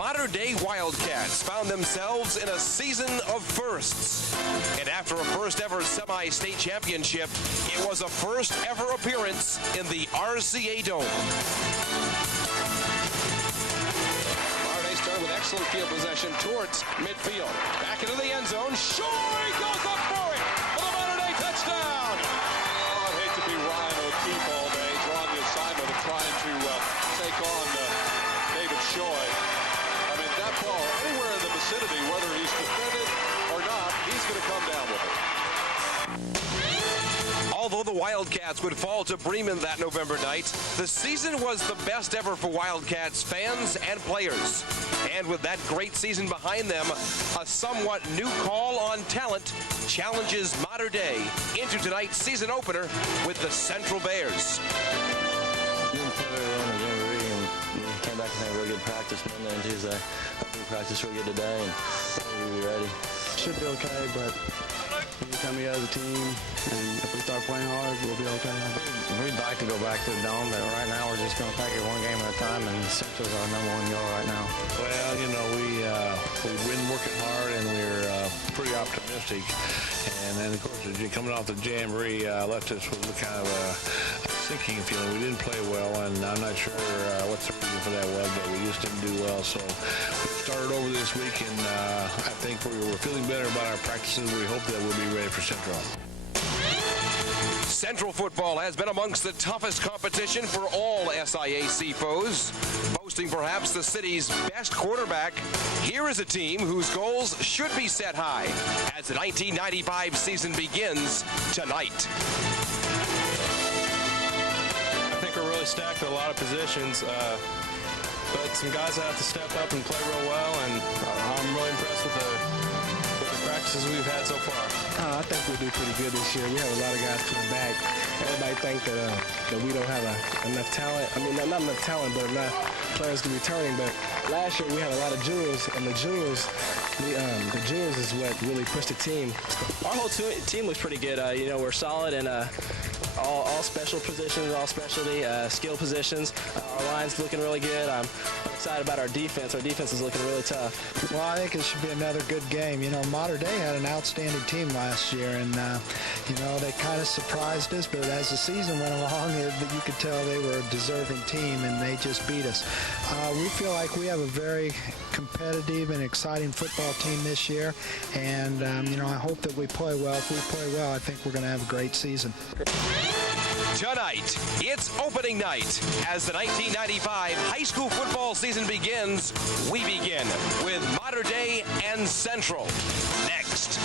modern-day Wildcats found themselves in a season of firsts. And after a first-ever semi-state championship, it was a first-ever appearance in the RCA Dome. Modern-Day started with excellent field possession towards midfield. Back into the end zone. Shore goes up for it for the Modern-Day touchdown. Oh, I'd hate to be Ryan O'Keefe all day, drawing the assignment of trying to take on David Shoy. I mean, that ball, anywhere in the vicinity, whether he's defended or not, he's going to come down with it. Although the Wildcats would fall to Bremen that November night, the season was the best ever for Wildcats fans and players. And with that great season behind them, a somewhat new call on talent challenges Modern Day into tonight's season opener with the Central Bears. Didn't play very well in the Jamboree, and we came back and had a really good practice Monday and Tuesday. I think we practiced really good today, and we'll be ready. Should be okay, but we come together as a team, and if we start playing hard, we'll be okay. We'd like to go back to the Dome, but right now we're just going to take it one game at a time, and Central's our #1 goal right now. Well, you know, we've been working hard, and we're pretty optimistic. And then, of course, coming off the Jamboree left us with kind of a sinking feeling. We didn't play well, and I'm not sure what the reason for that was, but we just didn't do well. So we started over this week, and I think we're feeling better about our practices. We hope that we'll be ready for Central. Central football has been amongst the toughest competition for all SIAC foes. Boasting perhaps the city's best quarterback, here is a team whose goals should be set high as the 1995 season begins tonight. I think we're really stacked at a lot of positions, but some guys that have to step up and play real well, and I'm really impressed with the practices we've had so far. I think we'll do pretty good this year. We have a lot of guys coming back. Everybody think that we don't have enough talent. I mean, not enough talent, but enough players to be returning. But last year we had a lot of juniors, and the juniors is what really pushed the team. Our whole team looks pretty good. You know, we're solid in all special positions, all specialty skill positions. Our line's looking really good. I'm excited about our defense. Our defense is looking really tough. Well, I think it should be another good game. You know, Modern Day had an outstanding team last year, and you know, they kind of surprised us. But as the season went along, you could tell they were a deserving team, and they just beat us. We feel like we have a very competitive and exciting football team this year, and you know, I hope that we play well. If we play well, I think we're going to have a great season. Tonight, it's opening night. As the 1995 high school football season begins, we begin with Modern Day and Central. Next.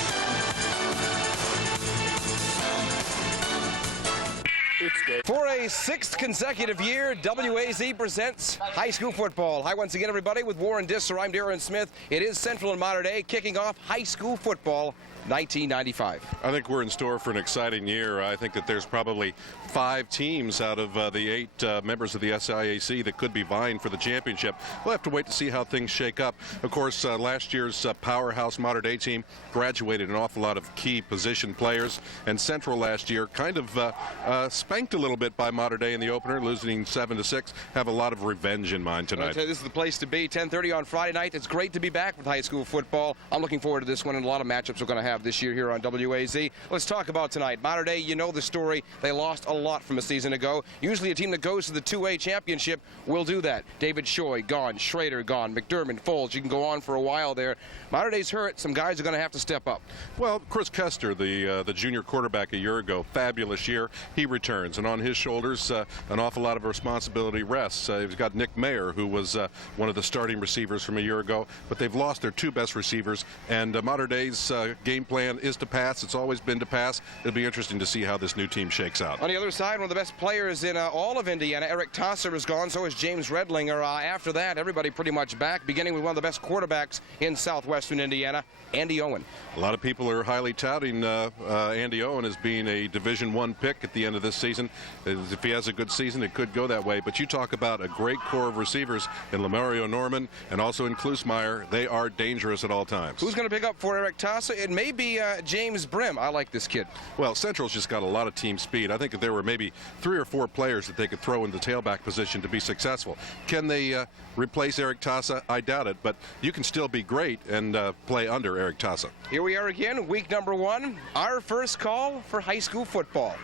For a 6th consecutive year, WAZ presents high school football. Hi once again, everybody, with Warren Disser. I'm Darren Smith. It is Central and Modern Day kicking off high school football 1995. I think we're in store for an exciting year. I think that there's probably 5 teams out of the 8 members of the SIAC that could be vying for the championship. We'll have to wait to see how things shake up. Of course, last year's powerhouse Modern Day team graduated an awful lot of key position players, and Central last year kind of spanked a little bit by Modern Day in the opener, losing 7-6. Have a lot of revenge in mind tonight. This is the place to be. 10:30 on Friday night. It's great to be back with high school football. I'm looking forward to this one, and a lot of matchups we're going to have this year here on WAZ. Let's talk about tonight. Modern Day, you know the story. They lost a lot from a season ago. Usually a team that goes to the 2A championship will do that. David Shoy gone, Schrader gone, McDermott, Foles. You can go on for a while there. Modern Day's hurt. Some guys are going to have to step up. Well, Chris Kester, the junior quarterback a year ago, fabulous year. He returns, and on his shoulders, an awful lot of responsibility rests. He's got Nick Mayer, who was one of the starting receivers from a year ago, but they've lost their 2 best receivers, and Modern Day's game plan is to pass. It's always been to pass. It'll be interesting to see how this new team shakes out. On the other side, one of the best players in all of Indiana, Eric Tosser, is gone. So is James Redlinger. After that, everybody pretty much back, beginning with one of the best quarterbacks in southwestern Indiana, Andy Owen. A lot of people are highly touting Andy Owen as being a Division I pick at the end of this season. If he has a good season, it could go that way. But you talk about a great core of receivers in Lamario Norman and also in Klusmeyer. They are dangerous at all times. Who's going to pick up for Eric Tosser? It may be James Brim. I like this kid. Well, Central's just got a lot of team speed. I think that there were maybe 3 or 4 players that they could throw in the tailback position to be successful. Can they replace Eric Tassa? I doubt it, but you can still be great and play under Eric Tassa. Here we are again, week number 1. Our first call for high school football.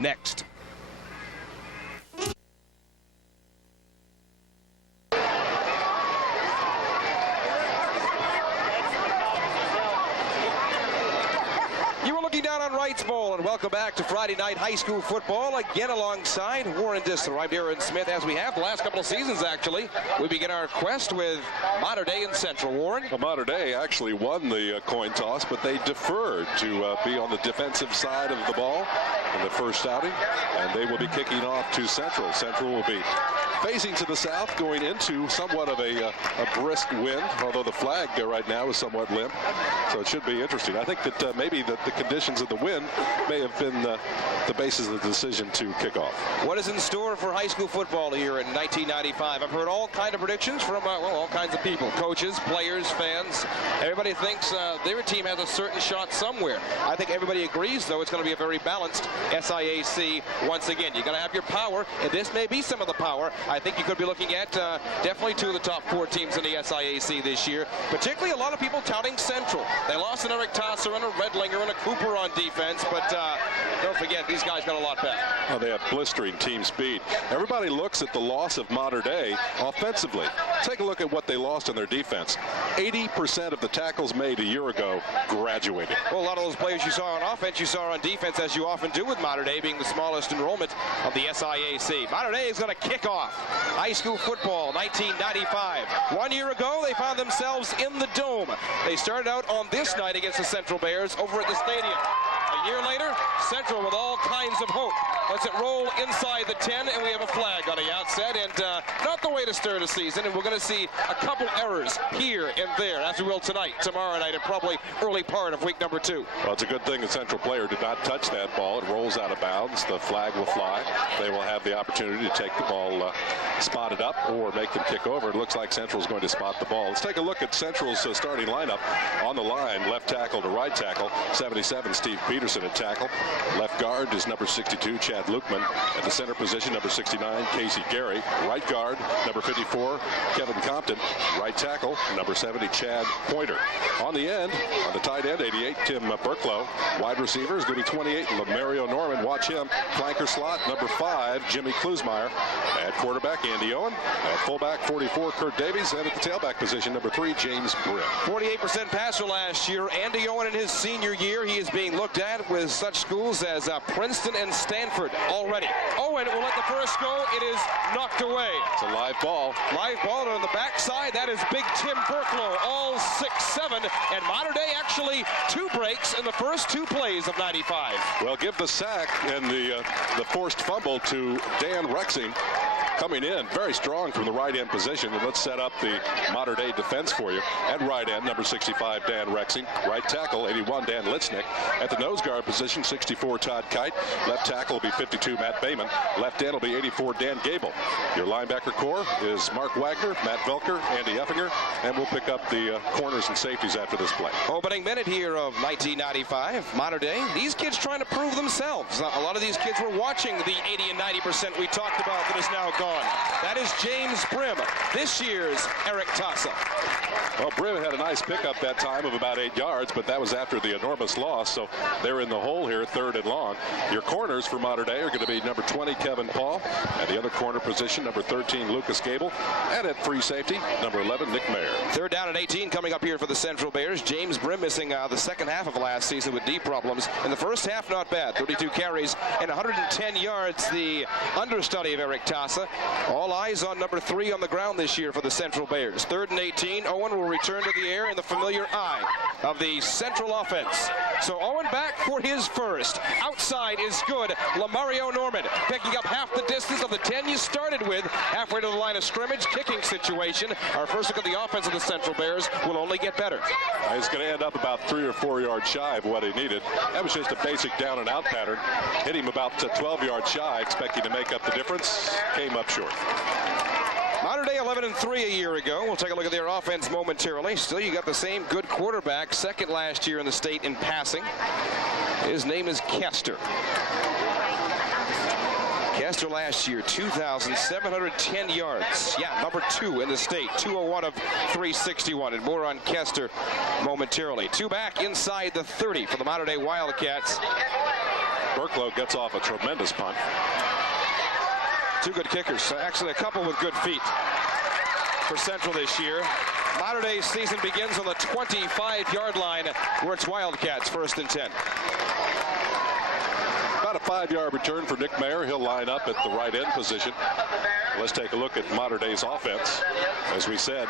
Next. Down on Wrights Bowl, and welcome back to Friday night high school football, again alongside Warren Disler. I'm Aaron Smith, as we have the last couple of seasons, actually. We begin our quest with Mater Dei and Central. Warren? Well, Mater Dei actually won the coin toss, but they deferred to be on the defensive side of the ball in the first outing, and they will be kicking off to Central. Central will be facing to the south, going into somewhat of a brisk wind, although the flag right now is somewhat limp, so it should be interesting. I think that maybe the conditions of the wind may have been the basis of the decision to kick off. What is in store for high school football here in 1995? I've heard all kinds of predictions from all kinds of people, coaches, players, fans. Everybody thinks their team has a certain shot somewhere. I think everybody agrees, though, it's going to be a very balanced SIAC once again. You're going to have your power, and this may be some of the power. I think you could be looking at definitely 2 of the top 4 teams in the SIAC this year, particularly a lot of people touting Central. They lost an Eric Tosser and a Redlinger and a Cooper on defense, but don't forget, these guys got a lot better. Well, they have blistering team speed. Everybody looks at the loss of Mater Dei offensively. Take a look at what they lost on their defense. 80% of the tackles made a year ago graduated. Well, a lot of those players you saw on offense, you saw on defense, as you often do with Mater Dei, being the smallest enrollment of the SIAC. Mater Dei is going to kick off high school football 1995. 1 year ago, they found themselves in the Dome. They started out on this night against the Central Bears over at the stadium. A year later, Central with all kinds of hope. Lets it roll inside the 10, and we have a flag on the outset, and not the way to start a season, and we're going to see a couple errors here and there, as we will tonight, tomorrow night, and probably early part of week number 2. Well, it's a good thing the Central player did not touch that ball. It rolls out of bounds. The flag will fly. They will have the opportunity to take the ball spotted up or make them kick over. It looks like Central's going to spot the ball. Let's take a look at Central's starting lineup. On the line, left tackle to right tackle, 77, Steve Peterson at tackle. Left guard is number 62, Chad Lukeman. At the center position, number 69, Casey Gary. Right guard, number 54, Kevin Compton. Right tackle, number 70, Chad Pointer. On the end, on the tight end, 88, Tim Burklow. Wide receiver is going to be 28, Lamario Norman. Watch him. Flanker slot, number 5, Jimmy Klusmeyer. At quarterback, Andy Owen. At fullback, 44, Kurt Davies. And at the tailback position, number 3, James Brim. 48% passer last year. Andy Owen in his senior year, he is being looked at with such schools as Princeton and Stanford already. Owen will let the first go. It is knocked away. It's a live ball. Live ball, and on the backside, that is big Tim Burklow, all 6'7", and Mater Dei actually 2 breaks in the first 2 plays of 95. Well, give the sack and the forced fumble to Dan Rexing. Coming in very strong from the right end position, and let's set up the Mater Dei defense for you. At right end, number 65, Dan Rexing. Right tackle, 81, Dan Litznick. At the nose guard position, 64, Todd Kite. Left tackle will be 52, Matt Bayman. Left end will be 84, Dan Gable. Your linebacker core is Mark Wagner, Matt Velker, Andy Effinger, and we'll pick up the corners and safeties after this play. Opening minute here of 1995. Mater Dei, these kids trying to prove themselves. A lot of these kids were watching the 80 and 90% we talked about that is now gone. That is James Brim, this year's Eric Tassa. Well, Brim had a nice pickup that time of about 8 yards, but that was after the enormous loss, so they're in the hole here, 3rd and long. Your corners for Mater Dei are going to be number 20, Kevin Paul, and the other corner position, number 13, Lucas Gable, and at free safety, number 11, Nick Mayer. 3rd down and 18 coming up here for the Central Bears. James Brim missing the second half of last season with knee problems. In the first half, not bad. 32 carries and 110 yards, the understudy of Eric Tassa. All eyes on number 3 on the ground this year for the Central Bears. 3rd and 18. Owen will return to the air in the familiar eye of the Central offense. So Owen back for his first. Outside is good. Lamario Norman picking up half the distance of the 10 you started with. Halfway to the line of scrimmage, kicking situation. Our first look at the offense of the Central Bears will only get better. He's going to end up about 3 or 4 yards shy of what he needed. That was just a basic down and out pattern. Hit him about 12 yards shy, expecting to make up the difference. Came up short. Mater Dei 11-3 a year ago. We'll take a look at their offense momentarily. Still, you got the same good quarterback, second last year in the state in passing. His name is Kester. Kester last year, 2,710 yards. Yeah, number 2 in the state. 201 of 361. And more on Kester momentarily. 2 back inside the 30 for the Mater Dei Wildcats. Burklow gets off a tremendous punt. 2 good kickers. Actually, a couple with good feet for Central this year. Mater Dei's season begins on the 25-yard line where it's Wildcats, 1st and 10. About a 5-yard return for Nick Mayer. He'll line up at the right end position. Let's take a look at Mater Dei's offense. As we said,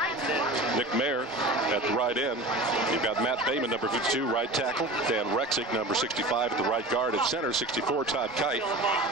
Nick Mayer at the right end. You've got Matt Bayman, number 52, right tackle. Dan Rexig, number 65, at the right guard. At center, 64, Todd Kite.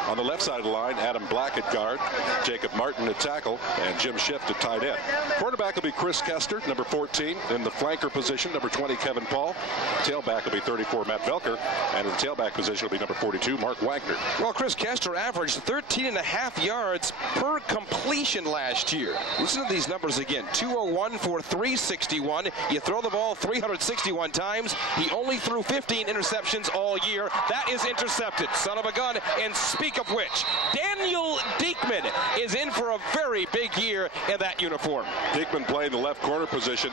On the left side of the line, Adam Black at guard. Jacob Martin at tackle. And Jim Schiff at tight end. Quarterback will be Chris Kester, number 14. In the flanker position, number 20, Kevin Paul. Tailback will be 34, Matt Velker. And in the tailback position will be number 42, Mark Wagner. Well, Chris Kester averaged 13.5 yards per completion last year. Listen to these numbers again. 201 for 361. You throw the ball 361 times. He only threw 15 interceptions all year. That is intercepted. Son of a gun. And speak of which, Daniel Diekman is in for a very big year in that uniform. Diekman playing the left corner position.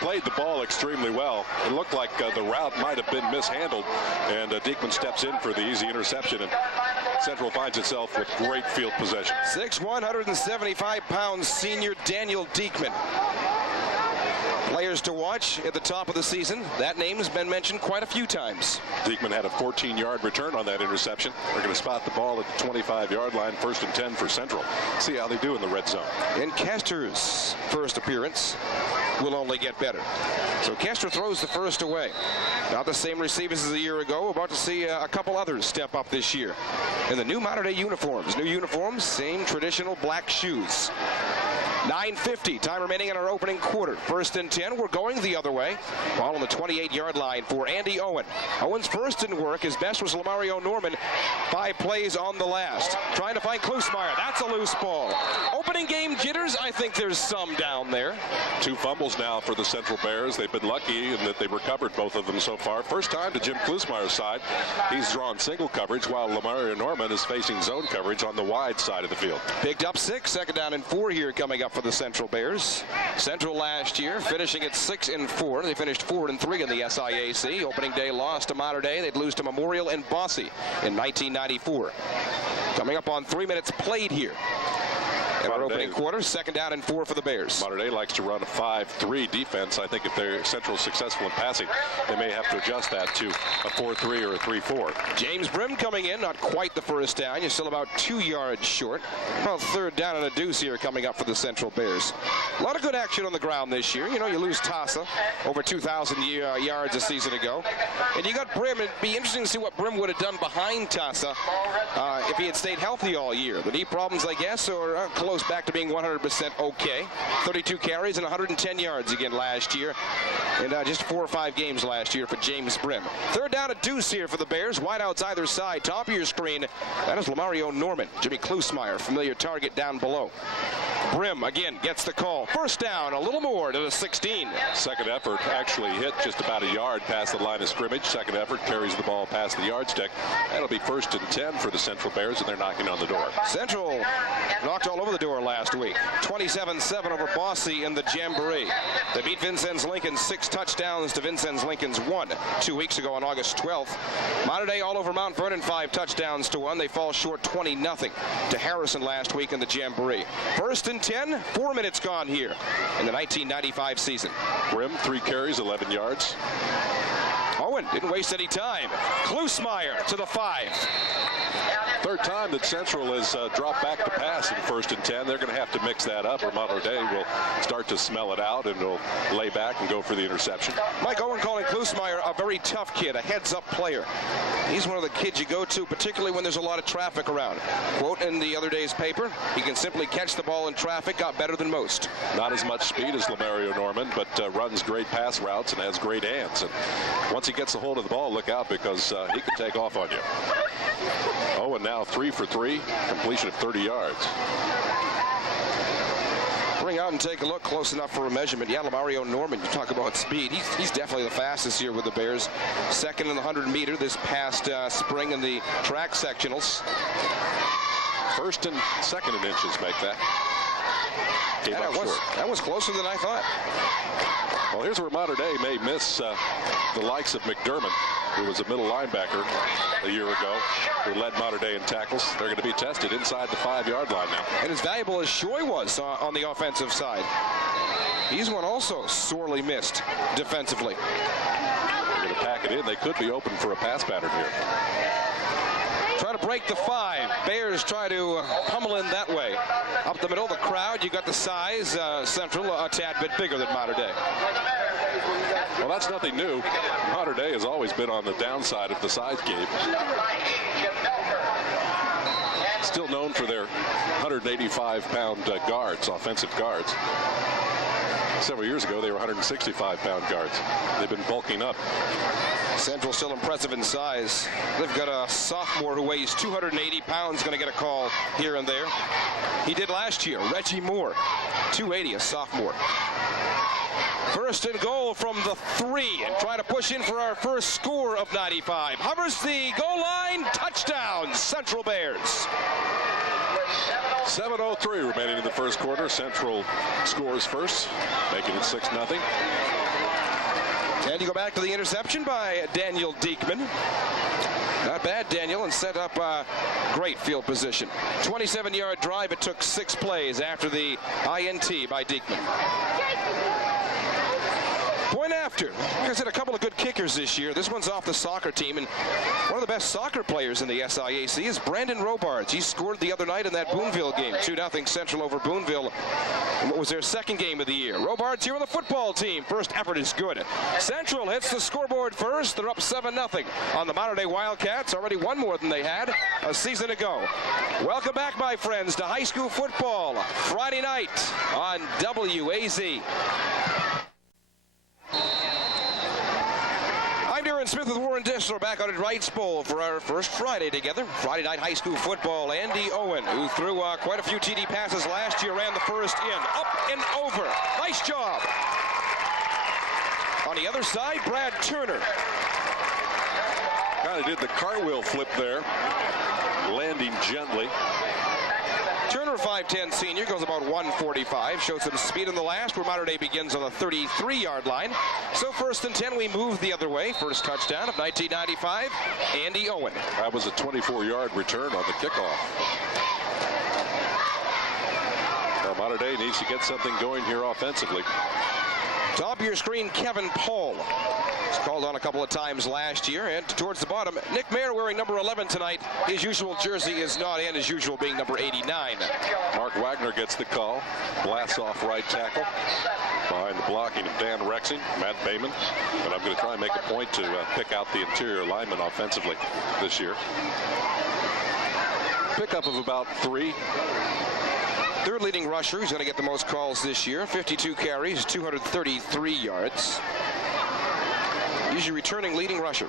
Played the ball extremely well. It looked like the route might have been mishandled. And Diekman steps in for the easy interception. And Central finds itself with great field possession. 6'1", 175-pound senior Daniel Diekman. Players to watch at the top of the season. That name has been mentioned quite a few times. Diekman had a 14-yard return on that interception. They're going to spot the ball at the 25-yard line, 1st and 10 for Central. See how they do in the red zone. In Kester's first appearance will only get better. So Kester throws the first away. Not the same receivers as a year ago. We're about to see a couple others step up this year in the new Mater Dei uniforms. New uniforms, same traditional black shoes. 9:50, time remaining in our opening quarter. 1st and 10, we're going the other way. Ball on the 28-yard line for Andy Owen. Owen's first didn't work. His best was Lamario Norman. 5 plays on the last. Trying to find Klusmeyer. That's a loose ball. Opening game jitters, I think there's some down there. 2 fumbles now for the Central Bears. They've been lucky in that they recovered both of them so far. First time to Jim Klusmeyer's side. He's drawn single coverage while Lamario Norman is facing zone coverage on the wide side of the field. Picked up 6, 2nd down and 4 here coming up for the Central Bears. Central last year finishing at 6-4. They finished 4-3 in the SIAC. Opening day loss to Mater Dei. They'd lose to Memorial and Bosse in 1994. Coming up on 3 minutes played here in our opening quarter. 2nd down and 4 for the Bears. Mater Dei likes to run a 5-3 defense. I think if they're Central successful in passing, they may have to adjust that to a 4-3 or a 3-4. James Brim coming in, not quite the first down. You're still about 2 yards short. About 3rd down and a deuce here coming up for the Central Bears. A lot of good action on the ground this year. You know, you lose Tassa, over 2,000 yards a season ago. And you got Brim. It'd be interesting to see what Brim would have done behind Tassa if he had stayed healthy all year. The knee problems, I guess, or close back to being 100% okay. 32 carries and 110 yards again last year. And just 4 or 5 games last year for James Brim. 3rd down, a deuce here for the Bears. Wideouts either side. Top of your screen, that is Lamario Norman. Jimmy Klusmeyer, familiar target down below. Brim again gets the call. 1st down, a little more to the 16. Second effort actually hit just about a yard past the line of scrimmage. Second effort carries the ball past the yardstick. That'll be 1st and 10 for the Central Bears, and they're knocking on the door. Central knocked all over the door last week. 27-7 over Bosse in the Jamboree. They beat Vincennes Lincoln 6 touchdowns to Vincennes Lincoln's 1 2 weeks ago on August 12th. Mater Dei all over Mount Vernon 5 touchdowns to 1. They fall short 20-0 to Harrison last week in the Jamboree. 1st and 10, 4 minutes gone here in the 1995 season. Brim, 3 carries, 11 yards. Owen didn't waste any time. Klusmeyer to the 5. 3rd time that Central has dropped back to pass in 1st and 10. They're going to have to mix that up, or Mater Dei will start to smell it out and will lay back and go for the interception. Mike Owen calling Klusmeyer a very tough kid, a heads-up player. He's one of the kids you go to, particularly when there's a lot of traffic around. Quote in the other day's paper, he can simply catch the ball in traffic, got better than most. Not as much speed as Lamario Norman, but runs great pass routes and has great hands. And once he gets a hold of the ball, look out, because he can take off on you. Owen now 3 for 3, completion of 30 yards. Coming out and take a look close enough for a measurement. Yeah, Lamario Norman, you talk about speed. He's definitely the fastest here with the Bears. Second in the 100-meter this past spring in the track sectionals. First and second in inches make that. That was closer than I thought. Well, here's where Mater Dei may miss the likes of McDermott, who was a middle linebacker a year ago, who led Mater Dei in tackles. They're going to be tested inside the 5-yard line now. And as valuable as Shoy was on the offensive side, he's one also sorely missed defensively. They're going to pack it in. They could be open for a pass pattern here. Try to break the 5. Bears try to pummel in that way. Up the middle of the crowd, you got the size. Central a tad bit bigger than Mater Dei. Well, that's nothing new. Mater Dei has always been on the downside of the size game. Still known for their 185-pound guards, offensive guards. Several years ago, they were 165-pound guards. They've been bulking up. Central still impressive in size. They've got a sophomore who weighs 280 pounds, going to get a call here and there. He did last year. Reggie Moore, 280, a sophomore. First and goal from the 3, and try to push in for our first score of 95. Hovers the goal line, touchdown, Central Bears. 7:03 remaining in the first quarter. Central scores first, making it 6-0. And you go back to the interception by Daniel Diekman. Not bad, Daniel, and set up great field position. 27-yard drive. It took 6 plays after the INT by Diekman. Point after. Like I said, a couple of good kickers this year. This one's off the soccer team, and one of the best soccer players in the SIAC is Brandon Robards. He scored the other night in that Boonville game, 2-0 Central over Boonville. And what was their second game of the year? Robards here on the football team. First effort is good. Central hits the scoreboard first. They're up 7-0 on the Mater Dei Wildcats. Already one more than they had a season ago. Welcome back, my friends, to high school football Friday night on WAZ. I'm Darren Smith with Warren Dissler back out at Wrights Bowl for our first Friday together. Friday night high school football. Andy Owen, who threw quite a few TD passes last year, ran the first in. Up and over. Nice job. On the other side, Brad Turner. Kind of did the cartwheel flip there, landing gently. Turner, 5'10" senior, goes about 145. Showed some speed in the last, where Mater Dei begins on the 33-yard line. So first and 10, we move the other way. First touchdown of 1995, Andy Owen. That was a 24-yard return on the kickoff. Now Mater Dei needs to get something going here offensively. Top of your screen, Kevin Paul. He's called on a couple of times last year. And towards the bottom, Nick Mayer wearing number 11 tonight. His usual jersey is not in, as usual being number 89. Mark Wagner gets the call. Blasts off right tackle. Behind the blocking of Dan Rexing, Matt Bayman. But I'm going to try and make a point to pick out the interior lineman offensively this year. Pickup of about 3. Third leading rusher. He's going to get the most calls this year. 52 carries, 233 yards. He's your returning leading rusher.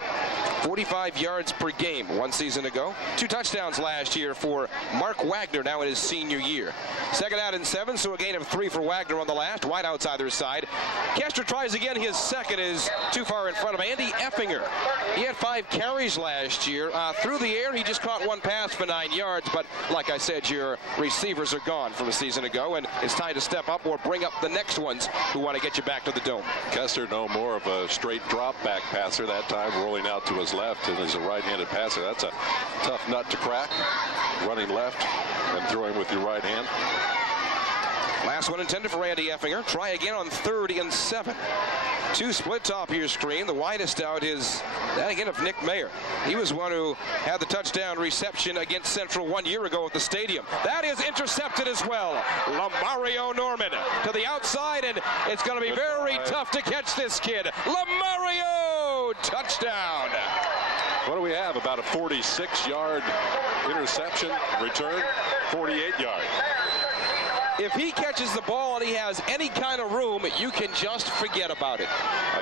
45 yards per game one season ago. 2 touchdowns last year for Mark Wagner, now in his senior year. Second out and 7, so a gain of 3 for Wagner on the last. Wide outs either side. Kester tries again. His second is too far in front of Andy Effinger. He had 5 carries last year. Through the air, he just caught 1 pass for 9 yards, but like I said, your receivers are gone from a season ago, and it's time to step up or bring up the next ones who want to get you back to the dome. Kester, no more of a straight drop back passer that time, rolling out to his left, and is a right-handed passer. That's a tough nut to crack, running left and throwing with your right hand. Last one intended for Andy Effinger. Try again on 3rd and 7. 2 split top of your screen. The widest out is that again of Nick Mayer. He was one who had the touchdown reception against Central 1 year ago at the stadium. That is intercepted as well. Lamario Norman to the outside, and it's going to be very tough to catch this kid. Lamario, touchdown. What do we have? About a 46-yard interception return, 48-yard. If he catches the ball and he has any kind of room, you can just forget about it.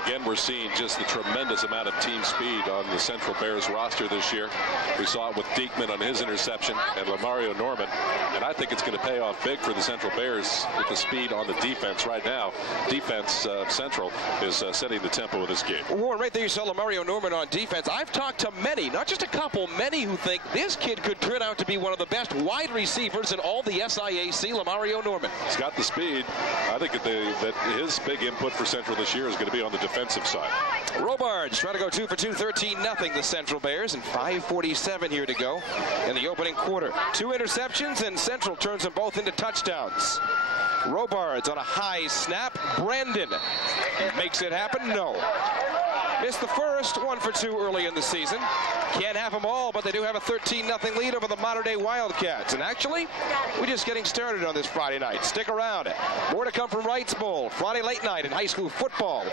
Again, we're seeing just the tremendous amount of team speed on the Central Bears roster this year. We saw it with Diekman on his interception and Lamario Norman, and I think it's going to pay off big for the Central Bears with the speed on the defense right now. Defense Central is setting the tempo of this game. Warren, right there you saw Lamario Norman on defense. I've talked to many, not just a couple, many who think this kid could turn out to be one of the best wide receivers in all the SIAC, Lamario Norman. He's got the speed. I think that his big input for Central this year is going to be on the defensive side. Robards trying to go 2 for 2, 13-0 the Central Bears, and 5:47 here to go in the opening quarter. 2 interceptions, and Central turns them both into touchdowns. Robards on a high snap. Brendan makes it happen. No. Missed the first, 1 for 2 early in the season. Can't have them all, but they do have a 13-0 lead over the Mater Dei Wildcats. And actually, we're just getting started on this Friday night. Stick around. More to come from Wrights Bowl, Friday late night in high school football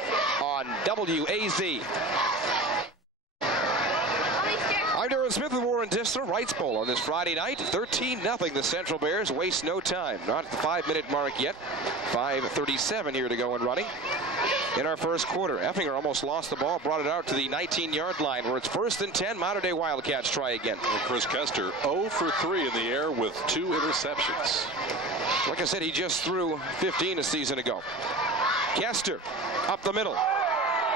on WAZ. I'm Darren Smith with Warren Dissler. Wrights Bowl on this Friday night. 13-0. The Central Bears waste no time. Not at the 5-minute mark yet. 5:37 here to go and running. In our first quarter, Effinger almost lost the ball, brought it out to the 19-yard line where it's 1st and 10. Mater Dei Wildcats try again. And Chris Kester 0 for 3 in the air with 2 interceptions. Like I said, he just threw 15 a season ago. Kester up the middle.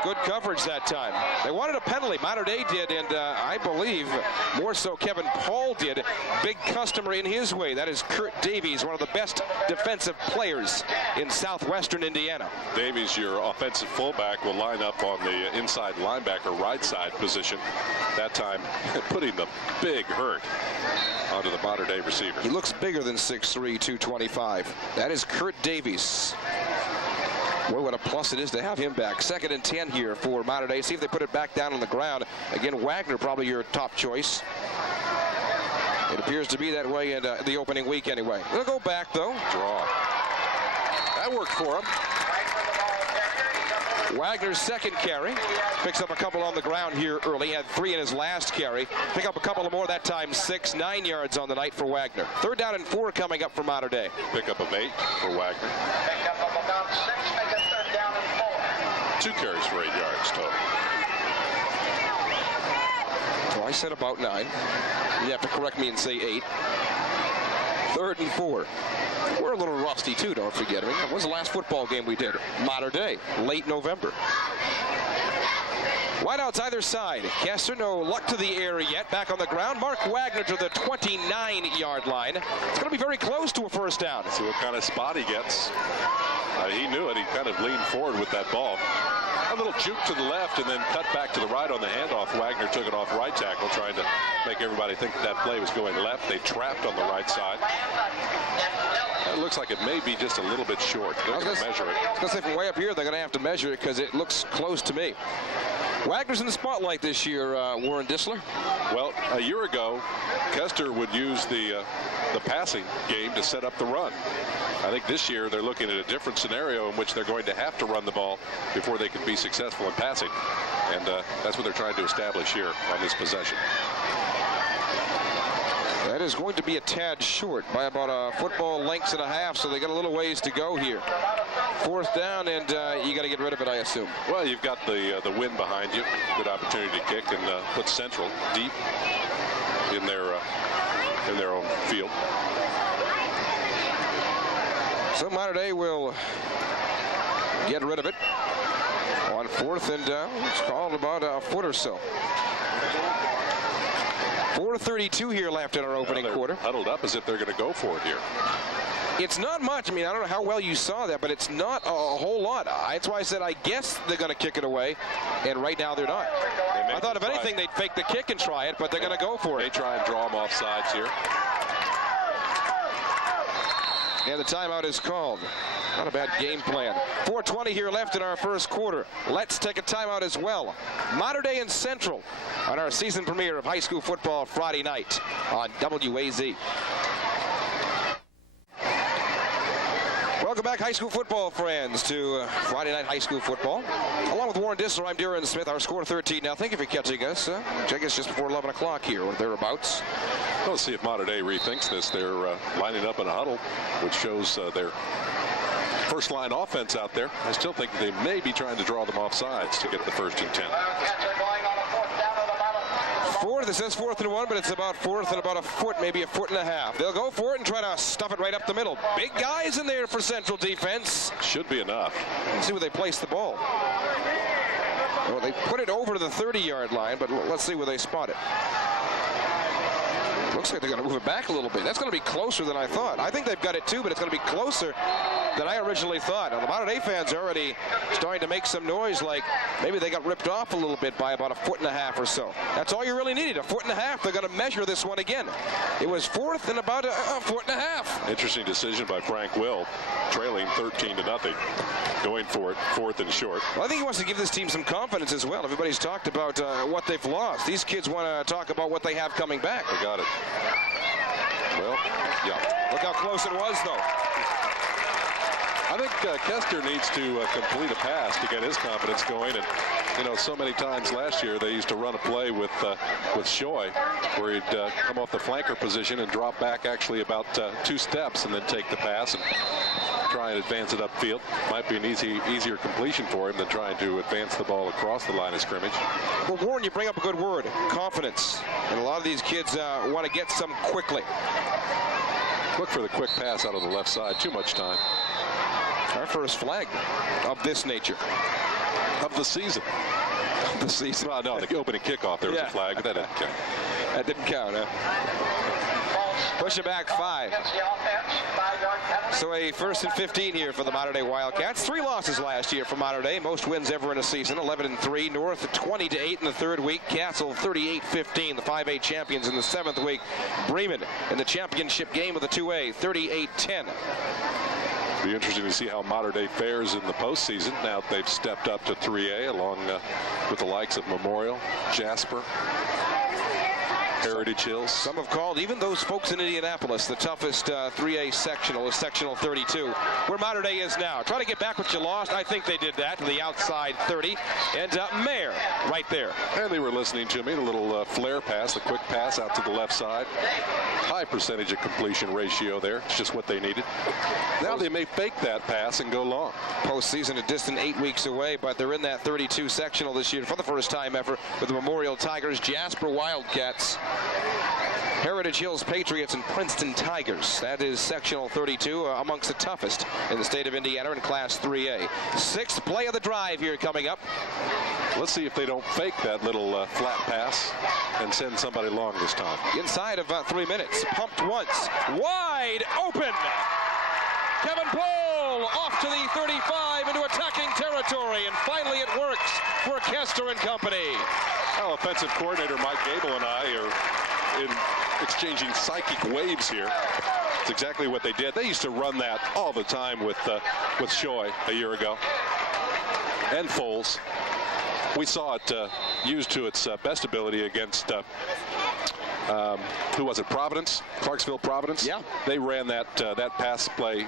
Good coverage that time. They wanted a penalty. Mater Dei did, and I believe more so Kevin Paul did. Big customer in his way. That is Kurt Davies, one of the best defensive players in southwestern Indiana. Davies, your offensive fullback, will line up on the inside linebacker right side position. That time putting the big hurt onto the Mater Dei receiver. He looks bigger than 6'3", 225. That is Kurt Davies. Boy, what a plus it is to have him back. 2nd and 10 here for Mater Dei. See if they put it back down on the ground. Again, Wagner probably your top choice. It appears to be that way in the opening week anyway. They'll go back, though. Draw. That worked for him. Wagner's 2nd carry. Picks up a couple on the ground here early. Had 3 in his last carry. Pick up a couple more that time. 6, 9 yards on the night for Wagner. 3rd down and 4 coming up for Mater Dei. Pickup of 8 for Wagner. Pick up of about 6, make it 3rd down and 4. 2 carries for 8 yards total. Well, I said about 9. You have to correct me and say 8. 3rd and 4. We're a little rusty, too, don't forget. I mean, that was the last football game we did. Mater Dei, late November. Wideouts either side. Kester, no luck to the air yet. Back on the ground. Mark Wagner to the 29-yard line. It's going to be very close to a 1st down. See what kind of spot he gets. He knew it. He kind of leaned forward with that ball. A little juke to the left and then cut back to the right on the handoff. Wagner took it off right tackle, trying to make everybody think that play was going left. They trapped on the right side. It looks like it may be just a little bit short. They're going to measure it. I was going to say from way up here, they're going to have to measure it because it looks close to me. Wagner's in the spotlight this year, Warren Dissler. Well, a year ago, Kester would use the passing game to set up the run. I think this year they're looking at a different scenario in which they're going to have to run the ball before they can be successful in passing. And that's what they're trying to establish here on this possession. That is going to be a tad short by about a football length and a half, so they got a little ways to go here. 4th down, and you got to get rid of it, I assume. Well, you've got the wind behind you. Good opportunity to kick and put Central deep in their own field. So Mater Dei will get rid of it on 4th and it's called about a foot or so. 4:32 here left in our opening quarter. Huddled up as if they're going to go for it here. It's not much. I mean, I don't know how well you saw that, but it's not a whole lot. That's why I said I guess they're going to kick it away, and right now they're not. I thought if anything they'd fake the kick and try it, but they're going to go for it. They try and draw them off sides here. And the timeout is called. Not a bad game plan. 4:20 here left in our first quarter. Let's take a timeout as well. Mater Dei and Central on our season premiere of high school football Friday night on WAZ. Welcome back, high school football friends, to Friday night high school football. Along with Warren Dissler, I'm Darren Smith. Our score 13-0. Thank you for catching us. I guess just before 11 o'clock here or thereabouts. We'll see if Mater Dei rethinks this. They're lining up in a huddle, which shows their first line offense out there. I still think they may be trying to draw them off sides to get the 1st and 10. Fourth, it says 4th and 1, but it's about 4th and about a foot, maybe a foot and a half. They'll go for it and try to stuff it right up the middle. Big guys in there for Central defense. Should be enough. Let's see where they place the ball. Well, they put it over to the 30-yard line, but let's see where they spot it. Looks like they're going to move it back a little bit. That's going to be closer than I thought. I think they've got it too, but it's going to be closer than I originally thought. Now, the Mater Dei fans are already starting to make some noise, like maybe they got ripped off a little bit by about a foot and a half or so. That's all you really needed, a foot and a half. They're going to measure this one again. It was 4th and about a foot and a half. Interesting decision by Frank Will, trailing 13-0, going for it, 4th and short. Well, I think he wants to give this team some confidence as well. Everybody's talked about what they've lost. These kids want to talk about what they have coming back. They got it. Well, yeah. Look how close it was, though. I think Kester needs to complete a pass to get his confidence going. And, you know, so many times last year they used to run a play with Shoy where he'd come off the flanker position and drop back actually about 2 steps and then take the pass and try and advance it upfield. Might be an easier completion for him than trying to advance the ball across the line of scrimmage. Well, Warren, you bring up a good word, confidence. And a lot of these kids want to get some quickly. Look for the quick pass out of the left side. Too much time. Our first flag of this nature. Of the season. Of the season. Well, no, the opening kickoff, there was a flag, but that didn't count. That didn't count, huh? Push it back 5. So a 1st and 15 here for the Mater Dei Wildcats. 3 losses last year for Mater Dei. Most wins ever in a season. 11-3. North 20-8 in the 3rd week. Castle 38-15. The 5A champions in the 7th week. Bremen in the championship game of the 2A 38-10. Be interesting to see how Mater Dei fares in the postseason. Now they've stepped up to 3A along with the likes of Memorial, Jasper, Heritage Hills. Some have called even those folks in Indianapolis the toughest 3A sectional is sectional 32, where Mater Dei is now. Try to get back what you lost. I think they did that to the outside 30. And Mayer right there. And they were listening to me. The little flare pass, the quick pass out to the left side. High percentage of completion ratio there. It's just what they needed. Now they may fake that pass and go long. Postseason a distant 8 weeks away, but they're in that 32 sectional this year for the first time ever with the Memorial Tigers, Jasper Wildcats, Heritage Hills Patriots, and Princeton Tigers. That is sectional 32, amongst the toughest in the state of Indiana in Class 3A. 6th play of the drive here coming up. Let's see if they don't fake that little flat pass and send somebody long this time. Inside of 3 minutes. Pumped once. Wide open. Kevin Pohl off to the 35 into attacking territory, and finally it works for Kester and company. Well, offensive coordinator Mike Gable and I are in exchanging psychic waves here. It's exactly what they did. They used to run that all the time with Shoy a year ago and Foles. We saw it used to its best ability against who was it? Providence, Clarksville Providence. Yeah, they ran that pass play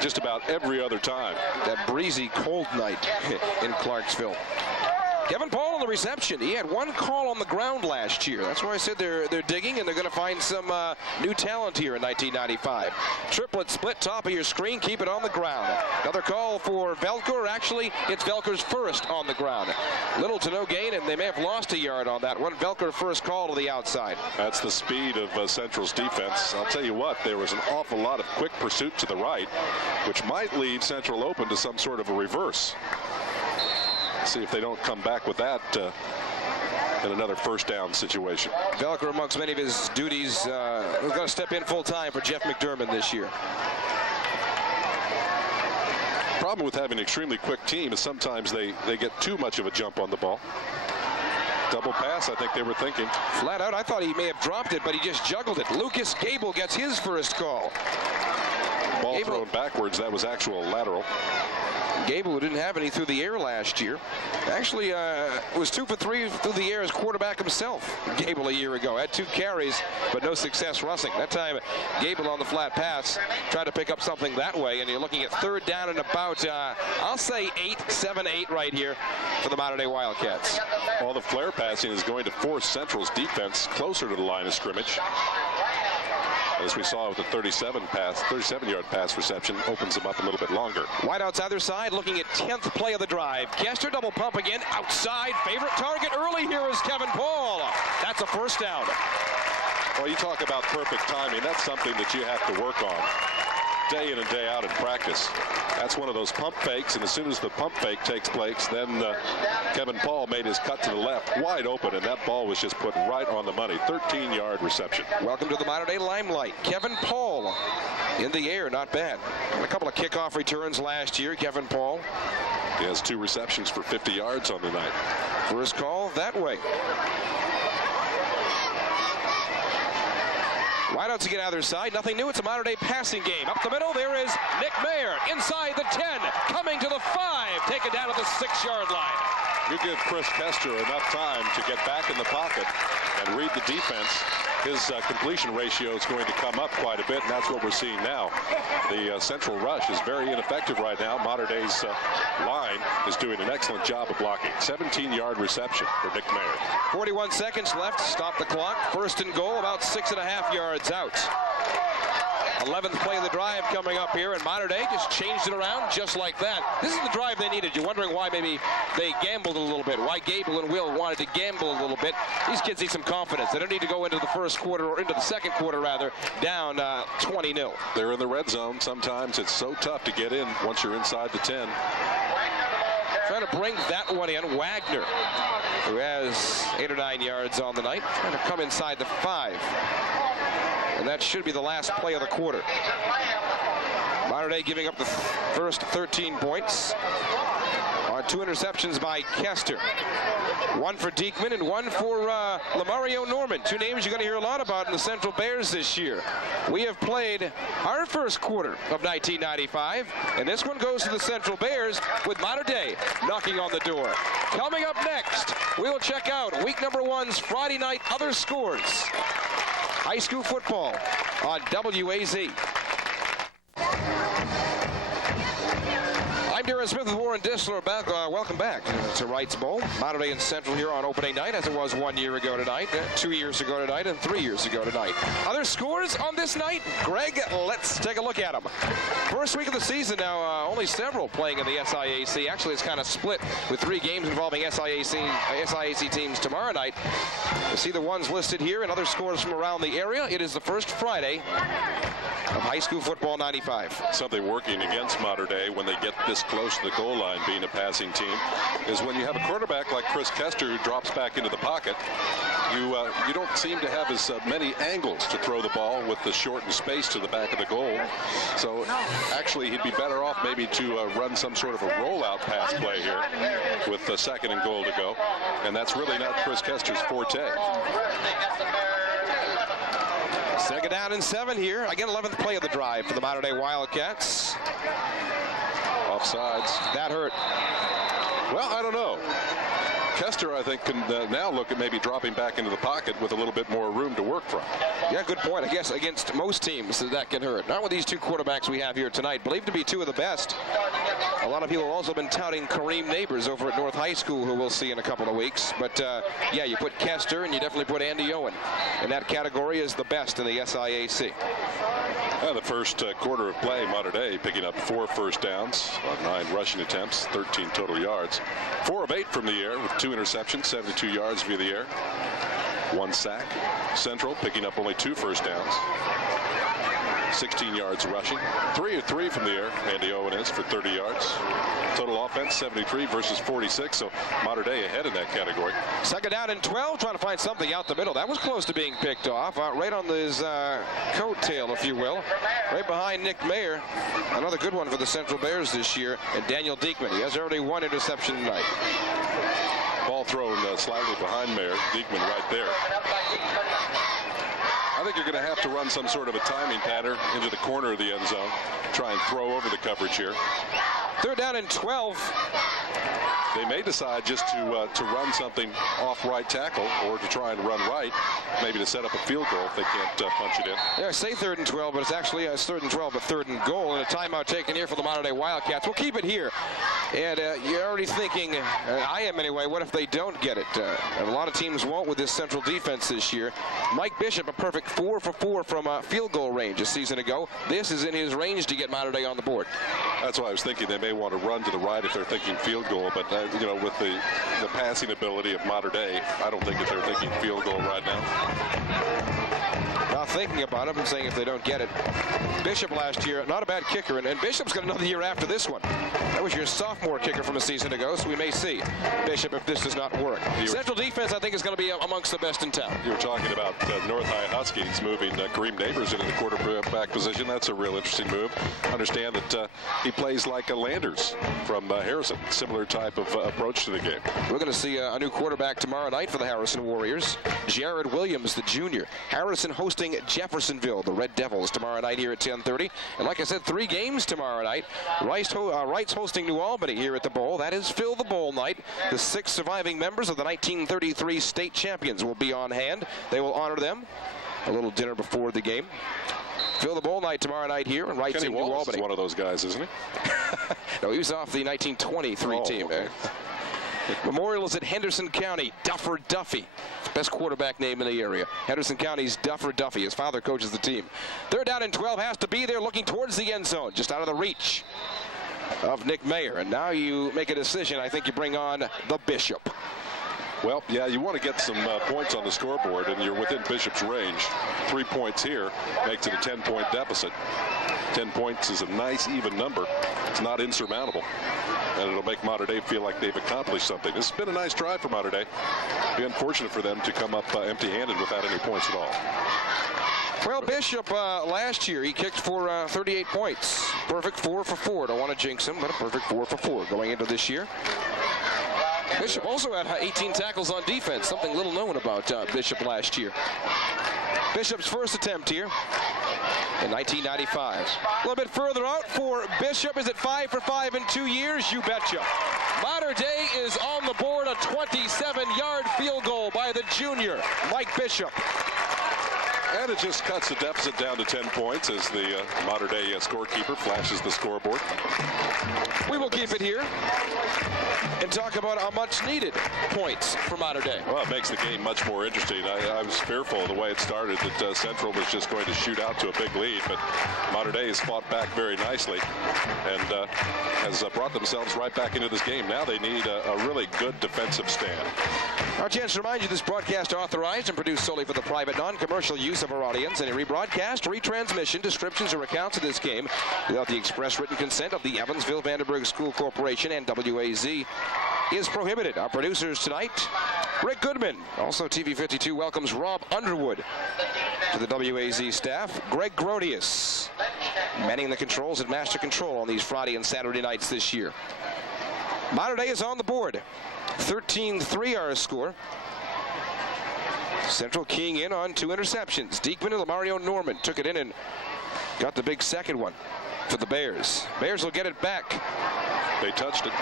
just about every other time. That breezy cold night in Clarksville. Kevin Pohl on the reception. He had 1 call on the ground last year. That's why I said they're digging, and they're going to find some new talent here in 1995. Triplet split, top of your screen, keep it on the ground. Another call for Velker. Actually, it's Velker's first on the ground. Little to no gain, and they may have lost a yard on that one. Velker first call to the outside. That's the speed of Central's defense. I'll tell you what, there was an awful lot of quick pursuit to the right, which might leave Central open to some sort of a reverse. See if they don't come back with that in another 1st down situation. Velker, amongst many of his duties, was going to step in full time for Jeff McDermott this year. Problem with having an extremely quick team is sometimes they get too much of a jump on the ball. Double pass, I think they were thinking. Flat out, I thought he may have dropped it, but he just juggled it. Lucas Gable gets his first call. Ball thrown backwards. That was actual lateral. Gable, who didn't have any through the air last year, actually was 2 for 3 through the air as quarterback himself. Gable a year ago had 2 carries, but no success rushing. That time, Gable on the flat pass tried to pick up something that way, and you're looking at 3rd down and about, I'll say 7-8 right here for the Mater Dei Wildcats. All the flare passing is going to force Central's defense closer to the line of scrimmage. As we saw with the 37-yard pass reception, opens them up a little bit longer. Wideouts either side, looking at 10th play of the drive. Kester double pump again, outside. Favorite target early here is Kevin Paul. That's a 1st down. Well, you talk about perfect timing. That's something that you have to work on day in and day out in practice. That's one of those pump fakes, and as soon as the pump fake takes place, then Kevin Paul made his cut to the left, wide open, and that ball was just put right on the money. 13-yard reception. Welcome to the Mater Dei limelight. Kevin Paul in the air, not bad. A couple of kickoff returns last year, Kevin Paul. He has 2 receptions for 50 yards on the night. First call that way. Wideouts again either side. Nothing new. It's a Mater Dei passing game. Up the middle, there is Nick Mayer inside the 10, coming to the 5, taken down at the 6-yard line. You give Chris Kester enough time to get back in the pocket and read the defense, his completion ratio is going to come up quite a bit, and that's what we're seeing now. The Central rush is very ineffective right now. Mater Dei's line is doing an excellent job of blocking. 17-yard reception for Nick Mayer. 41 seconds left. Stop the clock. 1st and goal, about 6.5 yards out. 11th play of the drive coming up here, and Mater Dei just changed it around just like that. This is the drive they needed. You're wondering why maybe they gambled a little bit, why Gable and Will wanted to gamble a little bit. These kids need some confidence. They don't need to go into the 1st quarter, or into the 2nd quarter rather, down 20-0. They're in the red zone. Sometimes it's so tough to get in once you're inside the 10. Trying to bring that one in. Wagner, who has 8 or 9 yards on the night, trying to come inside the 5. And that should be the last play of the quarter. Mater Dei giving up the first 13 points on 2 interceptions by Kester. 1 for Diekman and 1 for Lamario Norman. 2 names you're going to hear a lot about in the Central Bears this year. We have played our 1st quarter of 1995, and this one goes to the Central Bears with Mater Dei knocking on the door. Coming up next, we'll check out week number 1's Friday night other scores. High school football on WAZ. I'm Darren Smith with Warren Disler. Welcome back to Wrights Bowl. Mater Dei and Central here on opening night, as it was 1 year ago tonight, 2 years ago tonight, and 3 years ago tonight. Other scores on this night? Greg, let's take a look at them. First week of the season now, only several playing in the SIAC. Actually, it's kind of split with 3 games involving SIAC teams tomorrow night. You see the ones listed here and other scores from around the area. It is the first Friday of high school football 95. Something working against Mater Dei when they get this close to the goal line, being a passing team, is when you have a quarterback like Chris Kester who drops back into the pocket, you don't seem to have as many angles to throw the ball with the shortened space to the back of the goal. So actually he'd be better off maybe to run some sort of a rollout pass play here with the 2nd and goal to go, and that's really not Chris Kester's forte. 2nd down and 7 here. Again, 11th play of the drive for the Mater Dei Wildcats. Offsides. That hurt. Well, I don't know. Kester, I think, can now look at maybe dropping back into the pocket with a little bit more room to work from. Yeah, good point. I guess against most teams that can hurt. Not with these 2 quarterbacks we have here tonight. Believed to be 2 of the best. A lot of people have also been touting Kareem Neighbors over at North High School, who we'll see in a couple of weeks. But, yeah, you put Kester and you definitely put Andy Owen in that category as the best in the SIAC. The first quarter of play, Mater Dei picking up 4 first downs on 9 rushing attempts, 13 total yards. 4 of 8 from the air with 2 interceptions, 72 yards via the air, 1 sack. Central picking up only 2 first downs, 16 yards rushing. 3 of 3 from the air, Andy Owen is, for 30 yards. Total offense 73 versus 46, so Mater Dei ahead in that category. 2nd down and 12, trying to find something out the middle. That was close to being picked off, right on his coattail, if you will. Right behind Nick Mayer. Another good one for the Central Bears this year, and Daniel Diekman. He has already 1 interception tonight. Ball thrown slightly behind Mayer. Diekman right there. I think you're going to have to run some sort of a timing pattern into the corner of the end zone. Try and throw over the coverage here. 3rd down and 12. They may decide just to run something off right tackle or to try and run right, maybe to set up a field goal if they can't punch it in. Yeah, I say 3rd and 12, but it's actually 3rd and 12, but 3rd and goal, and a timeout taken here for the Mater Dei Wildcats. We'll keep it here. And you're already thinking, I am anyway, what if they don't get it? And a lot of teams won't with this Central defense this year. Mike Bishop, a perfect 4 for 4 from field goal range a season ago. This is in his range to get Mater Dei on the board. That's why I was thinking they may want to run to the right if they're thinking field goal, but you know, with the passing ability of Mater Dei, I don't think that they're thinking field goal right now. Not thinking about it, I'm saying if they don't get it. Bishop last year, not a bad kicker, and Bishop's got another year after this one. That was your sophomore kicker from a season ago, so we may see Bishop if this does not work. Central defense, I think, is going to be amongst the best in town. You were talking about North High Huskies moving Kareem Neighbors into the quarterback position. That's a real interesting move. Understand that he plays like a Landers from Harrison. Similar type of approach to the game. We're going to see a new quarterback tomorrow night for the Harrison Warriors. Jared Williams, the junior. Harrison hosting Jeffersonville, the Red Devils, tomorrow night here at 10:30. And like I said, 3 games tomorrow night. Wright's hosting New Albany here at the Bowl. That is Fill the Bowl night. The 6 surviving members of the 1933 state champions will be on hand. They will honor them. A little dinner before the game. Fill the Bowl night tomorrow night here, and Wright's in New Albany. Kenny Wallace is one of those guys, isn't he? No, he was off the 1923 team. Okay. Memorial is at Henderson County. Duffer Duffy. Best quarterback name in the area. Henderson County's Duffer Duffy. His father coaches the team. 3rd down and 12 has to be there, looking towards the end zone, just out of the reach of Nick Mayer. And now you make a decision. I think you bring on the Bishop. Well, yeah, you want to get some points on the scoreboard, and you're within Bishop's range. 3 points here makes it a 10-point deficit. 10 points is a nice, even number. It's not insurmountable, and it'll make Mater Dei feel like they've accomplished something. This has been a nice try for Mater Dei. It'd be unfortunate for them to come up empty-handed without any points at all. Well, Bishop last year, he kicked for 38 points. Perfect 4 for 4. Don't want to jinx him, but a perfect 4 for 4 going into this year. Bishop also had 18 tackles on defense, something little known about Bishop last year. Bishop's first attempt here in 1995. A little bit further out for Bishop. Is it 5 for 5 in 2 years? You betcha. Mater Dei is on the board, a 27-yard field goal by the junior, Mike Bishop. And it just cuts the deficit down to 10 points as the Mater Dei scorekeeper flashes the scoreboard. We will keep it here and talk about how much needed points for Mater Dei. Well, it makes the game much more interesting. I was fearful of the way it started that Central was just going to shoot out to a big lead, but Mater Dei has fought back very nicely and has brought themselves right back into this game. Now they need a really good defensive stand. Our chance to remind you this broadcast authorized and produced solely for the private, non-commercial use of our audience. Any rebroadcast, retransmission, descriptions, or accounts of this game without the express written consent of the Evansville Vandenberg School Corporation and WAZ is prohibited. Our producers tonight, Rick Goodman. Also, TV 52 welcomes Rob Underwood to the WAZ staff. Greg Grodius manning the controls at Master Control on these Friday and Saturday nights this year. Mater Dei is on the board. 13-3 our score. Central keying in on 2 interceptions. Diekman and Lamario Norman took it in and got the big second one for the Bears. Bears will get it back. They touched it.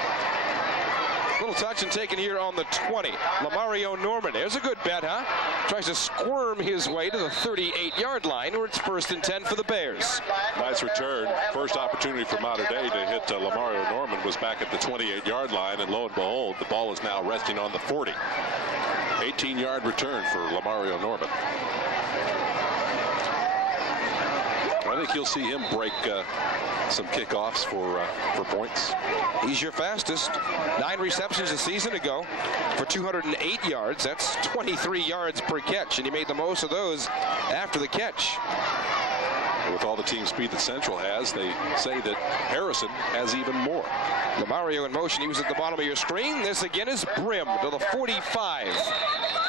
Little touch and taken here on the 20. Lamario Norman. There's a good bet, huh? Tries to squirm his way to the 38-yard line where it's 1st and 10 for the Bears. Nice return. First opportunity for Mater Dei to hit Lamario Norman was back at the 28-yard line, and lo and behold, the ball is now resting on the 40. 18-yard return for Lamario Norman. I think you'll see him break some kickoffs for points. He's your fastest. 9 receptions a season ago for 208 yards. That's 23 yards per catch, and he made the most of those after the catch. With all the team speed that Central has, they say that Harrison has even more. Lamario in motion. He was at the bottom of your screen. This again is Brim to the 45.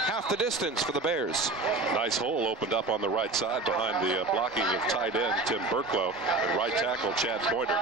Half the distance for the Bears. Nice hole opened up on the right side behind the blocking of tight end Tim Burklow and right tackle Chad Pointer.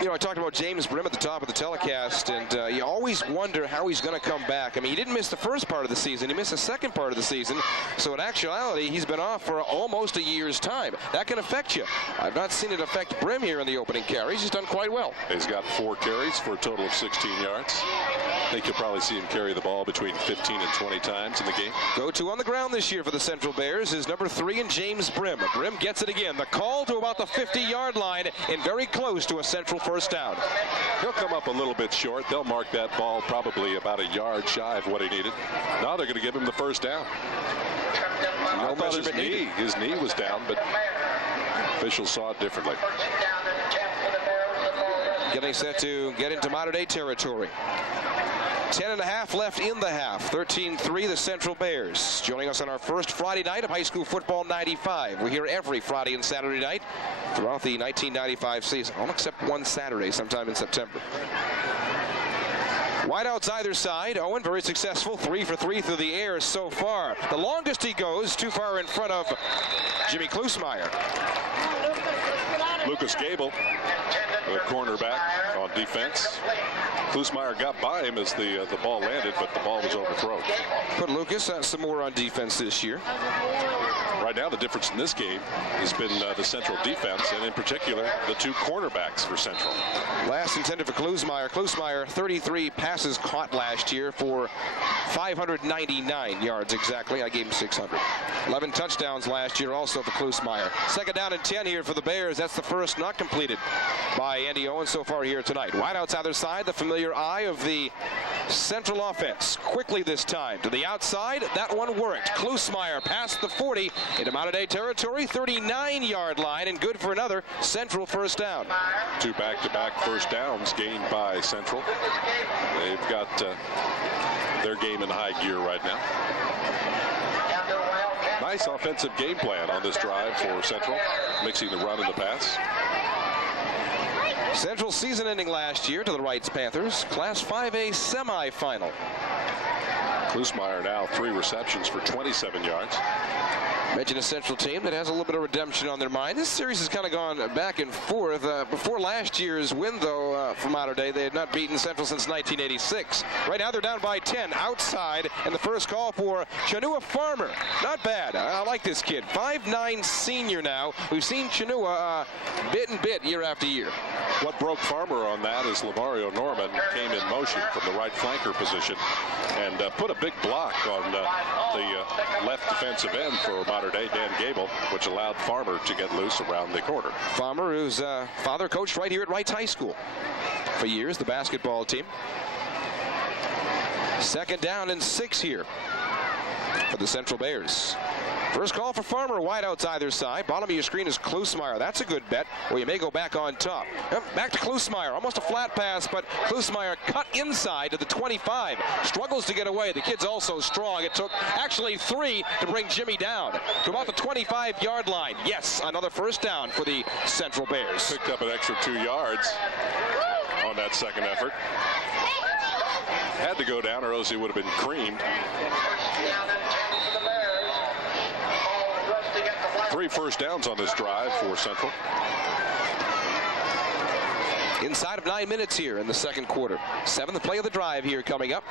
You know, I talked about James Brim at the top of the telecast, and you always wonder how he's going to come back. I mean, he didn't miss the first part of the season. He missed the second part of the season. So in actuality, he's been off for almost a year's time. That can affect you. I've not seen it affect Brim here in the opening carries. He's done quite well. He's got 4 carries for a total of 16 yards. I think you'll probably see him carry the ball between 15 and 20 times in the game. Go-to on the ground this year for the Central Bears is number 3 in James Brim. Brim gets it again. The call to about the 50-yard line and very close to a Central first down. He'll come up a little bit short. They'll mark that ball probably about a yard shy of what he needed. Now they're going to give him the first down. I thought his knee was down, but officials saw it differently. Getting set to get into modern-day territory. 10.5 left in the half. 13-3 the Central Bears. Joining us on our first Friday night of high school football 95. We're here every Friday and Saturday night throughout the 1995 season, all except one Saturday sometime in September. Wideouts either side. Owen very successful, 3 for 3 through the air so far. The longest he goes, too far in front of Jimmy Klusmeyer. Lucas Gable, the cornerback on defense. Klusmeyer got by him as the ball landed, but the ball was overthrown. Put Lucas some more on defense this year. Right now, the difference in this game has been the Central defense, and in particular, the 2 cornerbacks for Central. Last intended for Klusmeyer. Klusmeyer, 33 passes caught last year for 599 yards exactly. I gave him 600. 11 touchdowns last year also for Klusmeyer. Second down and 10 here for the Bears. That's the first not completed by Andy Owen so far here tonight. Wideouts either side. The familiar eye of the Central offense. Quickly this time to the outside. That one worked. Klusmeyer past the 40 into modern-day territory. 39-yard line and good for another Central first down. 2 back-to-back first downs gained by Central. They've got their game in high gear right now. Nice offensive game plan on this drive for Central, mixing the run and the pass. Central season ending last year to the Wrights Panthers. Class 5A semifinal. Klusmeyer now 3 receptions for 27 yards. Mention a Central team that has a little bit of redemption on their mind. This series has kind of gone back and forth. Before last year's win, though, for Mater Dei, they had not beaten Central since 1986. Right now they're down by 10 outside, and the first call for Chinua Farmer. Not bad. I like this kid. 5'9" senior now. We've seen Chinua bit and bit year after year. What broke Farmer on that is Lamario Norman came in motion from the right flanker position and put a big block on the left defensive end for Mater Dei, Dan Gable, which allowed Farmer to get loose around the corner. Farmer, whose father coached right here at Wrights High School for years, the basketball team. Second down and 6 here for the Central Bears. First call for Farmer, wideouts either side. Bottom of your screen is Klusmeyer. That's a good bet, or you may go back on top. Yep, back to Klusmeyer. Almost a flat pass, but Klusmeyer cut inside to the 25. Struggles to get away. The kid's also strong. It took actually 3 to bring Jimmy down to about the 25-yard line. Yes, another first down for the Central Bears. Picked up an extra 2 yards on that second effort. Had to go down or else he would have been creamed. 3 first downs on this drive for Central. Inside of 9 minutes here in the second quarter. 7th play of the drive here coming up.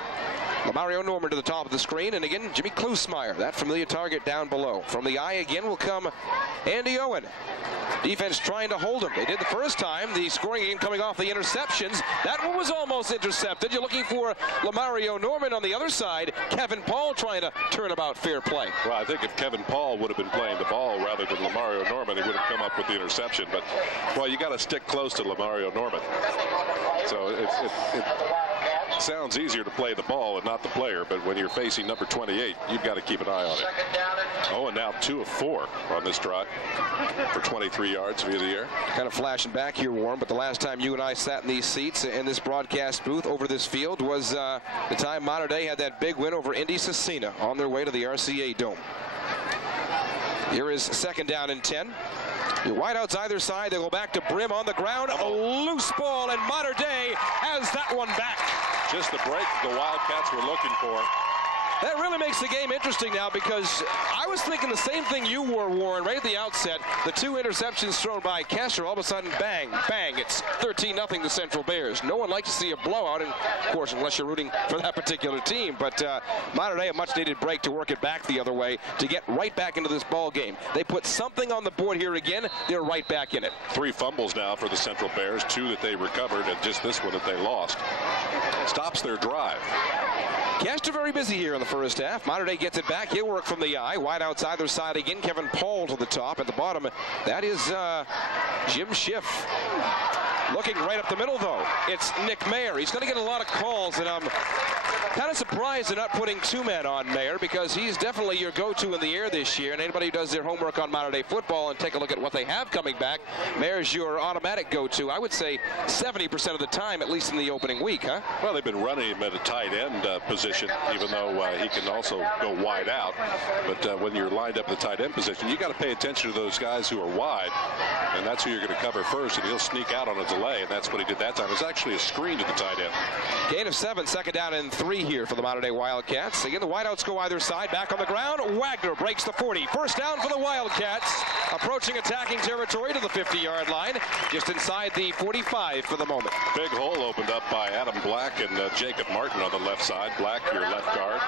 Lamario Norman to the top of the screen, and again Jimmy Klusmeyer, that familiar target down below. From the eye again will come Andy Owen. Defense trying to hold him. They did the first time. The scoring game coming off the interceptions. That one was almost intercepted. You're looking for Lamario Norman on the other side. Kevin Paul trying to turn about fair play. Well, I think if Kevin Paul would have been playing the ball rather than Lamario Norman, he would have come up with the interception. But, well, you got to stick close to Lamario Norman. So it sounds easier to play the ball and not the player, but when you're facing number 28, you've got to keep an eye on it. Oh, and now 2 of 4 on this drive for 23 yards via the air. Kind of flashing back here, Warren, but the last time you and I sat in these seats in this broadcast booth over this field was the time Mater Dei had that big win over Indy Cecina on their way to the RCA Dome. Here is second down and 10. Your wideouts either side. They go back to Brim on the ground. A loose ball, and Mater Dei has that one back. Just the break the Wildcats were looking for. That really makes the game interesting now, because I was thinking the same thing you were, Warren, right at the outset. The 2 interceptions thrown by Kester, all of a sudden, bang, bang, it's 13-0 the Central Bears. No one likes to see a blowout, and of course, unless you're rooting for that particular team. But Mater Dei, a much-needed break to work it back the other way, to get right back into this ball game. They put something on the board here again. They're right back in it. 3 fumbles now for the Central Bears, 2 that they recovered, and just this one that they lost. Stops their drive. Kester very busy here in the first half. Mater Dei gets it back. He'll work from the eye. Wide outside their side again. Kevin Paul to the top. At the bottom, that is Jim Schiff. Looking right up the middle, though, it's Nick Mayer. He's going to get a lot of calls, and I'm kind of surprised they're not putting 2 men on Mayer, because he's definitely your go-to in the air this year. And anybody who does their homework on Mater Dei football and take a look at what they have coming back, Mayer's your automatic go-to. I would say 70% of the time, at least in the opening week, huh? Well, they've been running him at a tight end position, even though he can also go wide out. But when you're lined up in the tight end position, you got to pay attention to those guys who are wide, and that's who you're going to cover first, and he'll sneak out on a delay, and that's what he did that time. It was actually a screen to the tight end. Gain of 7, 2nd down and 3 here for the Mater Dei Wildcats. Again, the wideouts go either side. Back on the ground, Wagner breaks the 40. First down for the Wildcats. Approaching attacking territory to the 50-yard line. Just inside the 45 for the moment. Big hole opened up by Adam Black and Jacob Martin on the left side. Black, your left guard.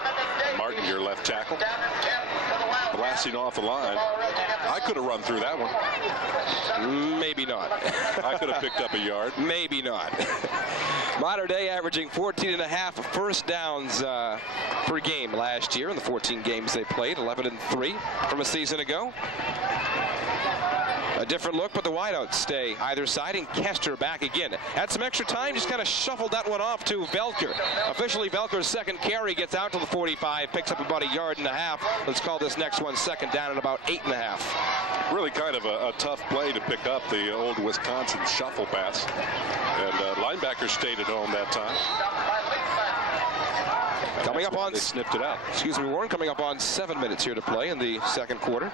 Martin, your left tackle. Blasting off the line. I could have run through that one. Maybe not. I could have picked up a yard. Maybe not. Mater Dei averaging 14.5 first downs per game last year in the 14 games they played, 11-3 from a season ago. A different look, but the wideouts stay either side, and Kester back again. Had some extra time, just kind of shuffled that one off to Velker. Officially, Velker's second carry gets out to the 45, picks up about 1.5 yards. Let's call this next one 2nd down and about 8.5. Really kind of a tough play to pick up, the old Wisconsin shuffle pass. And linebacker stayed at home that time. Coming up on, they sniffed it out. Excuse me, Warren, coming up on 7 minutes here to play in the second quarter.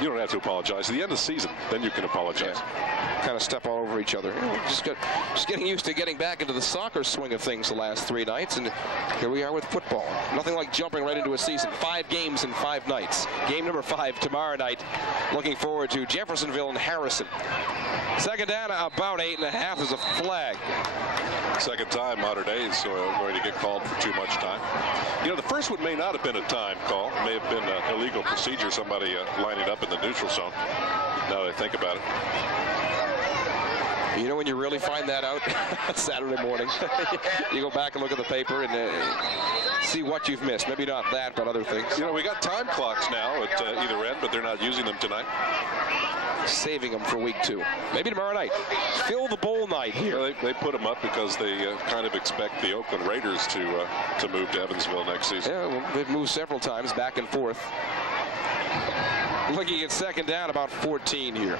You don't have to apologize. At the end of the season, then you can apologize. Yeah. Kind of step all over each other. Just getting used to getting back into the soccer swing of things the last 3 nights, and here we are with football. Nothing like jumping right into a season. 5 games in 5 nights. Game number 5 tomorrow night. Looking forward to Jeffersonville and Harrison. 2nd down, about 8.5. There's a flag. Second time Mater Dei is going to get called for too much time. You know, the first one may not have been a time call. It may have been an illegal procedure, somebody lining up in the neutral zone. Now that I think about it. You know when you really find that out? Saturday morning. You go back and look at the paper and see what you've missed. Maybe not that, but other things. You know, we got time clocks now at either end, but they're not using them tonight. Saving them for week 2. Maybe tomorrow night. Fill the bowl night here. Well, they put them up because they kind of expect the Oakland Raiders to move to Evansville next season. Yeah, well, they've moved several times back and forth. Looking at 2nd down, about 14 here.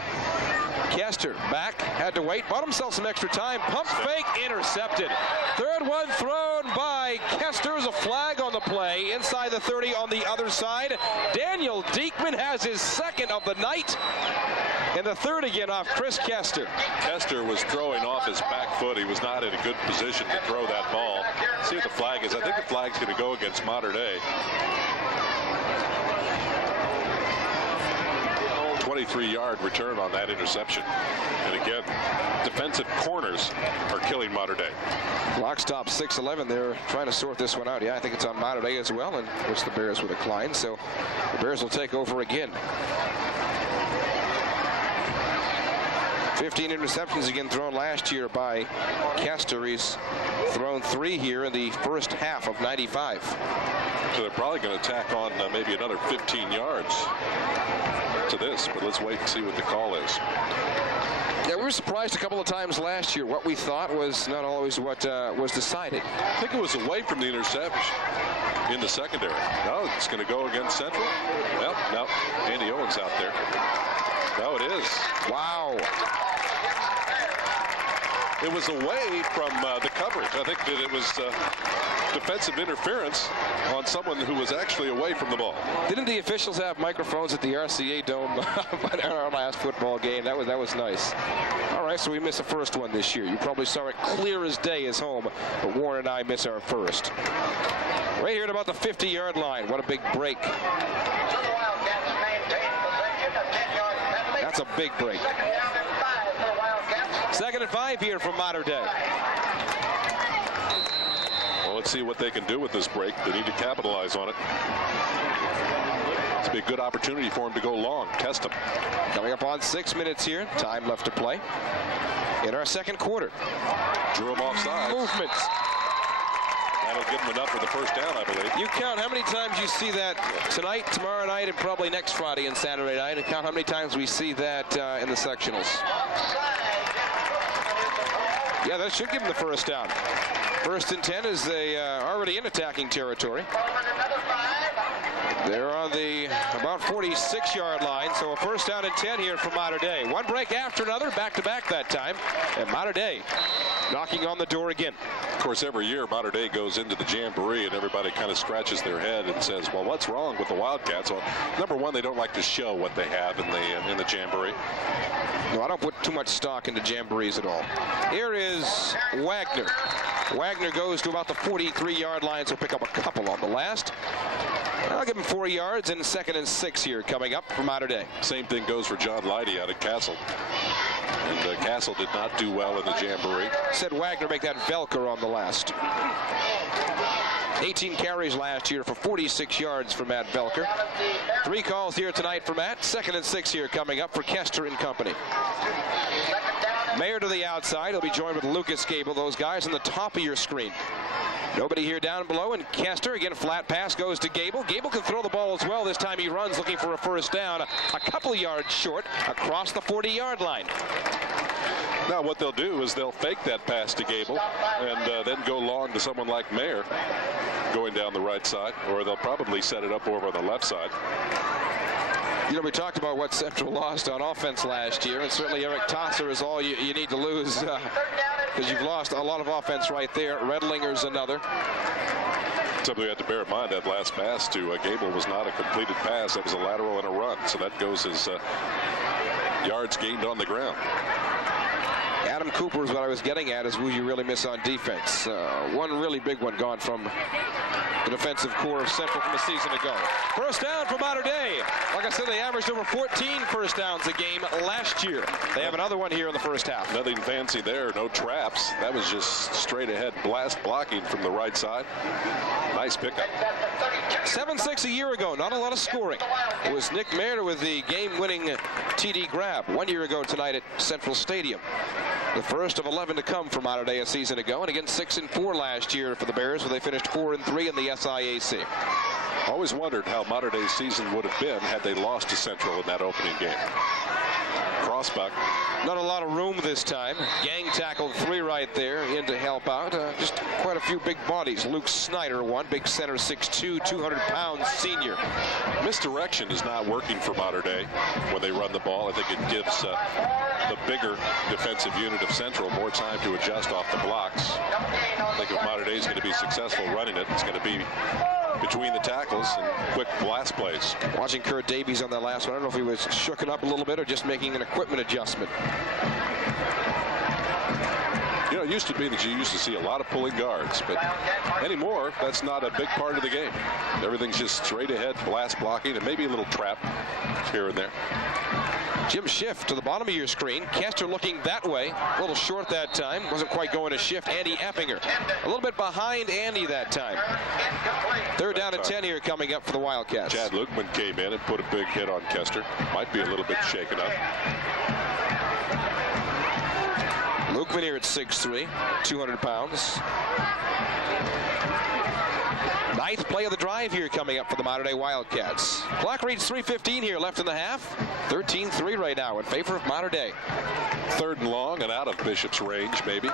Kester back, had to wait, bought himself some extra time. Pump fake, intercepted. 3rd one thrown by Kester. A flag on the play inside the 30 on the other side. Daniel Diekman has his 2nd of the night. And the 3rd again off Chris Kester. Kester was throwing off his back foot. He was not in a good position to throw that ball. See what the flag is. I think the flag's going to go against Mater Dei. 23-yard return on that interception. And again, defensive corners are killing Mater Dei. Clock stops 6:11. They're trying to sort this one out. Yeah, I think it's on Mater Dei as well, and which the Bears would decline. So the Bears will take over again. 15 interceptions again thrown last year by Kester. He's thrown 3 here in the first half of 95. So they're probably going to tack on maybe another 15 yards to this, but let's wait and see what the call is. Yeah, we were surprised a couple of times last year. What we thought was not always what was decided. I think it was away from the interception in the secondary. No, it's going to go against Central. Well, no, Andy Owens out there. No, it is. Wow. It was away from the coverage. I think that it was defensive interference on someone who was actually away from the ball. Didn't the officials have microphones at the RCA Dome in our last football game? That was nice. All right, so we missed the first one this year. You probably saw it clear as day as home, but Warren and I miss our first. Right here at about the 50-yard line. What a big break. That's a big break. 2nd and 5 here from Mater Dei. Well, let's see what they can do with this break. They need to capitalize on it. It's a big good opportunity for him to go long, test him. Coming up on 6 minutes here. Time left to play in our second quarter. Drew him offside. Movements. That'll give him enough for the first down, I believe. You count how many times you see that tonight, tomorrow night, and probably next Friday and Saturday night, and count how many times we see that in the sectionals. Yeah, that should give them the first down. 1st and 10 is they already in attacking territory. They're on the about 46-yard line, so a 1st down and 10 here from Mater Dei. One break after another, back-to-back that time, and Mater Dei knocking on the door again. Of course, every year Mater Dei goes into the Jamboree and everybody kind of scratches their head and says, well, what's wrong with the Wildcats? Well, number one, they don't like to show what they have in the Jamboree. No, I don't put too much stock into Jamborees at all. Here is Wagner. Wagner goes to about the 43-yard line, so pick up a couple on the last. I'll give him 4 yards, and 2nd and 6 here coming up from Mater Dei. Same thing goes for John Leidy out at Castle. And Castle did not do well in the Jamboree. Said Wagner make that Velker on the last. 18 carries last year for 46 yards for Matt Velker. 3 calls here tonight for Matt. 2nd and 6 here coming up for Kester and company. Mayer to the outside. He'll be joined with Lucas Gable. Those guys on the top of your screen. Nobody here down below, and Kester, again, flat pass goes to Gable. Gable can throw the ball as well. This time he runs looking for a 1st down, a couple yards short across the 40-yard line. Now what they'll do is they'll fake that pass to Gable and then go long to someone like Mayer going down the right side, or they'll probably set it up over on the left side. You know, we talked about what Central lost on offense last year, and certainly Eric Tosser is all you need to lose because you've lost a lot of offense right there. Redlinger's another. Something we have to bear in mind, that last pass to Gable was not a completed pass. That was a lateral and a run, so that goes as yards gained on the ground. Adam Cooper is what I was getting at, is who you really miss on defense. One really big one gone from the defensive core of Central from a season ago. 1st down for Mater Dei. Like I said, they averaged over 14 1st downs a game last year. They have another one here in the 1st half. Nothing fancy there, no traps. That was just straight ahead blast blocking from the right side. Nice pickup. 7-6 a year ago, not a lot of scoring. It was Nick Mayer with the game-winning TD grab 1 year ago tonight at Central Stadium. The first of 11 to come for Mater Dei a season ago, and again 6-4 last year for the Bears, where they finished 4-3 in the SIAC. Always wondered how Mater Dei's season would have been had they lost to Central in that opening game. Crossbuck. Not a lot of room this time. Gang tackled 3 right there in to help out. Just quite a few big bodies. Luke Snyder, one big center, 6'2", 200-pound senior. Misdirection is not working for Mater Dei when they run the ball. I think it gives the bigger defensive unit of Central more time to adjust off the blocks. I think if Mater Dei is going to be successful running it, it's going to be between the tackles and quick blast plays. Watching Kurt Davies on that last one, I don't know if he was shooken up a little bit or just making an equipment adjustment. You know, it used to be that you used to see a lot of pulling guards, but anymore, that's not a big part of the game. Everything's just straight ahead, blast blocking, and maybe a little trap here and there. Jim Schiff to the bottom of your screen. Kester looking that way. A little short that time. Wasn't quite going to shift. Andy Eppinger a little bit behind Andy that time. 3rd down and 10 here coming up for the Wildcats. Chad Lukeman came in and put a big hit on Kester. Might be a little bit shaken up. Lukeman here at 6'3", 200 pounds. 9th play of the drive here coming up for the Mater Dei Wildcats. Clock reads 3:15 here left in the half. 13-3 right now in favor of Mater Dei. 3rd and long and out of Bishop's range, maybe.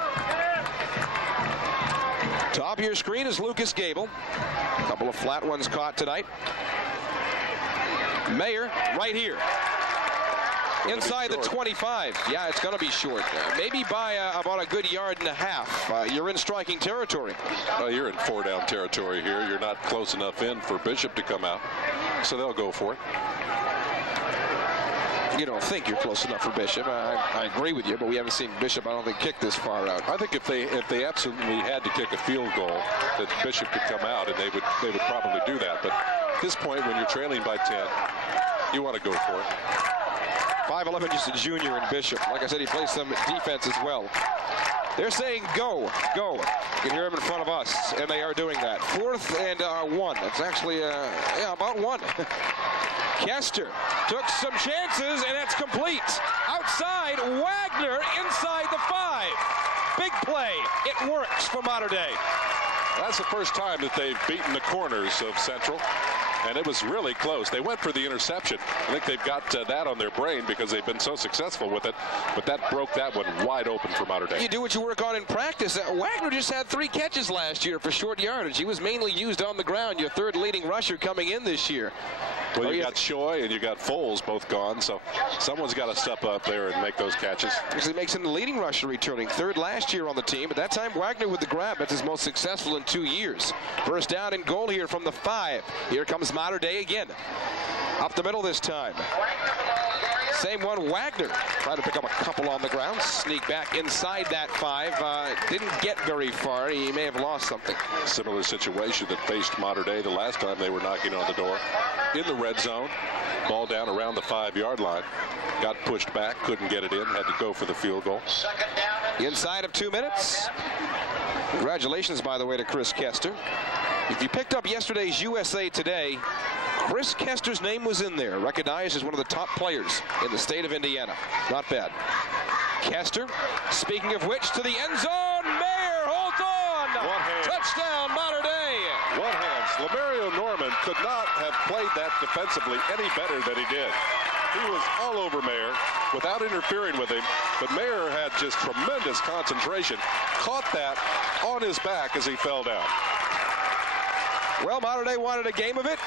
Top of your screen is Lucas Gable. A couple of flat ones caught tonight. Mayer right here. Inside the 25. Yeah, it's going to be short. Maybe by about a good yard and a half. You're in striking territory. You're in 4-down territory here. You're not close enough in for Bishop to come out. So they'll go for it. You don't think you're close enough for Bishop. I agree with you, but we haven't seen Bishop, I don't think, kick this far out. I think if they absolutely had to kick a field goal, that Bishop could come out, and they would probably do that. But at this point, when you're trailing by 10, you want to go for it. 5'11", just a junior in Bishop. Like I said, he plays some defense as well. They're saying go, go. You can hear them in front of us, and they are doing that. 4th and 1. That's actually, about 1. Kester took some chances, and that's complete. Outside, Wagner inside the 5. Big play. It works for Mater Dei. That's the first time that they've beaten the corners of Central, and it was really close. They went for the interception. I think they've got that on their brain because they've been so successful with it, but that broke that one wide open for Mater Dei. You do what you work on in practice. Wagner just had 3 catches last year for short yardage. He was mainly used on the ground, your 3rd leading rusher coming in this year. Well, you got Shoy and you got Foles both gone, so someone's got to step up there and make those catches. He makes him the leading rusher returning, 3rd last year on the team, but that time Wagner with the grab. That's his most successful in 2 years. First down and goal here from the 5. Here comes Mater Dei again. Up the middle this time. Same one, Wagner. Tried to pick up a couple on the ground. Sneak back inside that 5. Didn't get very far. He may have lost something. Similar situation that faced Mater Dei the last time they were knocking on the door. In the red zone. Ball down around the 5-yard line. Got pushed back. Couldn't get it in. Had to go for the field goal. Inside of 2 minutes. Congratulations, by the way, to Chris Kester. If you picked up yesterday's USA Today, Chris Kester's name was in there, recognized as one of the top players in the state of Indiana. Not bad. Kester, speaking of which, to the end zone. Mayer holds on. One hand. Touchdown, Mater Dei. One hand. Lamario Norman could not have played that defensively any better than he did. He was all over Mayer without interfering with him, but Mayer had just tremendous concentration. Caught that on his back as he fell down. Well, Mater Dei wanted a game of it.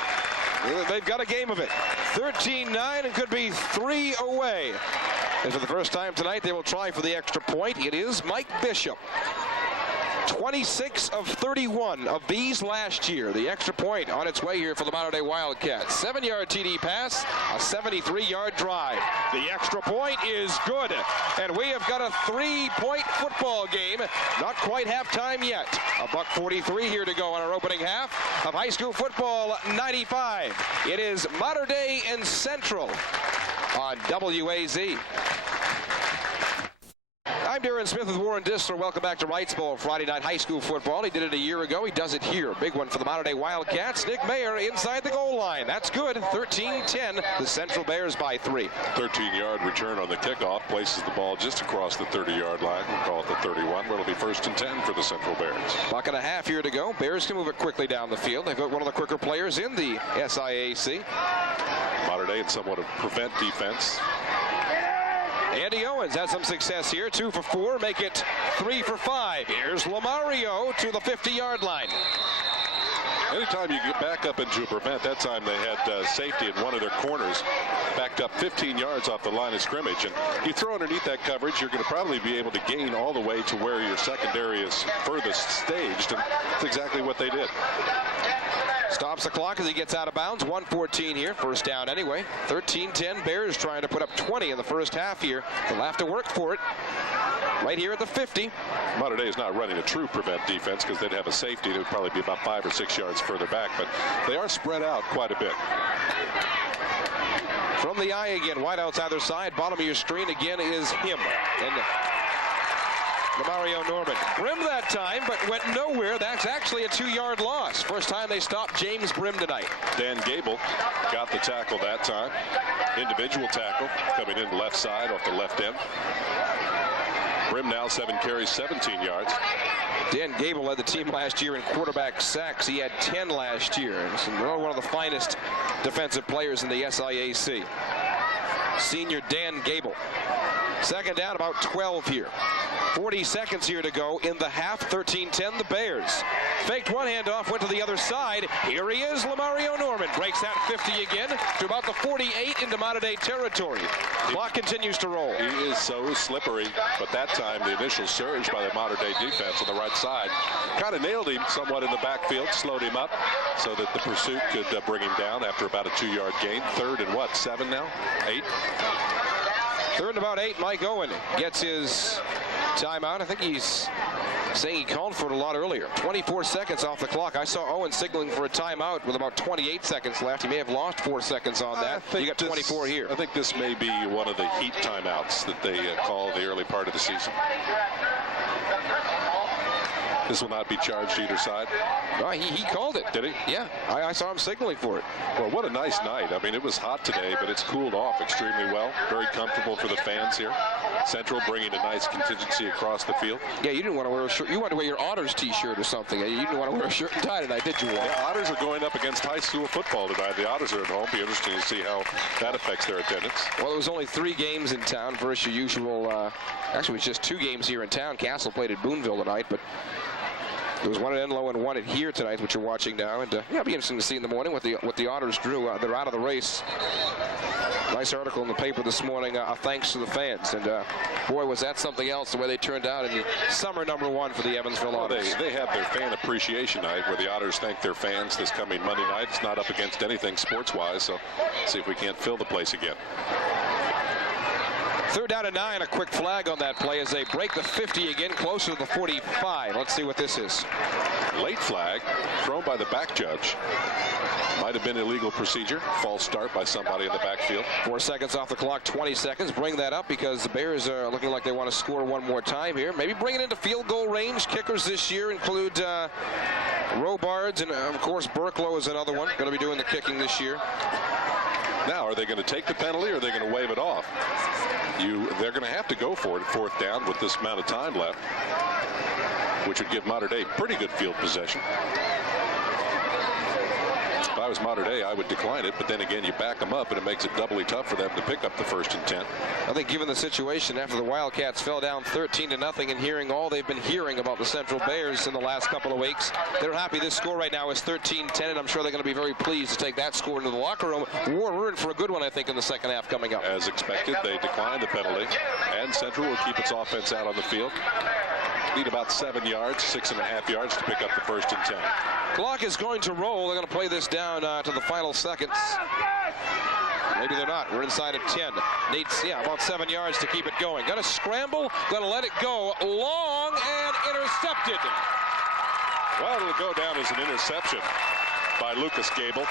They've got a game of it. 13-9 and could be 3 away. And for the first time tonight, they will try for the extra point. It is Mike Bishop. 26 of 31 of these last year. The extra point on its way here for the Mater Dei Wildcats. 7-yard TD pass, a 73-yard drive. The extra point is good. And we have got a 3-point football game. Not quite halftime yet. $1:43 here to go on our opening half of high school football 95. It is Mater Dei and Central on WAZ. I'm Darren Smith with Warren Disler. Welcome back to Wrightsville Friday night high school football. He did it a year ago. He does it here. Big one for the Mater Dei Wildcats. Nick Mayer inside the goal line. That's good. 13-10. The Central Bears by 3. 13-yard return on the kickoff. Places the ball just across the 30-yard line. We'll call it the 31. It'll be 1st and 10 for the Central Bears. $1.50 here to go. Bears can move it quickly down the field. They've got one of the quicker players in the SIAC. Mater Dei in somewhat of prevent defense. Andy Owens had some success here. 2 for 4, make it 3 for 5. Here's Lamario to the 50-yard line. Anytime you get back up into a prevent, that time they had safety in one of their corners, backed up 15 yards off the line of scrimmage. And you throw underneath that coverage, you're going to probably be able to gain all the way to where your secondary is furthest staged. And that's exactly what they did. Stops the clock as he gets out of bounds. 1:14 here. First down anyway. 13-10. Bears trying to put up 20 in the first half here. They'll have to work for it. Right here at the 50. Mater Dei is not running a true prevent defense because they'd have a safety. It would probably be about 5 or 6 yards further back, but they are spread out quite a bit. From the eye again. Wideouts either side. Bottom of your screen again is him. And Lamario Norman. Brim that time, but went nowhere. That's actually a 2-yard loss. First time they stopped James Brim tonight. Dan Gable got the tackle that time. Individual tackle coming in left side off the left end. Brim now 7 carries, 17 yards. Dan Gable led the team last year in quarterback sacks. He had 10 last year. He's one of the finest defensive players in the SIAC. Senior Dan Gable. Second down, about 12 here. 40 seconds here to go in the half. 13-10 the Bears. Faked one handoff, went to the other side. Here he is, Lamario Norman. Breaks that 50 again to about the 48 into Mater Dei territory. Clock continues to roll. He is so slippery, but that time the initial surge by the Mater Dei defense on the right side kind of nailed him somewhat in the backfield, slowed him up so that the pursuit could bring him down after about a 2-yard gain. Third and what, 7 now? 8? Third and about 8. Mike Owen gets his timeout. I think he's saying he called for it a lot earlier. 24 seconds off the clock. I saw Owen signaling for a timeout with about 28 seconds left. He may have lost 4 seconds on that. You got 24 here. I think this may be one of the heat timeouts that they call the early part of the season. This will not be charged either side. No, he called it. Did he? Yeah, I saw him signaling for it. Well, what a nice night. I mean, it was hot today, but it's cooled off extremely well. Very comfortable for the fans here. Central bringing a nice contingency across the field. Yeah, you didn't want to wear a shirt. You wanted to wear your Otters t-shirt or something. You didn't want to wear a shirt and tie tonight, did you, Walt? Yeah, Otters are going up against high school football tonight. The Otters are at home. Be interesting to see how that affects their attendance. Well, there was only 3 games in town versus your usual. Actually, it was just 2 games here in town. Castle played at Boonville tonight, but there was one at Enloe and one at here tonight, which you're watching now. And yeah, it'll be interesting to see in the morning what the Otters drew. They're out of the race. Nice article in the paper this morning. Thanks to the fans. And boy, was that something else, the way they turned out in the summer #1 for the Evansville Otters. They have their fan appreciation night where the Otters thank their fans this coming Monday night. It's not up against anything sports-wise, so see if we can't fill the place again. 3rd down and 9, a quick flag on that play as they break the 50 again, closer to the 45. Let's see what this is. Late flag thrown by the back judge. Might have been illegal procedure. False start by somebody in the backfield. 4 seconds off the clock, 20 seconds. Bring that up because the Bears are looking like they want to score one more time here. Maybe bring it into field goal range. Kickers this year include Robards, and of course Burklow is another one. Going to be doing the kicking this year. Now, are they going to take the penalty or are they going to wave it off? They're going to have to go for it at 4th down with this amount of time left, which would give Mater Dei pretty good field possession. If I was Mater Dei, I would decline it, but then again, you back them up, and it makes it doubly tough for them to pick up the 1st and 10. I think given the situation after the Wildcats fell down 13-0 and hearing all they've been hearing about the Central Bears in the last couple of weeks, they're happy this score right now is 13-10, and I'm sure they're going to be very pleased to take that score into the locker room. We're in for a good one, I think, in the second half coming up. As expected, they declined the penalty, and Central will keep its offense out on the field. Need about 7 yards, 6.5 yards to pick up the 1st and 10. Clock is going to roll. They're going to play this down to the final seconds. Maybe they're not. We're inside of 10. Needs, about 7 yards to keep it going. Going to scramble. Going to let it go long and intercepted. Well, it'll go down as an interception by Lucas Gable.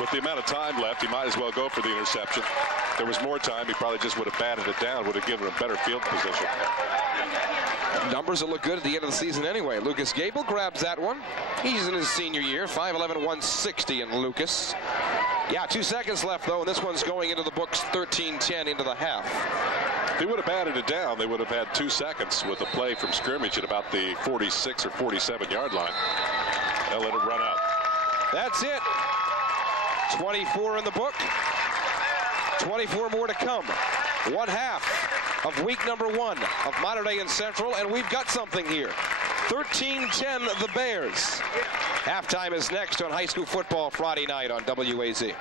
With the amount of time left, he might as well go for the interception. If there was more time, he probably just would have batted it down, would have given him a better field position. Numbers that look good at the end of the season anyway. Lucas Gable grabs that one. He's in his senior year. 5'11", 160 in Lucas. Yeah, 2 seconds left, though, and this one's going into the books 13-10 into the half. If they would have batted it down, they would have had 2 seconds with a play from scrimmage at about the 46 or 47-yard line. They'll let it run out. That's it. 24 in the book. 24 more to come. 1 half of week #1 of Mater Dei and Central, and we've got something here. 13-10 the Bears. Halftime is next on high school football Friday night on WAZ.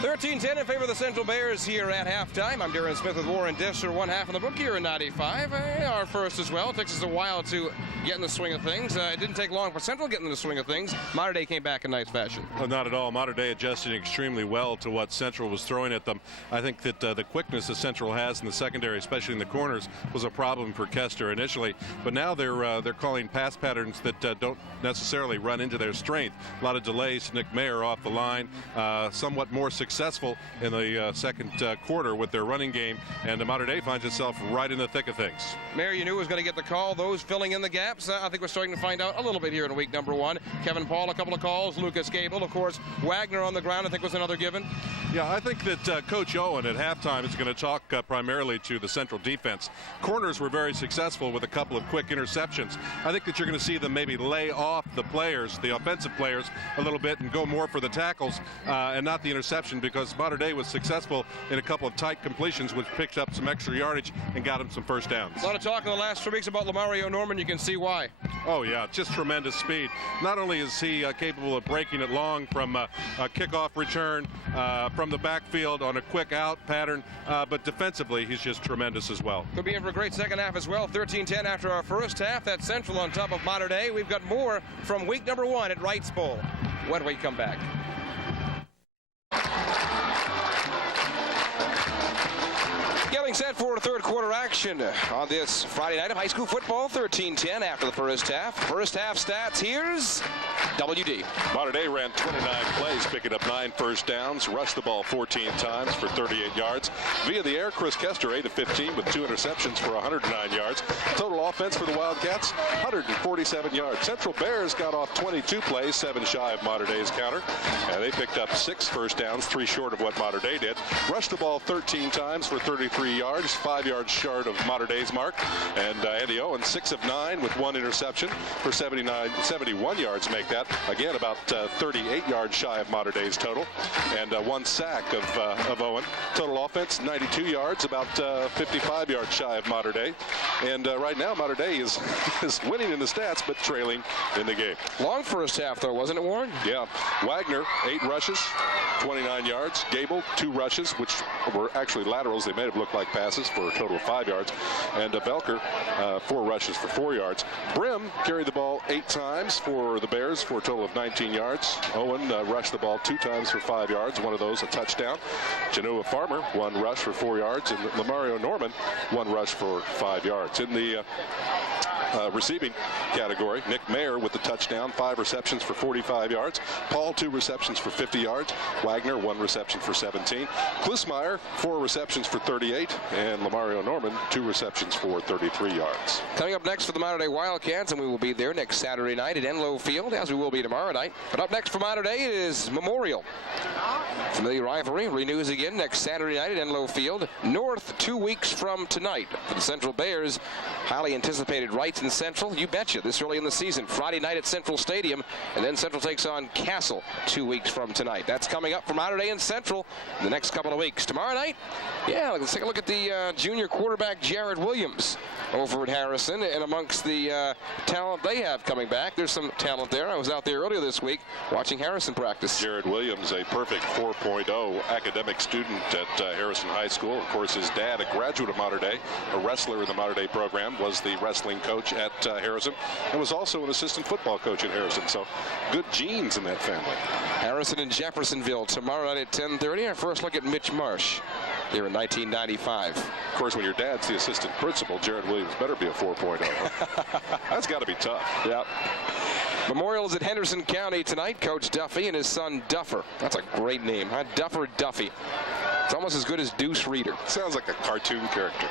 13-10 in favor of the Central Bears here at halftime. I'm Darren Smith with Warren Disher. 1 half in the book here in 95. Our first as well. It takes us a while to get in the swing of things. It didn't take long for Central getting in the swing of things. Mater Dei came back in nice fashion. Well, not at all. Mater Dei adjusted extremely well to what Central was throwing at them. I think that the quickness that Central has in the secondary, especially in the corners, was a problem for Kester initially. But now they're calling pass patterns that don't necessarily run into their strength. A lot of delays. Nick Mayer off the line, somewhat more successful in the second quarter with their running game, and the Mater Dei finds itself right in the thick of things. Mayer, you knew was going to get the call. Those filling in the gaps, I think we're starting to find out a little bit here in week #1. Kevin Paul, a couple of calls. Lucas Gable, of course. Wagner on the ground, I think, was another given. Yeah, I think that Coach Owen at halftime is going to talk primarily to the Central defense. Corners were very successful with a couple of quick interceptions. I think that you're going to see them maybe lay off off the players, the offensive players, a little bit and go more for the tackles and not the interception, because Mater Dei was successful in a couple of tight completions, which picked up some extra yardage and got him some first downs. A lot of talk in the last 3 weeks about Lamario Norman. You can see why. Oh, yeah, just tremendous speed. Not only is he capable of breaking it long from a kickoff return, from the backfield on a quick out pattern, but defensively he's just tremendous as well. Could be in for a great second half as well. 13-10 after our first half. That's Central on top of Mater Dei. We've got more from week number 1 at Wrights Bowl when we come back. Getting set for third quarter action on this Friday night of high school football. 13-10 after the first half. First half stats, here's WD. Mater Dei ran 29 plays, picking up 9 first downs, rushed the ball 14 times for 38 yards. Via the air, Chris Kester 8 of 15 with 2 interceptions for 109 yards. Total offense for the Wildcats, 147 yards. Central Bears got off 22 plays, 7 shy of Mater Dei's counter. And they picked up 6 first downs, 3 short of what Mater Dei did. Rushed the ball 13 times for 33 yards, 5 yards short of Mater Dei's mark. And Andy Owen 6 of 9 with 1 interception for 71 yards make that. Again, about 38 yards shy of Mater Dei's total, and 1 sack of Owen. Total offense 92 yards, about 55 yards shy of Mater Dei. And right now Mater Dei is winning in the stats, but trailing in the game. Long first half though, wasn't it, Warren? Yeah. Wagner 8 rushes, 29 yards. Gable 2 rushes, which were actually laterals. They may have looked like passes for a total of 5 yards. And Belker 4 rushes for 4 yards. Brim carried the ball 8 times for the Bears for a total of 19 yards. Owen rushed the ball 2 times for 5 yards, one of those a touchdown. Genoa Farmer 1 rush for 4 yards, and Lamario Norman 1 rush for 5 yards. In the receiving category, Nick Mayer with the touchdown, 5 receptions for 45 yards. Paul 2 receptions for 50 yards. Wagner 1 reception for 17. Klusmeyer 4 receptions for 38, and Lamario Norman 2 receptions for 33 yards. Coming up next for the Mater Dei Wildcats, and we will be there next Saturday night at Enloe Field, as we will be tomorrow night. But up next for Mater Dei is Memorial. Familiar rivalry renews again next Saturday night at Enloe Field. North 2 weeks from tonight. For the Central Bears, highly anticipated Wrights in Central. You betcha, this early in the season. Friday night at Central Stadium, and then Central takes on Castle 2 weeks from tonight. That's coming up for Mater Dei and Central in the next couple of weeks. Tomorrow night, yeah, let's take a look at the junior quarterback Jared Williams over at Harrison, and amongst the talent they have coming back, there's some talent there. I was out there earlier this week watching Harrison practice. Jared Williams, a perfect 4.0 academic student at Harrison High School. Of course, his dad, a graduate of Mater Dei, a wrestler in the Mater Dei program, was the wrestling coach at Harrison, and was also an assistant football coach at Harrison. So good genes in that family. Harrison and Jeffersonville tomorrow night at 10:30. Our first look at Mitch Marsh here in 1995. Of course, when your dad's the assistant principal, Jared Williams better be a 4.0. That's got to be tough. Yep. Memorial is at Henderson County tonight. Coach Duffy and his son Duffer. That's a great name, huh? Duffer Duffy. It's almost as good as Deuce Reader. Sounds like a cartoon character.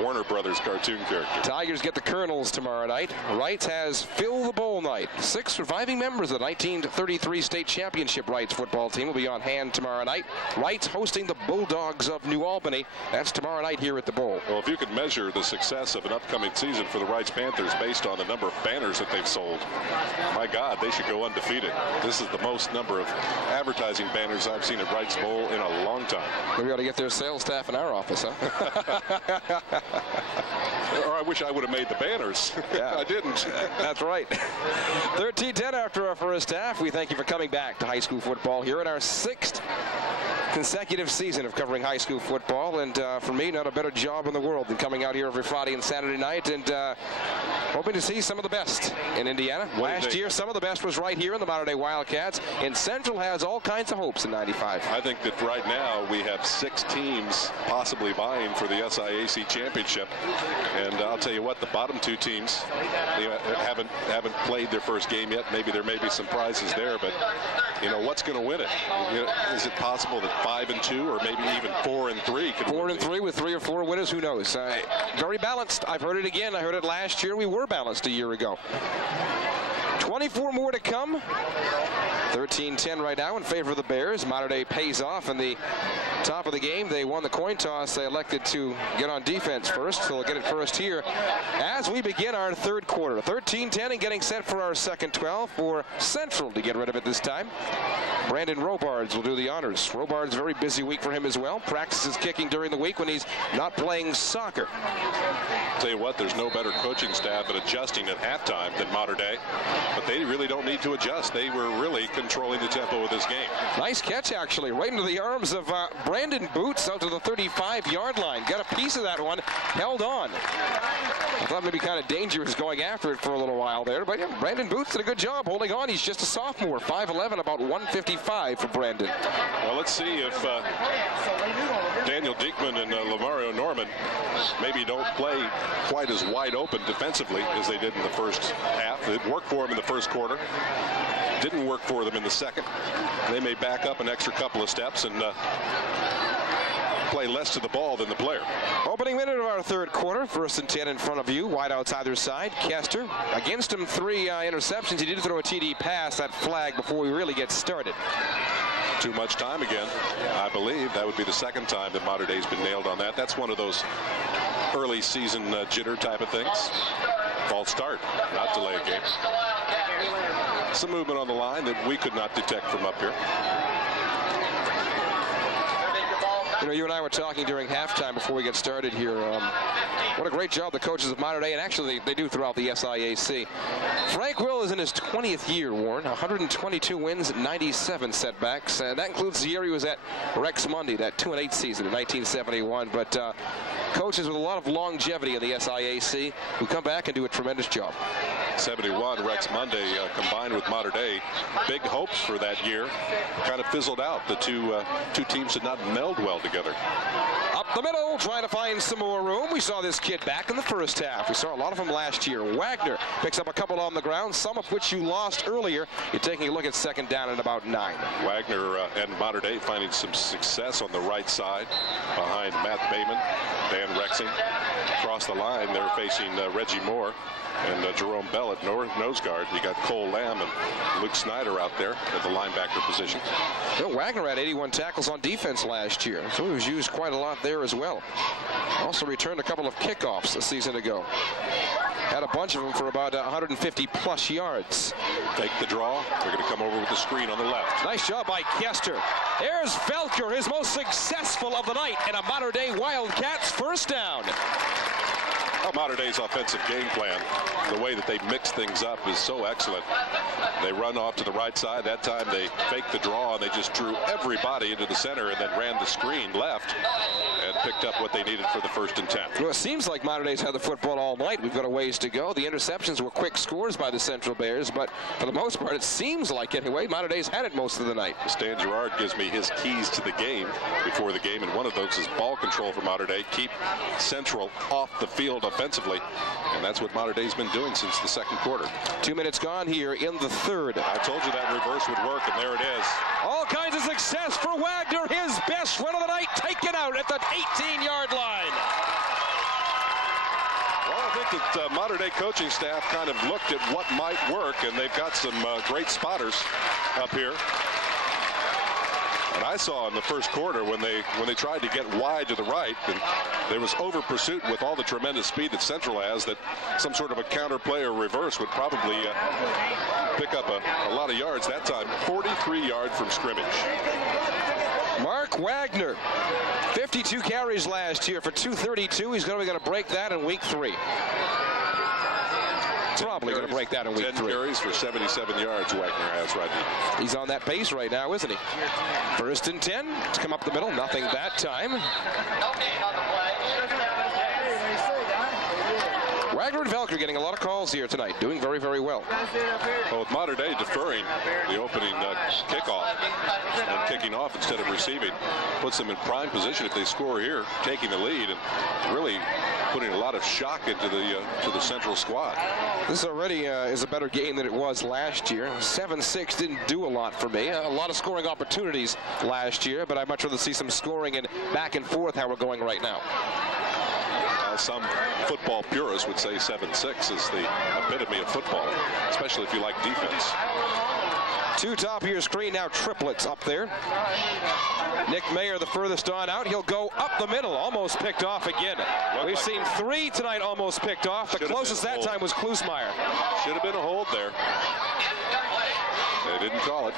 Warner Brothers cartoon character. Tigers get the Colonels tomorrow night. Wrights has Fill the Bowl night. 6 surviving members of the 1933 state championship Wrights football team will be on hand tomorrow night. Wrights hosting the Bulldogs of New Albany. That's tomorrow night here at the Bowl. Well, if you could measure the success of an upcoming season for the Wrights Panthers based on the number of banners that they've sold, my God, they should go undefeated. This is the most number of advertising banners I've seen at Wrights Bowl in a long time. We ought to get their sales staff in our office, huh? Or I wish I would have made the banners. Yeah. I didn't. That's right. 13-10 after our first half. We thank you for coming back to high school football here in our 6th consecutive season of covering high school football, and for me, not a better job in the world than coming out here every Friday and Saturday night, and hoping to see some of the best in Indiana. Last year, some of the best was right here in the Mater Dei Wildcats, and Central has all kinds of hopes in 95. I think that right now we have 6 teams possibly vying for the SIAC championship, and I'll tell you what, the bottom 2 teams, they haven't played their first game yet. Maybe there may be some prizes there, but you know, what's going to win it? You know, is it possible that 5-2 or maybe even 4-3 could 4-3 with 3 or 4 winners? Who knows? Very balanced. I've heard it again. I heard it last year. We were balanced a year ago. 24 more to come. 13-10 right now in favor of the Bears. Mater Dei pays off in the top of the game. They won the coin toss. They elected to get on defense first, so they'll get it first here as we begin our third quarter. 13-10 and getting set for our second 12 for Central to get rid of it this time. Brandon Robards will do the honors. Robards, very busy week for him as well. Practices kicking during the week when he's not playing soccer. Tell you what, there's no better coaching staff at adjusting at halftime than Mater Dei, but they really don't need to adjust. They were really controlling the tempo of this game. Nice catch, actually, right into the arms of Brandon Boots out to the 35-yard line. Got a piece of that one, held on. I thought maybe kind of dangerous going after it for a little while there, but yeah, Brandon Boots did a good job holding on. He's just a sophomore, 5'11", about 155 for Brandon. Well, let's see if Daniel Diekman and Lamario Norman maybe don't play quite as wide open defensively as they did in the first half. It worked for them in the first quarter. Didn't work for them in the second. They may back up an extra couple of steps and play less to the ball than the player. Opening minute of our third quarter. 1st and 10 in front of you. Wideouts either side. Kester. Against him, 3 interceptions. He did throw a TD pass. That flag before we really get started. Too much time again. I believe that would be the second time that Mater Dei's been nailed on that. That's one of those early season jitter type of things. False start, not delay a game. Some movement on the line that we could not detect from up here. You know, you and I were talking during halftime before we get started here. What a great job the coaches of Mater Dei, and actually they do throughout the SIAC. Frank Will is in his 20th year, Warren. 122 wins, 97 setbacks. And that includes the year he was at Rex Mundy, that 2-8 season in 1971. But coaches with a lot of longevity in the SIAC who come back and do a tremendous job. 71, Rex Mundy combined with Mater Dei. Big hopes for that year. Kind of fizzled out. The two teams did not meld well together. Up the middle, trying to find some more room. We saw this kid back in the first half. We saw a lot of them last year. Wagner picks up a couple on the ground, some of which you lost earlier. You're taking a look at second down at about 9. Wagner and Mater Dei finding some success on the right side behind Matt Bayman, Dan Rexing. Across the line, they're facing Reggie Moore and Jerome Bell at nose guard. You got Cole Lamb and Luke Snyder out there at the linebacker position. Well, Wagner had 81 tackles on defense last year, so he was used quite a lot there as well. Also returned a couple of kickoffs a season ago. Had a bunch of them for about 150-plus yards. Take the draw. They're going to come over with the screen on the left. Nice job by Kester. There's Velker, his most successful of the night, and a Mater Dei Wildcats first down. Well, Mater Dei's offensive game plan, the way that they mix things up is so excellent. They run off to the right side. That time they faked the draw and they just drew everybody into the center and then ran the screen left and picked up what they needed for the 1st and 10. Well, it seems like Mater Dei's had the football all night. We've got a ways to go. The interceptions were quick scores by the Central Bears, but for the most part, it seems like anyway, Mater Dei's had it most of the night. Stan Gerard gives me his keys to the game before the game, and one of those is ball control for Mater Dei. Keep Central off the field offensively, and that's what Mater Dei's been doing since the second quarter. 2 minutes gone here in the third. I told you that reverse would work, and there it is. All kinds of success for Wagner. His best run of the night taken out at the 18-yard line. Well, I think that Mater Dei coaching staff kind of looked at what might work, and they've got some great spotters up here. And I saw in the first quarter when they tried to get wide to the right, and there was over pursuit with all the tremendous speed that Central has, that some sort of a counter play or reverse would probably pick up a lot of yards. That time, 43 yards from scrimmage. Mark Wagner, 52 carries last year for 232. He's going to break that in week 3. Probably going to break that in week 3. 10 carries for 77 yards Wagner has right now. He's on that pace right now, isn't he? 1st and 10. Let's come up the middle. Nothing that time. Wagner and Velker getting a lot of calls here tonight. Doing very, very well. Well, with Mater Dei deferring the opening kickoff and kicking off instead of receiving, puts them in prime position if they score here, taking the lead and really putting a lot of shock into the Central squad. This already is a better game than it was last year. 7-6 didn't do a lot for me. A lot of scoring opportunities last year, but I'd much rather see some scoring and back and forth how we're going right now. While some football purists would say 7-6 is the epitome of football, especially if you like defense. Two top of your screen now, triplets up there. Nick Mayer, the furthest on out. He'll go up the middle, almost picked off again. We've seen 3 tonight almost picked off. The closest that time was Klusmeyer. Should have been a hold there. They didn't call it.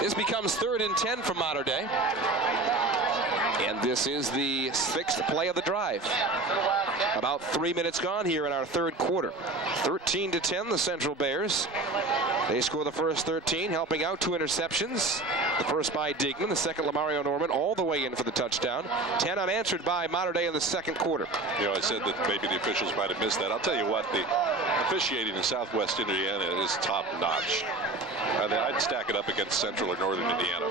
This becomes 3rd and 10 for Mater Dei. And this is the 6th play of the drive. About 3 minutes gone here in our 3rd quarter. 13-10, the Central Bears. They score the first 13, helping out 2 interceptions. The first by Diekman, the second Lamario Norman, all the way in for the touchdown. 10 unanswered by Mater Dei in the 2nd quarter. You know, I said that maybe the officials might have missed that. I'll tell you what, the officiating in Southwest Indiana is top-notch. I'd stack it up against Central or Northern Indiana.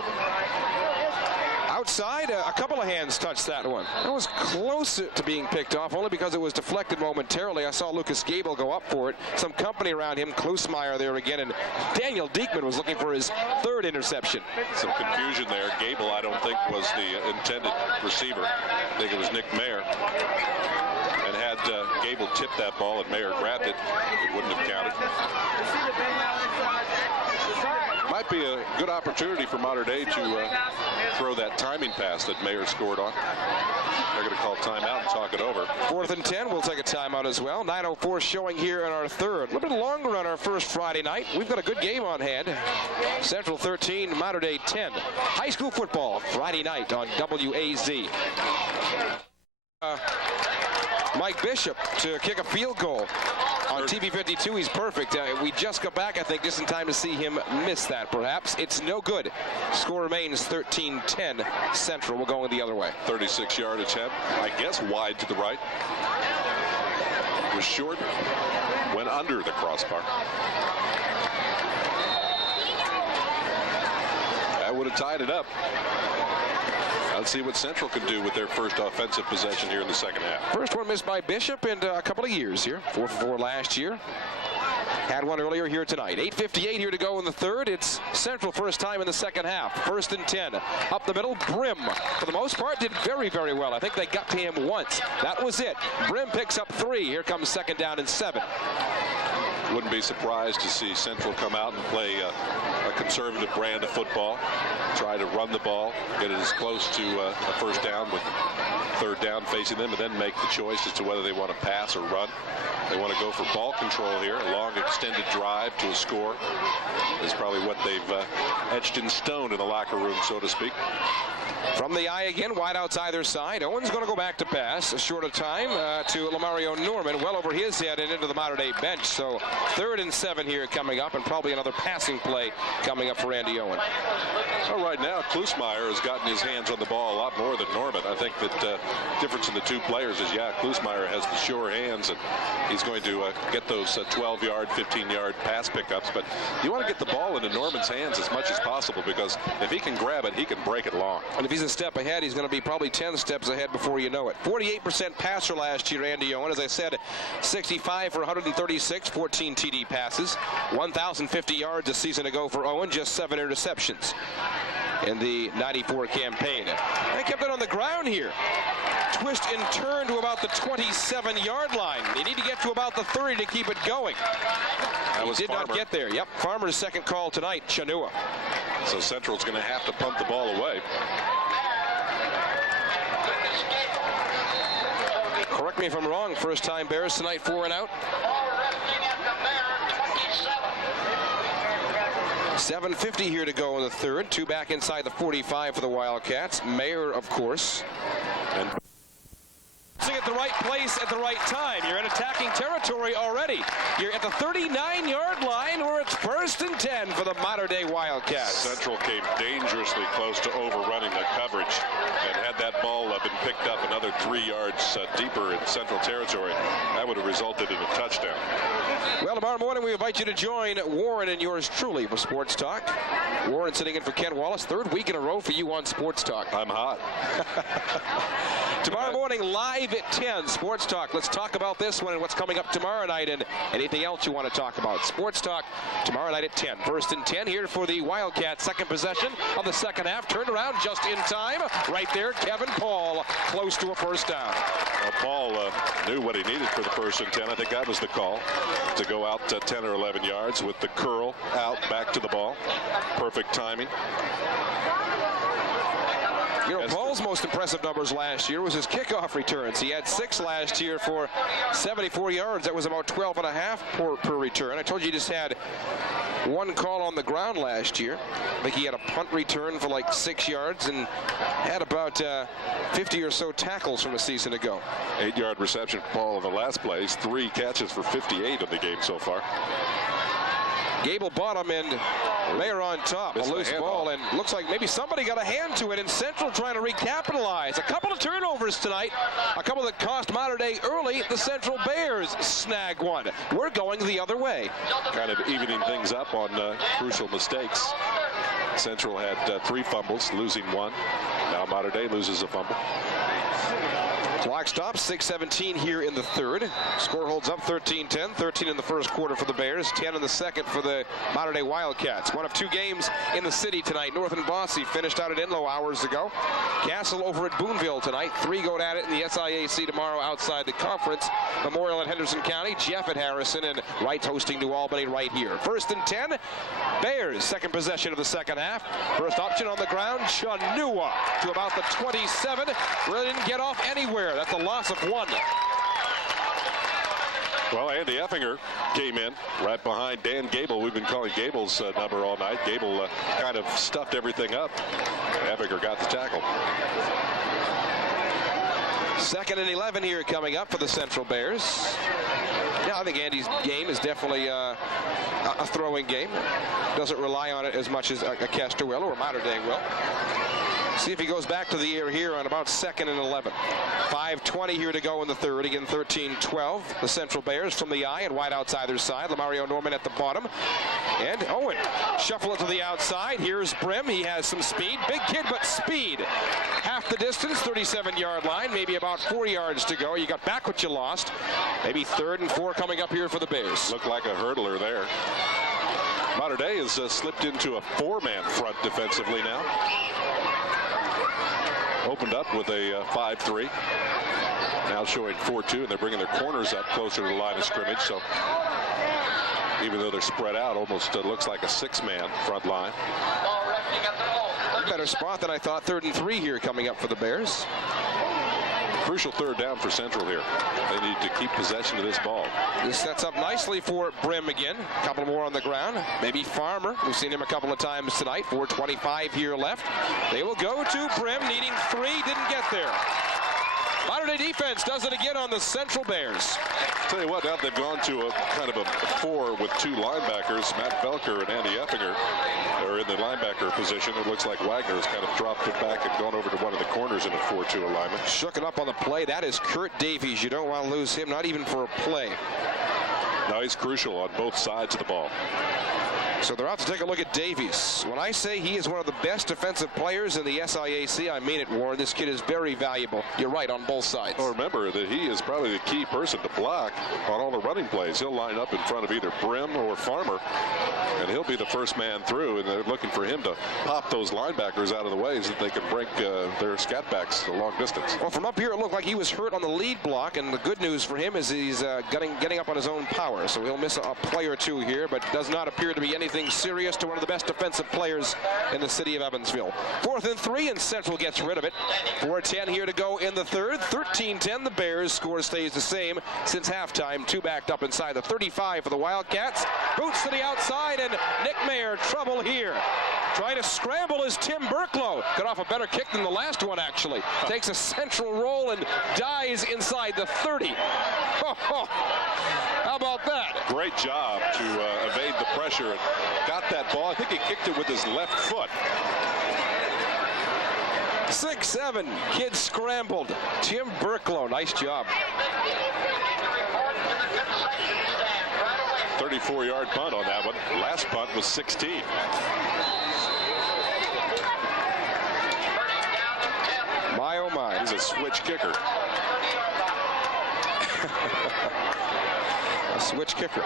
Outside, a couple of hands touched that one. That was close to being picked off, only because it was deflected momentarily. I saw Lucas Gable go up for it. Some company around him, Klusmeyer there again, and Daniel Diekman was looking for his 3rd interception. Some confusion there. Gable, I don't think, was the intended receiver. I think it was Nick Mayer. And had Gable tipped that ball and Mayer grabbed it, it wouldn't have counted. Might be a good opportunity for Mater Dei to throw that timing pass that Mayer scored on. They're going to call timeout and talk it over. 4th and 10, we'll take a timeout as well. 9:04 showing here in our 3rd. A little bit longer on our first Friday night. We've got a good game on hand. Central 13, Mater Dei 10. High school football Friday night on WAZ. Mike Bishop to kick a field goal. On TV 52, he's perfect. We just got back, I think, just in time to see him miss that, perhaps. It's no good. Score remains 13-10 Central. We'll go the other way. 36-yard attempt, I guess wide to the right. Was short, went under the crossbar. That would have tied it up. Let's see what Central can do with their first offensive possession here in the 2nd half. First one missed by Bishop in a couple of years here. 4 for 4 last year. Had one earlier here tonight. 8:58 here to go in the 3rd. It's Central first time in the 2nd half. 1st and 10. Up the middle, Brim, for the most part, did very, very well. I think they got to him once. That was it. Brim picks up 3. Here comes 2nd down and 7. Wouldn't be surprised to see Central come out and play a conservative brand of football. Try to run the ball, get it as close to a first down with 3rd down facing them, and then make the choice as to whether they want to pass or run. They want to go for ball control here. A long extended drive to a score is probably what they've etched in stone in the locker room, so to speak. From the eye again, wide outs either side. Owen's going to go back to pass. A short of time to Lamario Norman, well over his head and into the Mater Dei bench. So 3rd and 7 here coming up, and probably another passing play coming up for Andy Owen. Well, right now, Klusmeyer has gotten his hands on the ball a lot more than Norman. I think that difference in the 2 players is, yeah, Klusmeyer has the sure hands, and he's going to get those 12-yard, 15-yard pass pickups. But you want to get the ball into Norman's hands as much as possible, because if he can grab it, he can break it long. And if he's a step ahead, he's going to be probably 10 steps ahead before you know it. 48% passer last year, Andy Owen. As I said, 65 for 136, 14 TD passes, 1,050 yards a season ago for Owen, just 7 interceptions in the 94 campaign. They kept it on the ground here. Twist and turn to about the 27-yard line. They need to get to about the 30 to keep it going. He did not get there. Yep, Farmer's 2nd call tonight, Chanua. So Central's going to have to pump the ball away. Correct me if I'm wrong. First time Bears tonight, 4 and out. 7:50 here to go in the 3rd. 2 back inside the 45 for the Wildcats. Mayer, of course. And at the right place at the right time. You're in attacking territory already. You're at the 39-yard line where it's 1st and 10 for the Mater Dei Wildcats. Central came dangerously close to overrunning the coverage, and had that ball been picked up another 3 yards deeper in Central territory, that would have resulted in a touchdown. Well, tomorrow morning we invite you to join Warren and yours truly for Sports Talk. Warren sitting in for Ken Wallace. 3rd week in a row for you on Sports Talk. I'm hot. Tomorrow morning, live at 10, Sports Talk. Let's talk about this one and what's coming up tomorrow night and anything else you want to talk about. Sports Talk tomorrow night at 10. First and 10 here for the Wildcats. Second possession of the second half. Turned around just in time. Right there, Kevin Paul, close to a first down. Well, Paul knew what he needed for the first and 10. I think that was the call, to go out 10 or 11 yards with the curl out back to the ball. Perfect timing. You know, Paul's most impressive numbers last year was his kickoff returns. He had 6 last year for 74 yards. That was about 12.5 per return. I told you he just had 1 call on the ground last year. I think he had a punt return for like 6 yards and had about 50 or so tackles from a season ago. 8-yard reception for Paul in the last place. 3 catches for 58 in the game so far. Gable bottom and Mayer on top. A loose ball, and looks like maybe somebody got a hand to it, and Central trying to recapitalize. A couple of turnovers tonight, a couple that cost Mater Dei early. The Central Bears snag one. We're going the other way. Kind of evening things up on crucial mistakes. Central had 3 fumbles, losing 1. Now Mater Dei loses a fumble. Clock stops, 6:17 here in the third. Score holds up 13-10, 13 in the first quarter for the Bears, 10 in the second for the Mater Dei Wildcats. One of 2 games in the city tonight. North and Bosse finished out at Enlow hours ago. Castle over at Boonville tonight. 3 go at it in the SIAC tomorrow outside the conference. Memorial at Henderson County, Jeff at Harrison, and Wright hosting New Albany right here. First and 10, Bears, second possession of the second half. First option on the ground, Chanua to about the 27. Really didn't get off anywhere. That's a loss of 1. Well, Andy Effinger came in right behind Dan Gable. We've been calling Gable's number all night. Gable kind of stuffed everything up. Effinger got the tackle. Second and 11 here coming up for the Central Bears. Yeah, I think Andy's game is definitely a throwing game. Doesn't rely on it as much as a Kester will or Mater Dei will. See if he goes back to the air here on about 2nd and 11. 5:20 here to go in the third. Again, 13-12. The Central Bears from the eye and wide outside their side. Lamario Norman at the bottom. And Owen shuffle it to the outside. Here's Brim. He has some speed. Big kid, but speed. Half the distance, 37-yard line. Maybe about 4 yards to go. You got back what you lost. Maybe 3rd and 4 coming up here for the Bears. Looked like a hurdler there. Mater Dei has slipped into a 4-man front defensively now. Opened up with a 5-3. Now showing 4-2, and they're bringing their corners up closer to the line of scrimmage. So even though they're spread out, almost looks like a 6-man front line. Better spot than I thought. 3rd and 3 here coming up for the Bears. Crucial 3rd down for Central here. They need to keep possession of this ball. This sets up nicely for Brim again. A couple more on the ground. Maybe Farmer. We've seen him a couple of times tonight. 4:25 here left. They will go to Brim, needing 3. Didn't get there. Mater Dei defense does it again on the Central Bears. Tell you what, now they've gone to a kind of a 4 with 2 linebackers. Matt Felker and Andy Effinger are in the linebacker position. It looks like Wagner has kind of dropped it back and gone over to one of the corners in a 4-2 alignment. Shook it up on the play. That is Kurt Davies. You don't want to lose him, not even for a play. Now he's crucial on both sides of the ball. So they're out to take a look at Davies. When I say he is one of the best defensive players in the SIAC, I mean it, Warren. This kid is very valuable. You're right on both sides. Well, remember that he is probably the key person to block on all the running plays. He'll line up in front of either Brim or Farmer, and he'll be the first man through, and they're looking for him to pop those linebackers out of the way so that they can break their scat backs a long distance. Well, from up here, it looked like he was hurt on the lead block, and the good news for him is he's getting up on his own power, so he'll miss a play or 2 here, but does not appear to be anything serious to one of the best defensive players in the city of Evansville. 4th and 3, and Central gets rid of it. 4:10 here to go in the third. 13-10, the Bears. Score stays the same since halftime. 2 backed up inside the 35 for the Wildcats. Boots to the outside, and Nick Mayer, trouble here. Trying to scramble is Tim Burklow. Got off a better kick than the last one, actually. Takes a central roll and dies inside the 30. How about that? Great job to evade the pressure and got that ball. I think he kicked it with his left foot. 6-7. Kid scrambled. Tim Burklow. Nice job. 34-yard punt on that one. Last punt was 16. My, oh my. He's a a switch kicker. A switch kicker.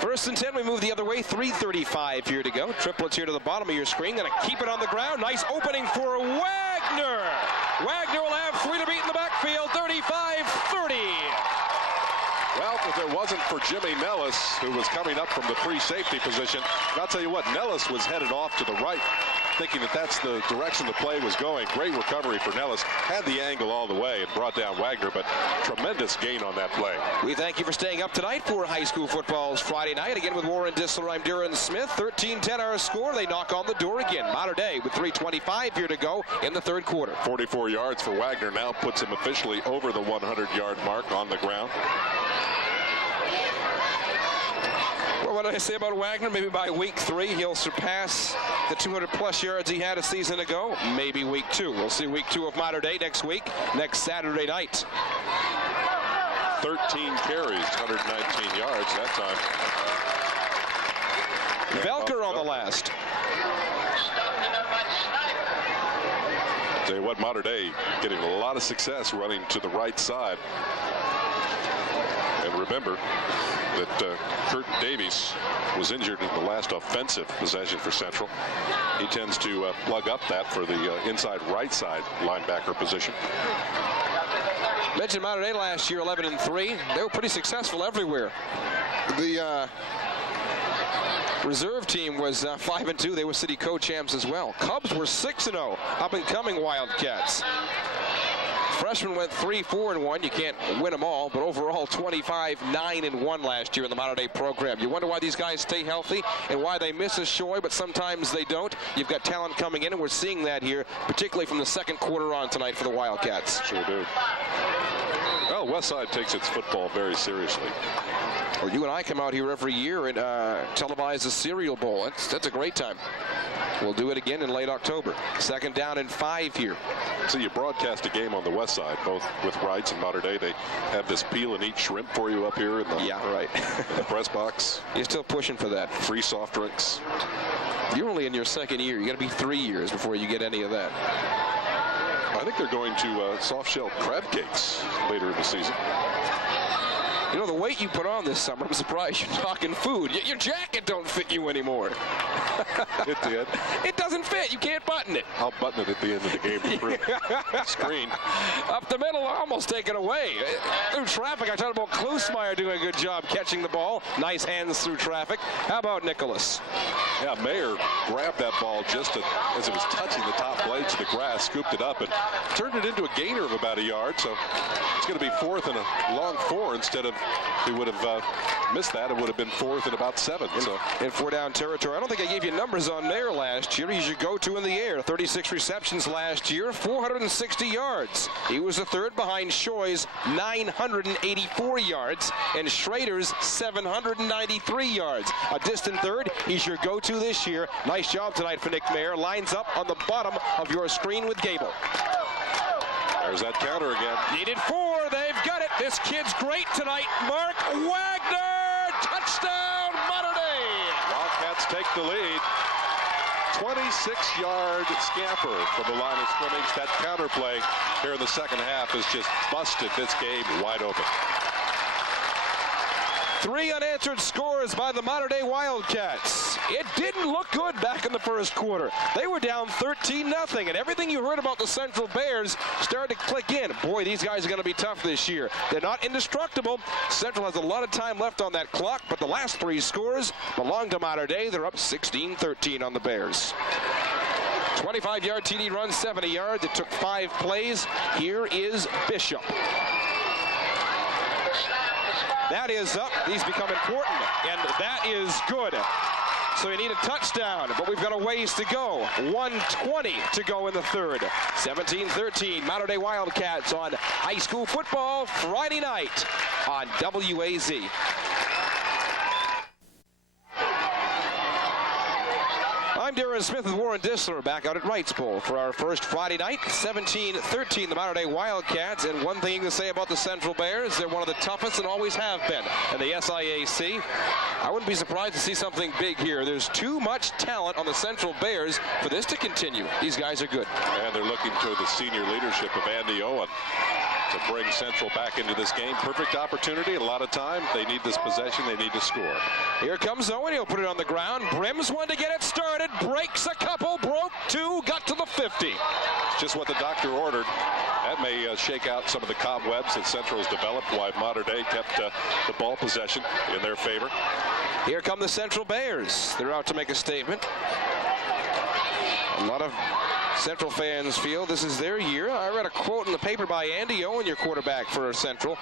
First and 10, we move the other way. 3:35 here to go. Triplets here to the bottom of your screen. Going to keep it on the ground. Nice opening for Wagner. Wagner will have 3 to beat in the backfield. 35-30. Well, if it wasn't for Jimmy Nellis, who was coming up from the free safety position, and I'll tell you what, Nellis was headed off to the right, thinking that that's the direction the play was going. Great recovery for Nellis. Had the angle all the way and brought down Wagner, but tremendous gain on that play. We thank you for staying up tonight for high school football's Friday night. Again with Warren Dissler, I'm Duran Smith. 13-10 our score. They knock on the door again. Mater Dei with 3:25 here to go in the third quarter. 44 yards for Wagner now puts him officially over the 100-yard mark on the ground. Well, what did I say about Wagner? Maybe by week 3 he'll surpass the 200-plus yards he had a season ago. Maybe week 2. We'll see week 2 of Mater Dei next week, next Saturday night. 13 carries, 119 yards that time. Velker on the last. Tell you what, Mater Dei getting a lot of success running to the right side. And remember that Kurt Davies was injured in the last offensive possession for Central. He tends to plug up that for the inside right side linebacker position. Mentioned Mater Dei last year, 11-3. They were pretty successful everywhere. The reserve team was 5-2. They were city co-champs as well. Cubs were 6-0, up-and-coming Wildcats. Freshmen went 3-4-1. You can't win them all, but overall 25-9-1 last year in the Mater Dei program. You wonder why these guys stay healthy and why they miss a Shoy, but sometimes they don't. You've got talent coming in, and we're seeing that here, particularly from the second quarter on tonight for the Wildcats. Sure do. Well, Westside takes its football very seriously. Well, you and I come out here every year and televise the Cereal Bowl. That's a great time. We'll do it again in late October. 2nd down and 5 here. So you broadcast a game on the west side, both with Wrights and Mater Dei. They have this peel and eat shrimp for you up here in the, in the press box. You're still pushing for that. Free soft drinks. You're only in your 2nd year. You got to be 3 years before you get any of that. I think they're going to soft-shelled crab cakes later in the season. You know, the weight you put on this summer, I'm surprised you're talking food. Your jacket don't fit you anymore. It did. It doesn't fit. You can't button it. I'll button it at the end of the game to prove it. Screen. Up the middle, almost taken away. Through traffic, I talked about Kloosmeyer doing a good job catching the ball. Nice hands through traffic. How about Nicholas? Yeah, Mayer grabbed that ball just as it was touching the top blades of the grass, scooped it up, and turned it into a gainer of about a yard. So it's going to be 4th and a long 4 instead of, he would have missed that. It would have been 4th and about 7. So in 4-down territory. I don't think I gave you numbers on Mayer last year. He's your go-to in the air. 36 receptions last year, 460 yards. He was a 3rd behind Shoy's 984 yards and Schrader's 793 yards. A distant 3rd. He's your go-to this year. Nice job tonight for Nick Mayer. Lines up on the bottom of your screen with Gable. There's that counter again. Needed 4. They've got it. This kid's great tonight. Mark Wagner. Touchdown, Mater Dei. Wildcats take the lead. 26-yard scamper from the line of scrimmage. That counter play here in the second half has just busted this game wide open. 3 unanswered scores by the Mater Dei Wildcats. It didn't look good back in the first quarter. They were down 13-0, and everything you heard about the Central Bears started to click in. Boy, these guys are going to be tough this year. They're not indestructible. Central has a lot of time left on that clock, but the last 3 scores belong to Mater Dei. They're up 16-13 on the Bears. 25-yard TD run, 70 yards. It took 5 plays. Here is Bishop. That is up. These become important, and that is good. So you need a touchdown, but we've got a ways to go. 1:20 to go in the 3rd. 17-13, Mater Dei Wildcats on high school football Friday night on WAZ. I'm Darren Smith with Warren Dissler back out at Wrights Bowl for our first Friday night. 17-13 the Mater Dei Wildcats, and one thing to say about the Central Bears, they're one of the toughest and always have been in the SIAC. I wouldn't be surprised to see something big here. There's too much talent on the Central Bears for this to continue. These guys are good. And they're looking to the senior leadership of Andy Owen to bring Central back into this game. Perfect opportunity. A lot of time. They need this possession. They need to score. Here comes Owen. He'll put it on the ground. Brims one to get it started. Breaks a couple. Broke two. Got to the 50. It's just what the doctor ordered. That may shake out some of the cobwebs that Central has developed, while Mater Dei kept the ball possession in their favor. Here come the Central Bears. They're out to make a statement. A lot of Central fans feel this is their year. I read a quote in the paper by Andy Owen, your quarterback for Central,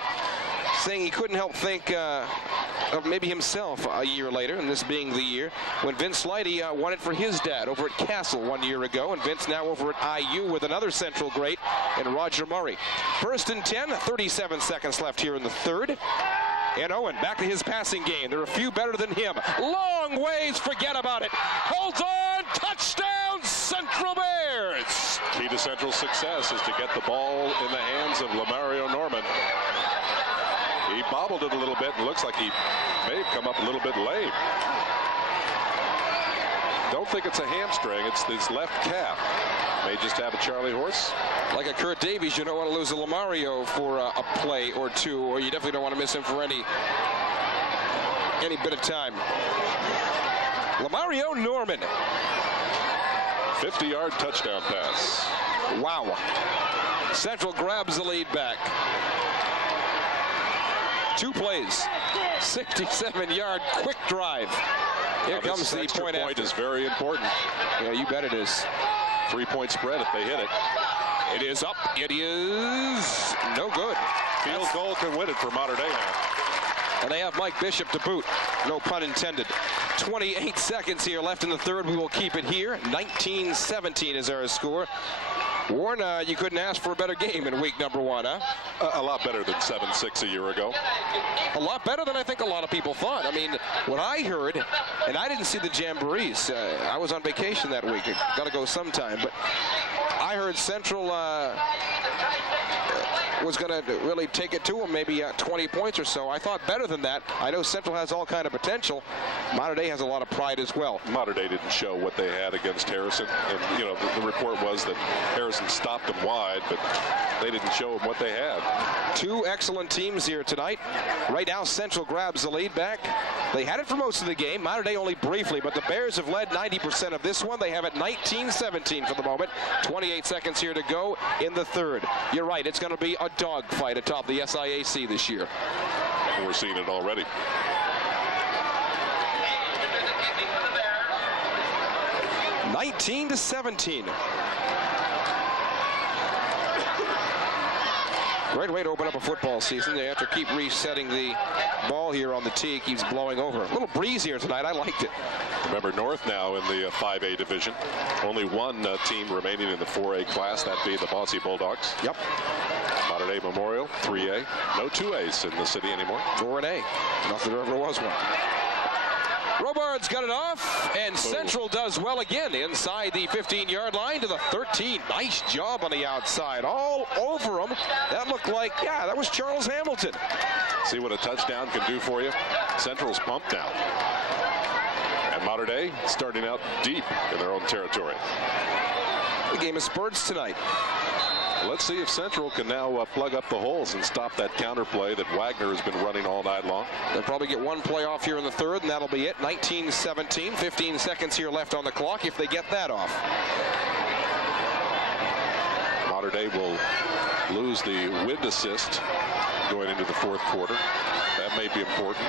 saying he couldn't help think of maybe himself a year later, and this being the year when Vince Leidy won it for his dad over at Castle 1 year ago, and Vince now over at IU with another Central great in Roger Murray. 1st and 10, 37 seconds left here in the third. And Owen back to his passing game. There are a few better than him. Long ways, forget about it. Holds on, touchdown, Central Bears. Key to Central's success is to get the ball in the hands of Lamario Norman. He bobbled it a little bit, and looks like he may have come up a little bit late. Don't think it's a hamstring, it's his left calf. May just have a Charlie horse. Like a Kurt Davies, you don't want to lose a Lamario for a play or two, or you definitely don't want to miss him for any bit of time. Lamario Norman. 50-yard touchdown pass. Wow. Central grabs the lead back. 2 plays. 67-yard quick drive. Here comes the point after. Point is very important. Yeah, you bet it is. 3-point spread if they hit it. It is up. It is no good. Field goal can win it for Mater Dei now. And they have Mike Bishop to boot. No pun intended. 28 seconds here left in the third. We will keep it here. 19-17 is our score. Warren, you couldn't ask for a better game in week number 1, huh? A lot better than 7-6 a year ago. A lot better than I think a lot of people thought. I mean, what I heard, and I didn't see the Jamborees. I was on vacation that week. Got to go sometime. But I heard Central was going to really take it to them, maybe 20 points or so. I thought better than that. I know Central has all kind of potential. Mater Dei has a lot of pride as well. Mater Dei didn't show what they had against Harrison. And, you know, the report was that Harrison stopped them wide, but they didn't show them what they had. 2 excellent teams here tonight. Right now, Central grabs the lead back. They had it for most of the game. Mater Dei only briefly, but the Bears have led 90% of this one. They have it 19-17 for the moment. 28 seconds here to go in the third. You're right, it's going to be a dogfight atop the SIAC this year. We're seeing it already. (19-17). Great way to open up a football season. They have to keep resetting the ball here on the tee. It keeps blowing over. A little breeze here tonight. I liked it. Remember, North now in the 5A division. Only one team remaining in the 4A class, that being the Bossy Bulldogs. Yep. Mater Dei Memorial, 3A. No 2As in the city anymore. Or an A. Not that there ever was one. Robards got it off, and Central does well again inside the 15-yard line to the 13. Nice job on the outside. All over him. That looked like, yeah, that was Charles Hamilton. See what a touchdown can do for you? Central's pumped now. And Mater Dei starting out deep in their own territory. The game is spurts tonight. Let's see if Central can now plug up the holes and stop that counter play that Wagner has been running all night long. They'll probably get one play off here in the third, and that'll be it. 19-17, 15 seconds here left on the clock if they get that off. Mater Dei will lose the wind assist going into the fourth quarter. That may be important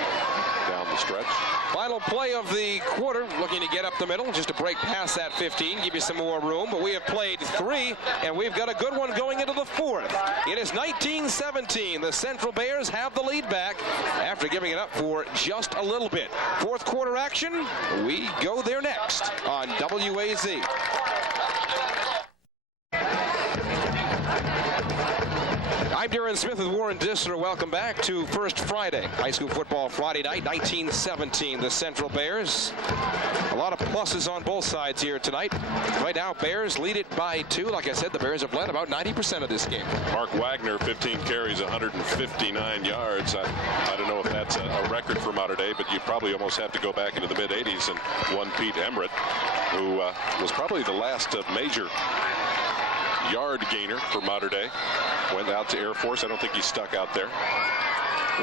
down the stretch. Final play of the quarter, looking to get up the middle, just to break past that 15, give you some more room. But we have played 3, and we've got a good one going into the fourth. It is 19-17. The Central Bears have the lead back after giving it up for just a little bit. Fourth quarter action, we go there next on WAZ. I'm Darren Smith with Warren Dissler. Welcome back to First Friday. High school football Friday night, 1917. The Central Bears. A lot of pluses on both sides here tonight. Right now, Bears lead it by 2. Like I said, the Bears have led about 90% of this game. Mark Wagner, 15 carries, 159 yards. I don't know if that's a record for Mater Dei, but you probably almost have to go back into the mid-80s and one Pete Emmerich, who was probably the last major yard gainer for Mater Dei. Went out to Air Force. I don't think he's stuck out there.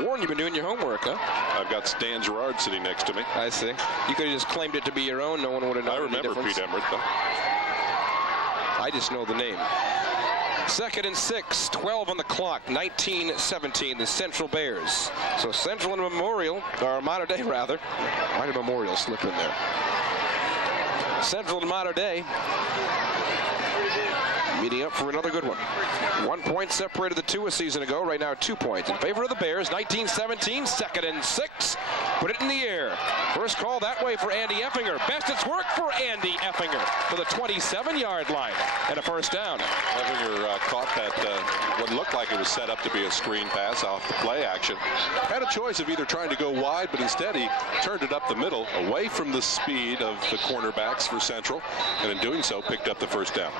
Warren, you've been doing your homework, huh? I've got Stan Gerard sitting next to me. I see. You could have just claimed it to be your own. No one would have known. I remember Pete Emmerich, though. I just know the name. 2nd and 6, 12 on the clock, 1917, the Central Bears. So Central and Memorial, or Mater Dei rather. Why did Memorial slip in there? Central and Mater Dei meeting up for another good one. 1 point separated the two a season ago. Right now 2 points in favor of the Bears. 1917, 2nd and 6. Put it in the air. First call that way for Andy Effinger. Best it's worked for Andy Effinger to the 27-yard line and a first down. Effinger caught that what looked like it was set up to be a screen pass off the play action. Had a choice of either trying to go wide, but instead he turned it up the middle away from the speed of the cornerbacks for Central, and in doing so picked up the first down.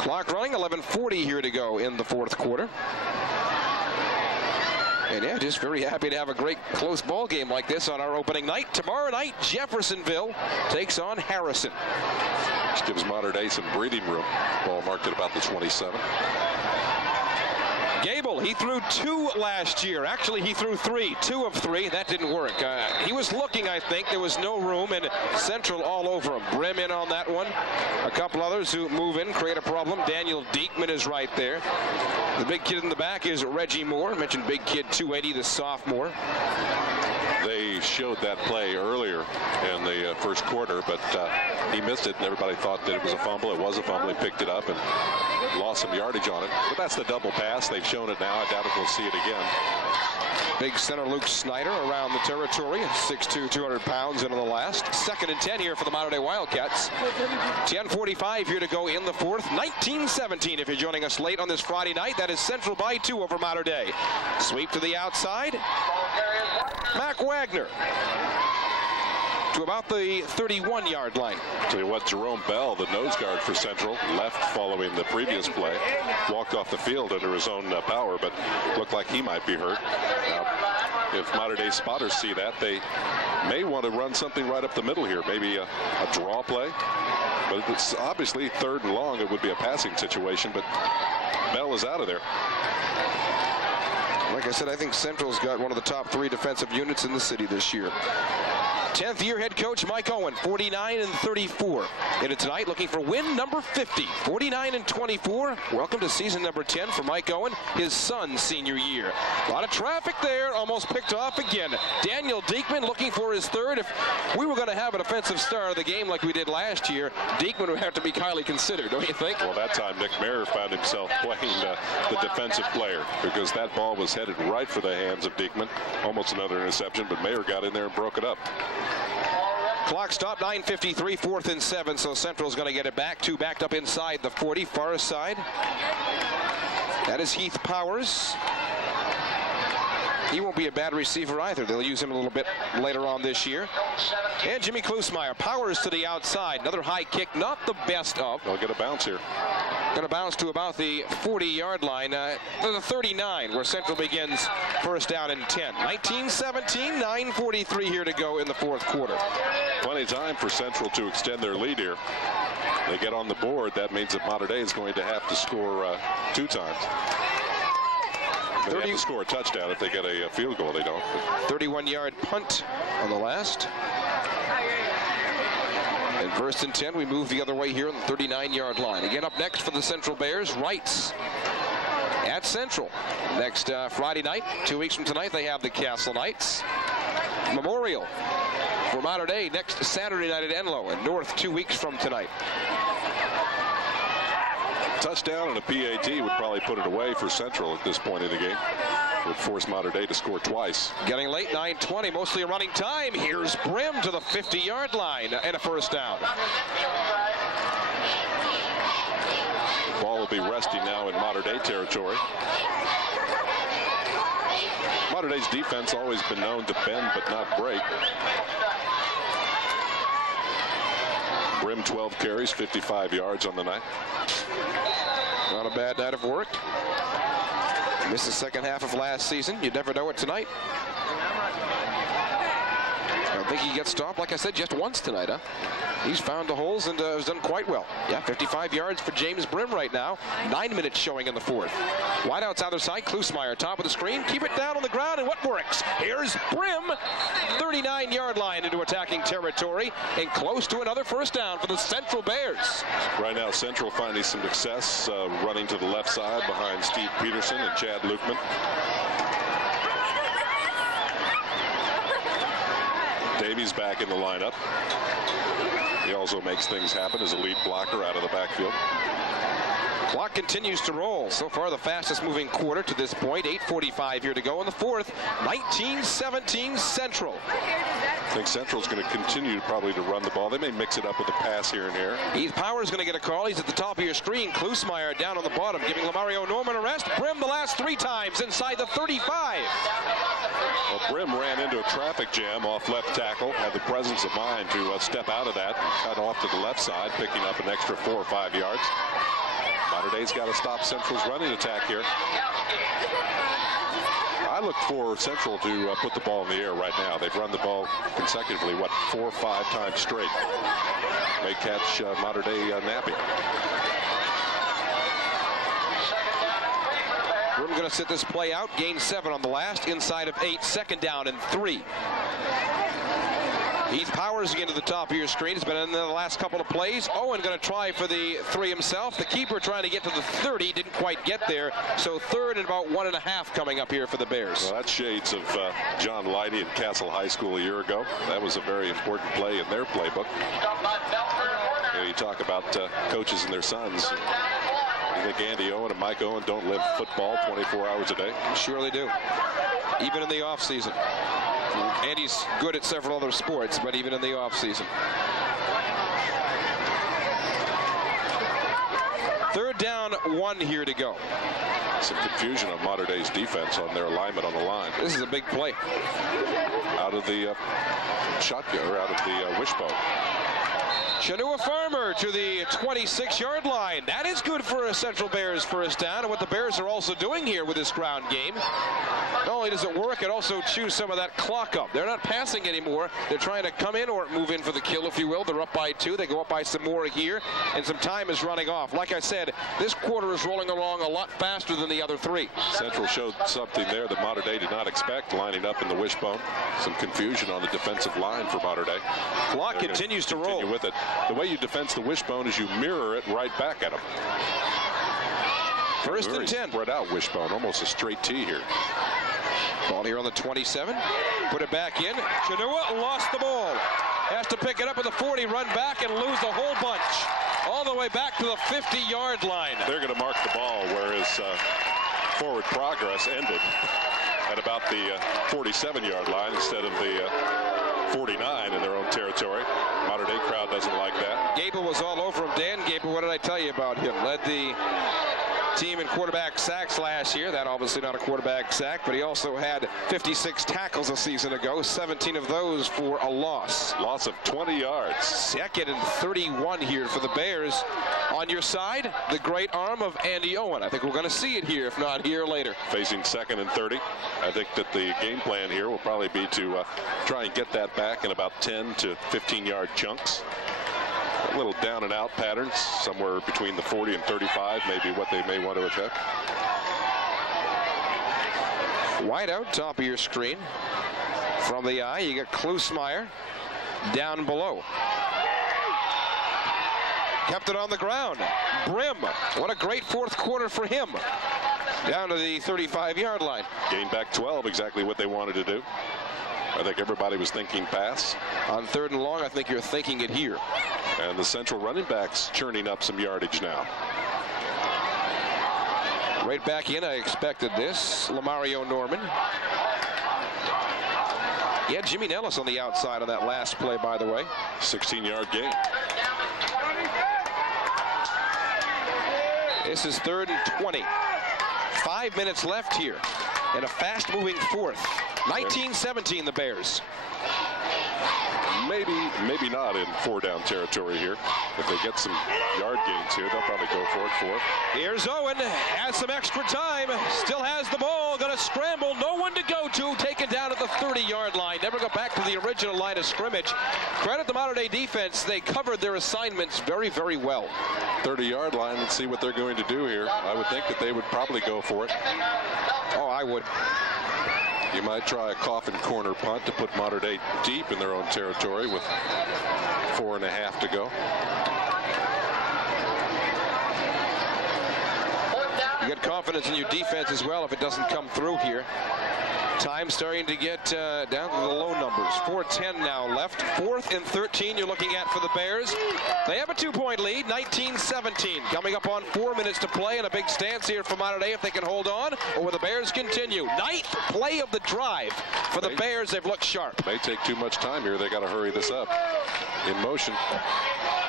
Clock running, 11:40 here to go in the fourth quarter. And yeah, just very happy to have a great close ball game like this on our opening night. Tomorrow night, Jeffersonville takes on Harrison. Which gives Mater Dei some breathing room. Ball marked at about the 27. Gable, he threw 2 last year. Actually, he threw 3. 2 of 3. That didn't work. He was looking, I think. There was no room, and Central all over him. Brim in on that one. A couple others who move in, create a problem. Daniel Diekman is right there. The big kid in the back is Reggie Moore. I mentioned big kid 280, the sophomore. They showed that play earlier in the first quarter, but he missed it, and everybody thought that it was a fumble. It was a fumble. He picked it up and lost some yardage on it. But that's the double pass. They've shown it now. I doubt if we'll see it again. Big center Luke Snyder around the territory, 6'2", 200 pounds into the last. 2nd and 10 here for the Mater Dei Wildcats. 10:45 here to go in the fourth. 1917 if you're joining us late on this Friday night. That is Central by 2 over Mater Dei. Sweep to the outside. Mac Wagner to about the 31-yard line. Tell you what, Jerome Bell, the nose guard for Central, left following the previous play. Walked off the field under his own power, but looked like he might be hurt. If Mater Dei spotters see that, they may want to run something right up the middle here. Maybe a draw play. But it's obviously 3rd and long. It would be a passing situation, but Bell is out of there. Like I said, I think Central's got one of the top 3 defensive units in the city this year. 10th year head coach Mike Owen, 49-34. In it tonight, looking for win number 50, 49-24. Welcome to season number 10 for Mike Owen, his son's senior year. A lot of traffic there, almost picked off again. Daniel Diekman looking for his 3rd. If we were going to have an offensive star of the game like we did last year, Diekman would have to be highly considered, don't you think? Well, that time Nick Mayer found himself playing the defensive player because that ball was headed right for the hands of Diekman. Almost another interception, but Mayer got in there and broke it up. Clock stop, 9:53, 4th and 7, so Central's going to get it back. 2 backed up inside the 40, far side. That is Heath Powers. He won't be a bad receiver either. They'll use him a little bit later on this year. And Jimmy Klusmeyer, Powers to the outside. Another high kick, not the best of. They'll get a bounce here. Going to bounce to about the 40-yard line, the 39, where Central begins first down and 10. 1917, 9:43 here to go in the fourth quarter. Plenty of time for Central to extend their lead here. They get on the board. That means that Mater Dei is going to have to score 2 times. They have to score a touchdown if they get a field goal. They don't. 31-yard punt on the last. And 1st and 10, we move the other way here on the 39-yard line. Again, up next for the Central Bears, Wrights at Central. Next Friday night, 2 weeks from tonight, they have the Castle Knights. Memorial for Mater Dei next Saturday night at Enloe, and North 2 weeks from tonight. Touchdown and a PAT would probably put it away for Central at this point in the game. Would force Mater Dei to score twice. Getting late, 9:20, mostly a running time. Here's Brim to the 50-yard line and a first down. Ball they'll be resting now in Mater Dei territory. Mater Dei's defense always been known to bend but not break. Brim 12 carries, 55 yards on the night. Not a bad night of work. Missed the second half of last season. You never know it tonight. I don't think he gets stopped, like I said, just once tonight, huh? He's found the holes and has done quite well. Yeah, 55 yards for James Brim right now. 9 minutes showing in the fourth. Wideouts either side. Klusmeyer, top of the screen. Keep it down on the ground, and what works? Here's Brim. 39-yard line into attacking territory, and close to another first down for the Central Bears. Right now, Central finding some success running to the left side behind Steve Peterson and Chad Lukeman. Davies back in the lineup. He also makes things happen as a lead blocker out of the backfield. Clock continues to roll. So far, the fastest moving quarter to this point. 8:45 here to go in the fourth. 19-17 Central. I think Central's going to continue probably to run the ball. They may mix it up with a pass here and there. Heath Power's going to get a call. He's at the top of your screen. Klusmeyer down on the bottom, giving Lamario Norman a rest. Brim the last 3 times inside the 35. Well, Brim ran into a traffic jam off left tackle, had the presence of mind to step out of that and cut off to the left side, picking up an extra 4 or 5 yards. Mater Dei's got to stop Central's running attack here. I look for Central to put the ball in the air right now. They've run the ball consecutively, 4 or 5 times straight. May catch Mater Dei napping. Brim going to sit this play out. Gain 7 on the last. Inside of 8. Second down and 3. Heath Powers again to the top of your screen. He's been in the last couple of plays. Owen going to try for the 3 himself. The keeper trying to get to the 30. Didn't quite get there. So third and about 1.5 coming up here for the Bears. Well, that's shades of John Leidy at Castle High School a year ago. That was a very important play in their playbook. You talk about coaches and their sons. I think Andy Owen and Mike Owen don't live football 24 hours a day. Sure they do. Even in the off season. Andy's good at several other sports, but even in the off season. Third down, 1 here to go. Some confusion on Mater Dei's defense on their alignment on the line. This is a big play. Out of the shotgun, or out of the wishbone. Chanua Farmer to the 26-yard line. That is good for a Central Bears first down. And what the Bears are also doing here with this ground game, not only does it work, it also chews some of that clock up. They're not passing anymore. They're trying to come in or move in for the kill, if you will. They're up by 2. They go up by some more here, and some time is running off. Like I said, this quarter is rolling along a lot faster than the other 3. Central showed something there that Mater Dei did not expect, lining up in the wishbone. Some confusion on the defensive line for Mater Dei. Clock continues to roll. With it. The way you defense the wishbone is you mirror it right back at them. First and 10. Spread out wishbone, almost a straight T here. Ball here on the 27. Put it back in. Chanua lost the ball. Has to pick it up at the 40, run back and lose the whole bunch. All the way back to the 50-yard line. They're going to mark the ball where his forward progress ended at about the 47-yard line instead of the 49 in their own territory. Mater Dei crowd doesn't like that. Gable was all over him. Dan Gable, what did I tell you about him? Led the team in quarterback sacks last year. That obviously not a quarterback sack, but he also had 56 tackles a season ago, 17 of those for a loss. Loss of 20 yards. Second and 31 here for the Bears. On your side, the great arm of Andy Owen. I think we're going to see it here, if not here later. Facing 2nd and 30. I think that the game plan here will probably be to try and get that back in about 10 to 15-yard chunks. A little down and out patterns, somewhere between the 40 and 35, maybe what they may want to attack. Wide out, top of your screen. From the eye, you got Klusmeyer down below. Kept it on the ground. Brim, what a great fourth quarter for him. Down to the 35-yard line. Gained back 12, exactly what they wanted to do. I think everybody was thinking pass. On 3rd and long, I think you're thinking it here. And the Central running backs churning up some yardage now. Right back in, I expected this. Lamario Norman. Yeah, Jimmy Nellis on the outside on that last play, by the way. 16-yard gain. This is 3rd and 20. 5 minutes left here in a fast-moving fourth. 19-17, the Bears. Maybe not in 4-down territory here. If they get some yard gains here, they'll probably go for it. 4. Here's Owen, has some extra time, still has the ball, gonna scramble, no one to go to, taken down at the 30-yard line. Never go back to the original line of scrimmage. Credit the Mater Dei defense, they covered their assignments very, very well. 30-yard line, let's see what they're going to do here. I would think that they would probably go for it. Oh, I would. You might try a coffin corner punt to put Mater Dei deep in their own territory with 4.5 to go. You got confidence in your defense as well if it doesn't come through here. Time starting to get down to the low numbers. 4:10 now left. 4th and 13 you're looking at for the Bears. They have a 2-point lead, 19-17. Coming up on 4 minutes to play, and a big stance here for Mater Dei if they can hold on, or will the Bears continue? 9th play of the drive for the Bears. They've looked sharp. May take too much time here. They got to hurry this up. In motion.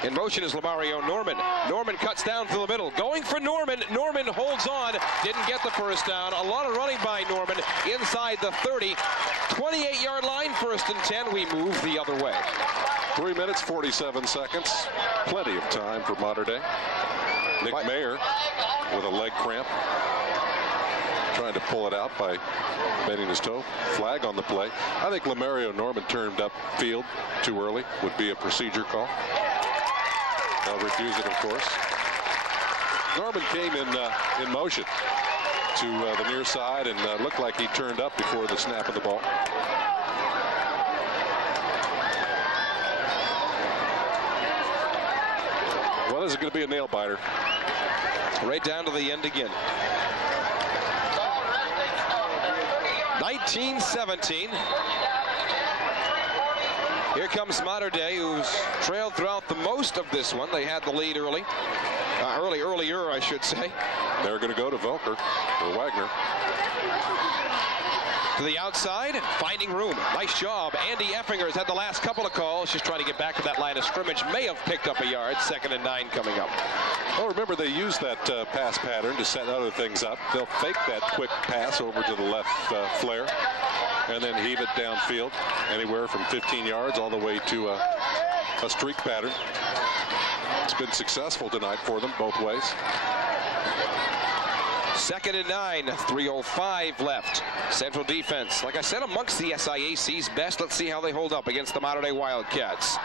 In motion is Lamario Norman. Norman cuts down through the middle. Going for Norman. Norman holds on. Didn't get the first down. A lot of running by Norman inside the 30. 28-yard line, 1st and 10. We move the other way. 3 minutes, 47 seconds. Plenty of time for Mater Dei. Nick Mayer with a leg cramp. Trying to pull it out by bending his toe. Flag on the play. I think Lamario Norman turned up field too early. Would be a procedure call. They'll refuse it, of course. Norman came in motion to the near side and looked like he turned up before the snap of the ball. Well, this is going to be a nail biter. Right down to the end again. 19-17. Here comes Mater Dei, who's trailed throughout the most of this one. They had the lead earlier, I should say. They're going to go to Volker or Wagner. To the outside, finding room. Nice job. Andy Effinger's had the last couple of calls. Just trying to get back to that line of scrimmage. May have picked up a yard. 2nd and 9 coming up. Well, remember, they use that pass pattern to set other things up. They'll fake that quick pass over to the left flare and then heave it downfield anywhere from 15 yards all the way to a streak pattern. It's been successful tonight for them both ways. 2nd and 9, 3:05 left. Central defense, like I said, amongst the SIAC's best. Let's see how they hold up against the Mater Dei Wildcats.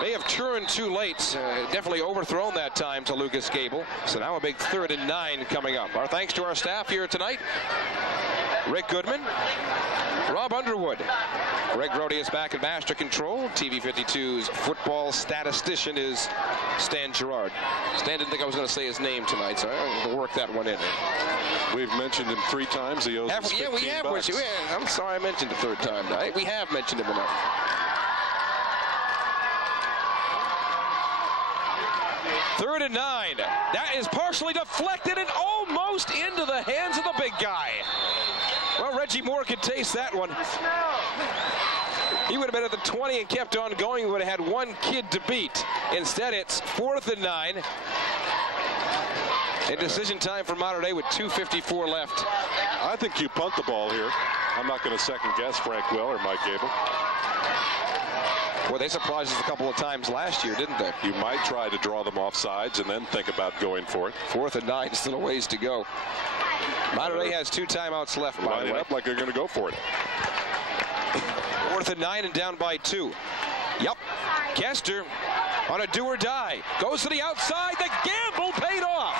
May have turned too late. Definitely overthrown that time to Lucas Gable. So now a big 3rd and 9 coming up. Our thanks to our staff here tonight. Rick Goodman, Rob Underwood, Greg Grody is back in master control. TV52's football statistician is Stan Gerard. Stan didn't think I was going to say his name tonight, so I'm going to work that one in. We've mentioned him 3 times. He owes us $15. Yeah, we have. I'm sorry I mentioned the 3rd time tonight. We have mentioned him enough. Third and 9. That is partially deflected and almost into the hands of the big guy. Well, Reggie Moore could taste that one. He would have been at the 20 and kept on going. He would have had one kid to beat. Instead, it's 4th and 9. A decision time for Mater Dei with 2:54 left. I think you punt the ball here. I'm not going to second guess Frank Will or Mike Gable. Well, they surprised us a couple of times last year, didn't they? You might try to draw them off sides and then think about going for it. 4th and 9, still a ways to go. Mater Dei has 2 timeouts left, by the way. Up like they're going to go for it. 4th and 9 and down by 2. Yep. Kester on a do or die. Goes to the outside. The gamble paid off.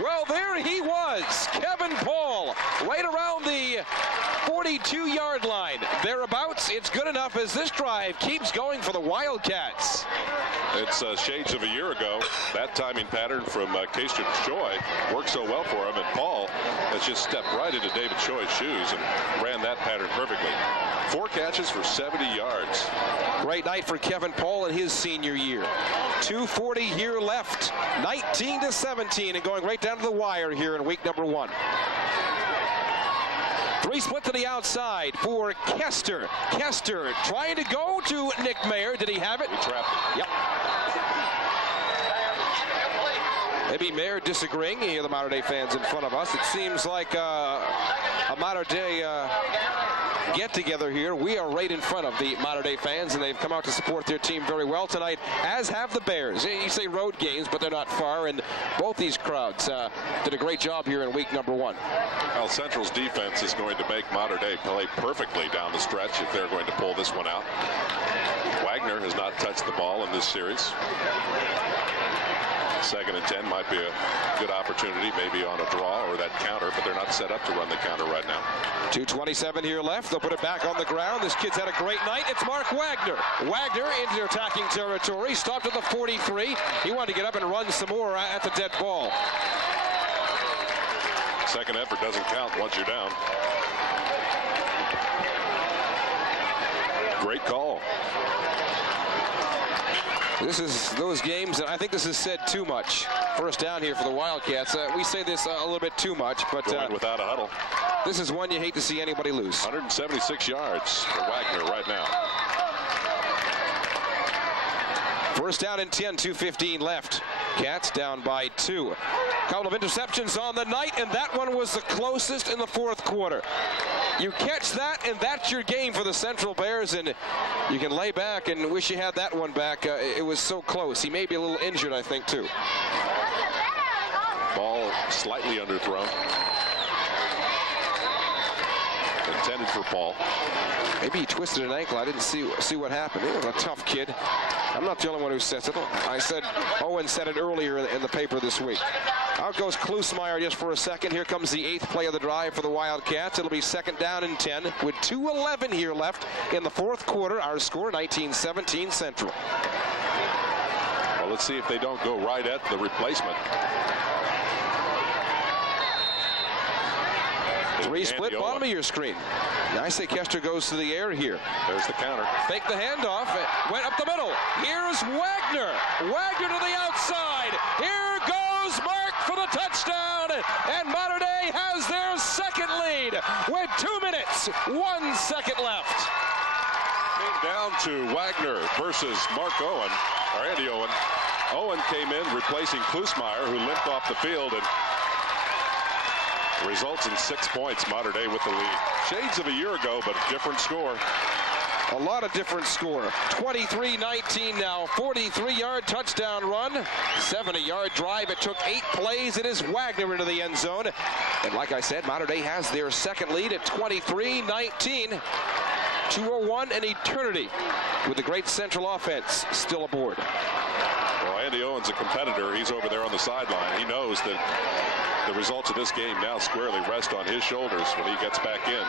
Well, there he was. Kevin Paul right around the 42-yard line. Thereabouts, it's good enough as this drive keeps going for the Wildcats. It's shades of a year ago. That timing pattern from Kester Choi worked so well for him, and Paul has just stepped right into David Choi's shoes and ran that pattern perfectly. 4 catches for 70 yards. Great night for Kevin Paul in his senior year. 2:40 here left. 19-17 and going right down to the wire here in week number 1. 3 split to the outside for Kester. Kester trying to go to Nick Mayer. Did he have it? He trapped it. Yep. Maybe Mayor disagreeing. You hear the Mater Dei fans in front of us. It seems like a Mater Dei get-together here. We are right in front of the Mater Dei fans, and they've come out to support their team very well tonight, as have the Bears. You say road games, but they're not far, and both these crowds did a great job here in week number 1. Well, Central's defense is going to make Mater Dei play perfectly down the stretch if they're going to pull this one out. Wagner has not touched the ball in this series. 2nd and 10 might be a good opportunity, maybe on a draw or that counter, but they're not set up to run the counter right now. 2:27 here left. They'll put it back on the ground. This kid's had a great night. It's Mark Wagner. Wagner into attacking territory. Stopped at the 43. He wanted to get up and run some more at the dead ball. Second effort doesn't count once you're down. Great call. This is those games, and I think this is said too much. First down here for the Wildcats. We say this a little bit too much, but going without a huddle. This is one you hate to see anybody lose. 176 yards for Wagner right now. First down and 10, 2:15 left. Cats down by 2. Couple of interceptions on the night, and that one was the closest in the 4th quarter. You catch that, and that's your game for the Central Bears, and you can lay back and wish you had that one back. It was so close. He may be a little injured, I think, too. Ball slightly underthrown. Intended for Paul. Maybe he twisted an ankle. I didn't see what happened. He was a tough kid. I'm not the only one who says it. I said, Owen said it earlier in the paper this week. Out goes Klusmeyer just for a second. Here comes the 8th play of the drive for the Wildcats. It'll be 2nd down and 10 with 2:11 here left in the 4th quarter. Our score, 19-17 Central. Well, let's see if they don't go right at the replacement. 3 split bottom of your screen. I say Kester goes to the air here. There's the counter. Fake the handoff. It went up the middle. Here's Wagner. Wagner to the outside. Here goes Mark for the touchdown. And Mater Dei has their 2nd lead with 2 minutes, 1 second left. Came down to Wagner versus Mark Owen, or Andy Owen. Owen came in replacing Klusmeyer, who limped off the field, and results in 6 points. Mater Dei with the lead. Shades of a year ago, but a different score. A lot of different score. 23-19 now. 43-yard touchdown run. 70-yard drive. It took 8 plays. It is Wagner into the end zone. And like I said, Mater Dei has their 2nd lead at 23-19. 2:01 an eternity with the great Central offense still aboard. Well, Andy Owen's a competitor. He's over there on the sideline. He knows that the results of this game now squarely rest on his shoulders when he gets back in.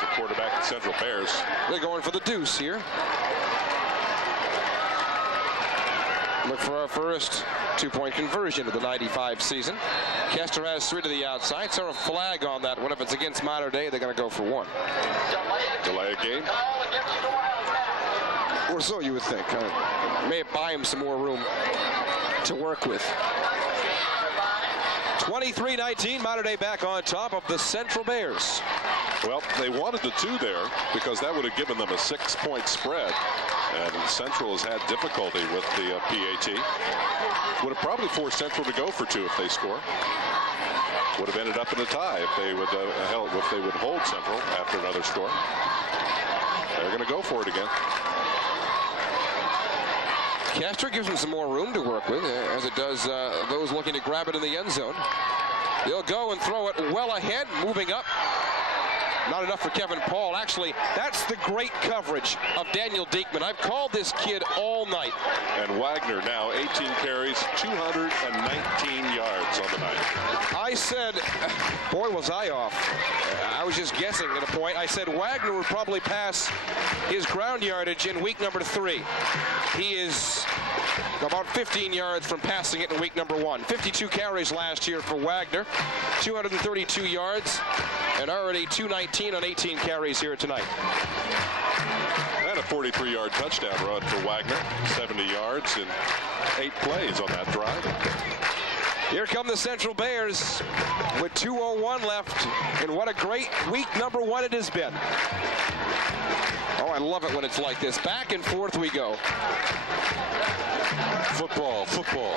The quarterback of the Central Bears. They're going for the deuce here. Look for our first 2-point conversion of the 95 season. Kester has 3 to the outside. So a flag on that one. If it's against Mater Dei, they're going to go for 1. Delay a game. Or so you would think. May buy him some more room to work with. 23-19, Mater Dei back on top of the Central Bears. Well, they wanted the 2 there because that would have given them a 6-point spread. And Central has had difficulty with the PAT. Would have probably forced Central to go for 2 if they score. Would have ended up in a tie if they would hold Central after another score. They're going to go for it again. Kester gives him some more room to work with, as it does those looking to grab it in the end zone. They'll go and throw it well ahead, moving up. Not enough for Kevin Paul. Actually, that's the great coverage of Daniel Diekman. I've called this kid all night. And Wagner now 18 carries, 219 yards on the night. I said, boy, was I off. I was just guessing at a point. I said Wagner would probably pass his ground yardage in week number 3. He is about 15 yards from passing it in week number 1. 52 carries last year for Wagner, 232 yards, and already 219 on 18 carries here tonight. And a 43-yard touchdown run for Wagner, 70 yards in 8 plays on that drive. Here come the Central Bears with 2:01 left, and what a great week number 1 it has been. Oh, I love it when it's like this. Back and forth we go. Football, football.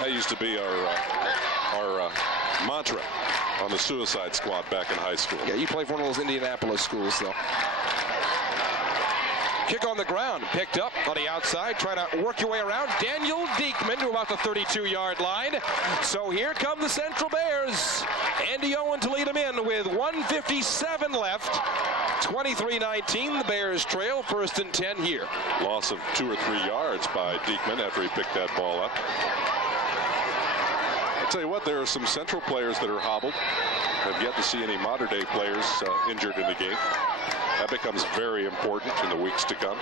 That used to be our mantra on the Suicide Squad back in high school. Yeah, you play for one of those Indianapolis schools, though. Kick on the ground, picked up on the outside, trying to work your way around. Daniel Diekman to about the 32-yard line. So here come the Central Bears. Andy Owen to lead them in with 1:57 left. 23-19, the Bears trail, 1st and 10 here. Loss of 2 or 3 yards by Diekman after he picked that ball up. I'll tell you what, there are some Central players that are hobbled. I've yet to see any Mater Dei players injured in the game. That becomes very important in the weeks to come.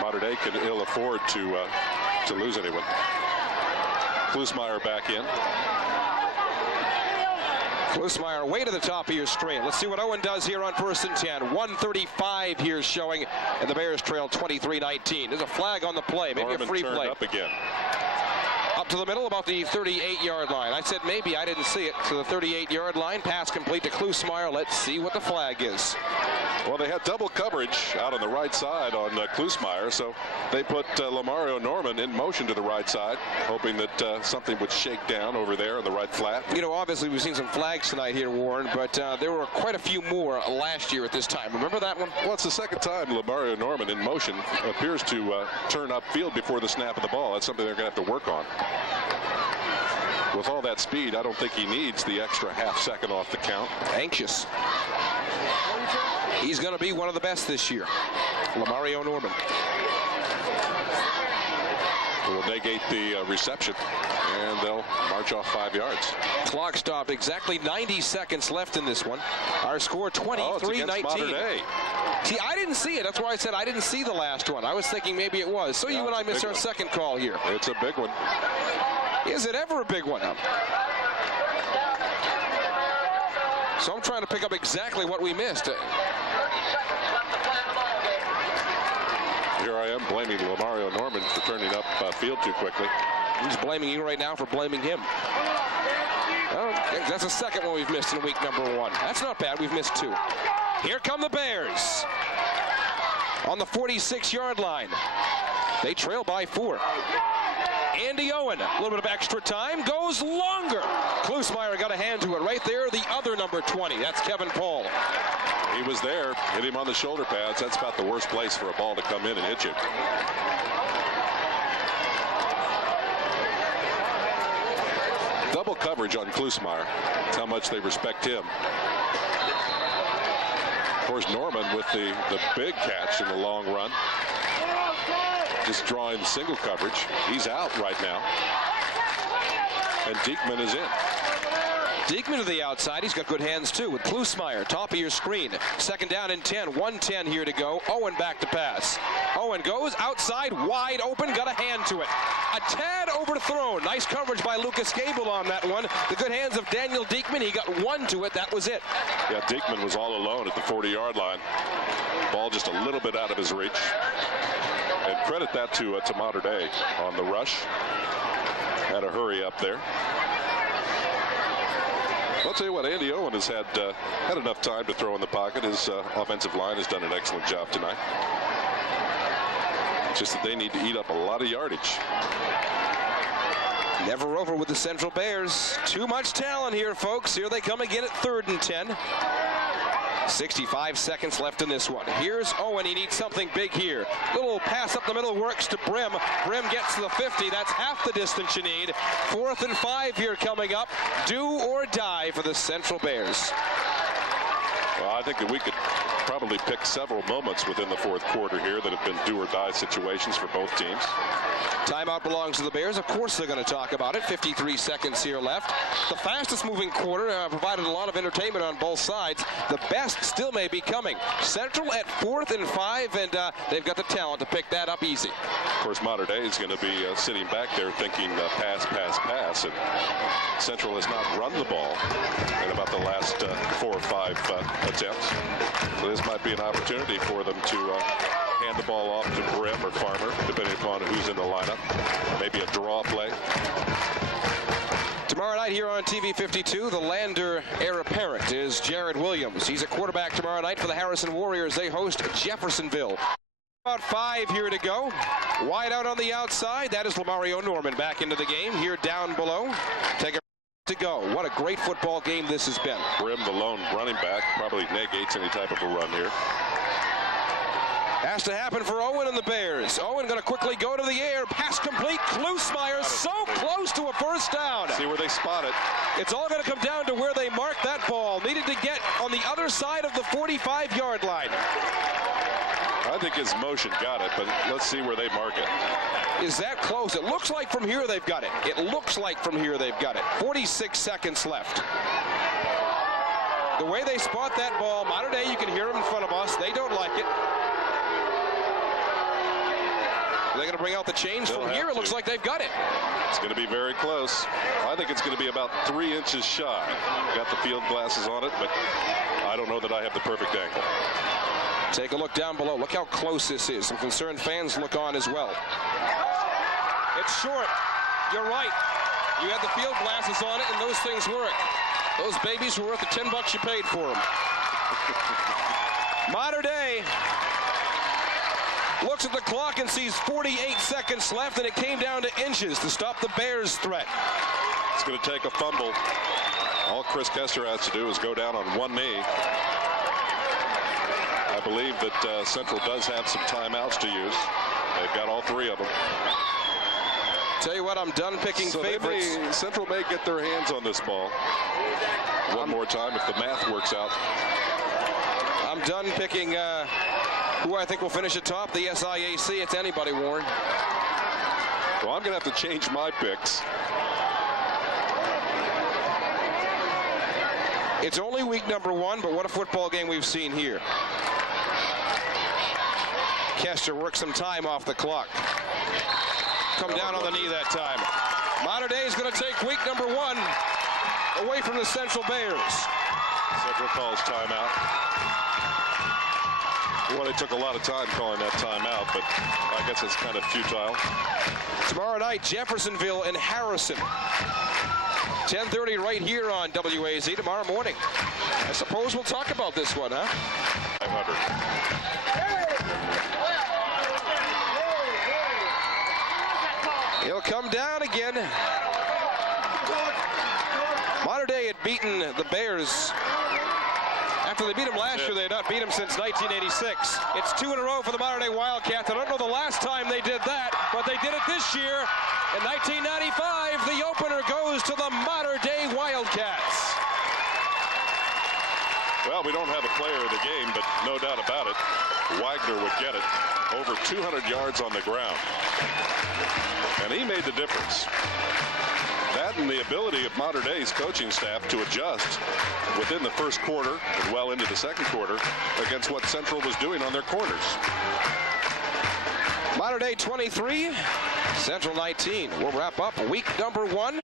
Mater Dei can ill afford to lose anyone. Klusmeyer back in. Klusmeyer way to the top of your screen. Let's see what Owen does here on 1st and 10. 1:35 here showing, and the Bears trail 23-19. There's a flag on the play, maybe Norman a free play. up again. Up to the middle, about the 38-yard line. I said maybe, I didn't see it. To the 38-yard line, pass complete to Klusmeyer. Let's see what the flag is. Well, they had double coverage out on the right side on Klusmeyer, so they put Lamario Norman in motion to the right side, hoping that something would shake down over there on the right flat. You know, obviously we've seen some flags tonight here, Warren, but there were quite a few more last year at this time. Remember that one? Well, it's the second time Lamario Norman in motion appears to turn upfield before the snap of the ball. That's something they're going to have to work on. With all that speed, I don't think he needs the extra half second off the count. Anxious. He's going to be one of the best this year, Lamario Norman. Will negate the reception, and they'll march off 5 yards. Clock stopped. Exactly 90 seconds left in this one. Our score 23-19. See, I didn't see it. That's why I said I didn't see the last one. I was thinking maybe it was. So yeah, you and I missed our second call here. It's a big one. Is it ever a big one? So I'm trying to pick up exactly what we missed. Here I am blaming Lamario Norman for turning up field too quickly. He's blaming you right now for blaming him. That's the second one we've missed in week number 1. That's not bad. We've missed 2. Here come the Bears on the 46-yard line. They trail by 4. Andy Owen, a little bit of extra time, goes longer. Klusmeyer got a hand to it right there. The other number 20, that's Kevin Paul. He was there, hit him on the shoulder pads. That's about the worst place for a ball to come in and hit you. Double coverage on Klusmeyer. That's how much they respect him. Of course, Norman with the big catch in the long run. Just drawing single coverage. He's out right now. And Diekman is in. Diekman to the outside. He's got good hands, too, with Klusmeyer. Top of your screen. 2nd down and 10. 1:10 here to go. Owen back to pass. Owen goes outside, wide open, got a hand to it. A tad overthrown. Nice coverage by Lucas Gable on that one. The good hands of Daniel Diekman. He got one to it. That was it. Yeah, Diekman was all alone at the 40-yard line. Ball just a little bit out of his reach. And credit that to Mater Dei on the rush. Had a hurry up there. I'll tell you what, Andy Owen has had enough time to throw in the pocket. His offensive line has done an excellent job tonight. It's just that they need to eat up a lot of yardage. Never over with the Central Bears. Too much talent here, folks. Here they come again at 3rd and 10. 65 seconds left in this one. Here's Owen. He needs something big here. Little pass up the middle works to Brim. Brim gets to the 50. That's half the distance you need. 4th and 5 here coming up. Do or die for the Central Bears. Well, I think that we could probably pick several moments within the 4th quarter here that have been do or die situations for both teams. Timeout belongs to the Bears. Of course they're going to talk about it. 53 seconds here left. The fastest moving quarter provided a lot of entertainment on both sides. The best still may be coming. Central at 4th and 5, and they've got the talent to pick that up easy. Of course, Mater Dei is going to be sitting back there thinking pass, pass, pass. And Central has not run the ball in about the last 4 or 5 attempts. So this might be an opportunity for them to Hand the ball off to Brim or Farmer, depending upon who's in the lineup. Maybe a draw play. Tomorrow night here on TV 52, the Lander heir apparent is Jared Williams. He's a quarterback tomorrow night for the Harrison Warriors. They host Jeffersonville. About 5 here to go. Wide out on the outside. That is Lamario Norman back into the game. Here down below. Take a to go. What a great football game this has been. Brim, the lone running back, probably negates any type of a run here. Has to happen for Owen and the Bears. Owen going to quickly go to the air. Pass complete. Klusmeyer so close to a first down. See where they spot it. It's all going to come down to where they mark that ball. Needed to get on the other side of the 45-yard line. I think his motion got it, but let's see where they mark it. Is that close? It looks like from here they've got it. It looks like from here they've got it. 46 seconds left. The way they spot that ball, modern day, you can hear them in front of us. They don't like it. They're going to bring out the chains from here. It looks like they've got it. It's going to be very close. I think it's going to be about 3 inches shy. Got the field glasses on it, but I don't know that I have the perfect angle. Take a look down below. Look how close this is. Some concerned fans look on as well. It's short. You're right. You had the field glasses on it, and those things work. Those babies were worth the $10 you paid for them. Modern Day looks at the clock and sees 48 seconds left, and it came down to inches to stop the Bears' threat. It's going to take a fumble. All Chris Kester has to do is go down on one knee. I believe that Central does have some timeouts to use. They've got all 3 of them. Tell you what, I'm done picking favorites. Central may get their hands on this ball one more time if the math works out. I'm done picking who I think will finish atop the SIAC. It's anybody, Warren. Well, I'm going to have to change my picks. It's only week number 1, but what a football game we've seen here. Kester works some time off the clock. Come down on the knee that time. Modern Day is going to take week number 1 away from the Central Bears. Central calls timeout. Well, they took a lot of time calling that timeout, but I guess it's kind of futile. Tomorrow night, Jeffersonville and Harrison. 10:30 right here on WAZ tomorrow morning. I suppose we'll talk about this one, huh? 500. He'll come down again. Modern Day had beaten the Bears. After they beat them last year, they had not beat them since 1986. It's 2 in a row for the Modern Day Wildcats. I don't know the last time they did that, but they did it this year. In 1995, the opener goes to the Modern Day Wildcats. Well, we don't have a player of the game, but no doubt about it, Wagner would get it. Over 200 yards on the ground. And he made the difference. That and the ability of Modern Day's coaching staff to adjust within the first quarter and well into the second quarter against what Central was doing on their corners. Modern Day 23, Central 19. We'll wrap up week number 1.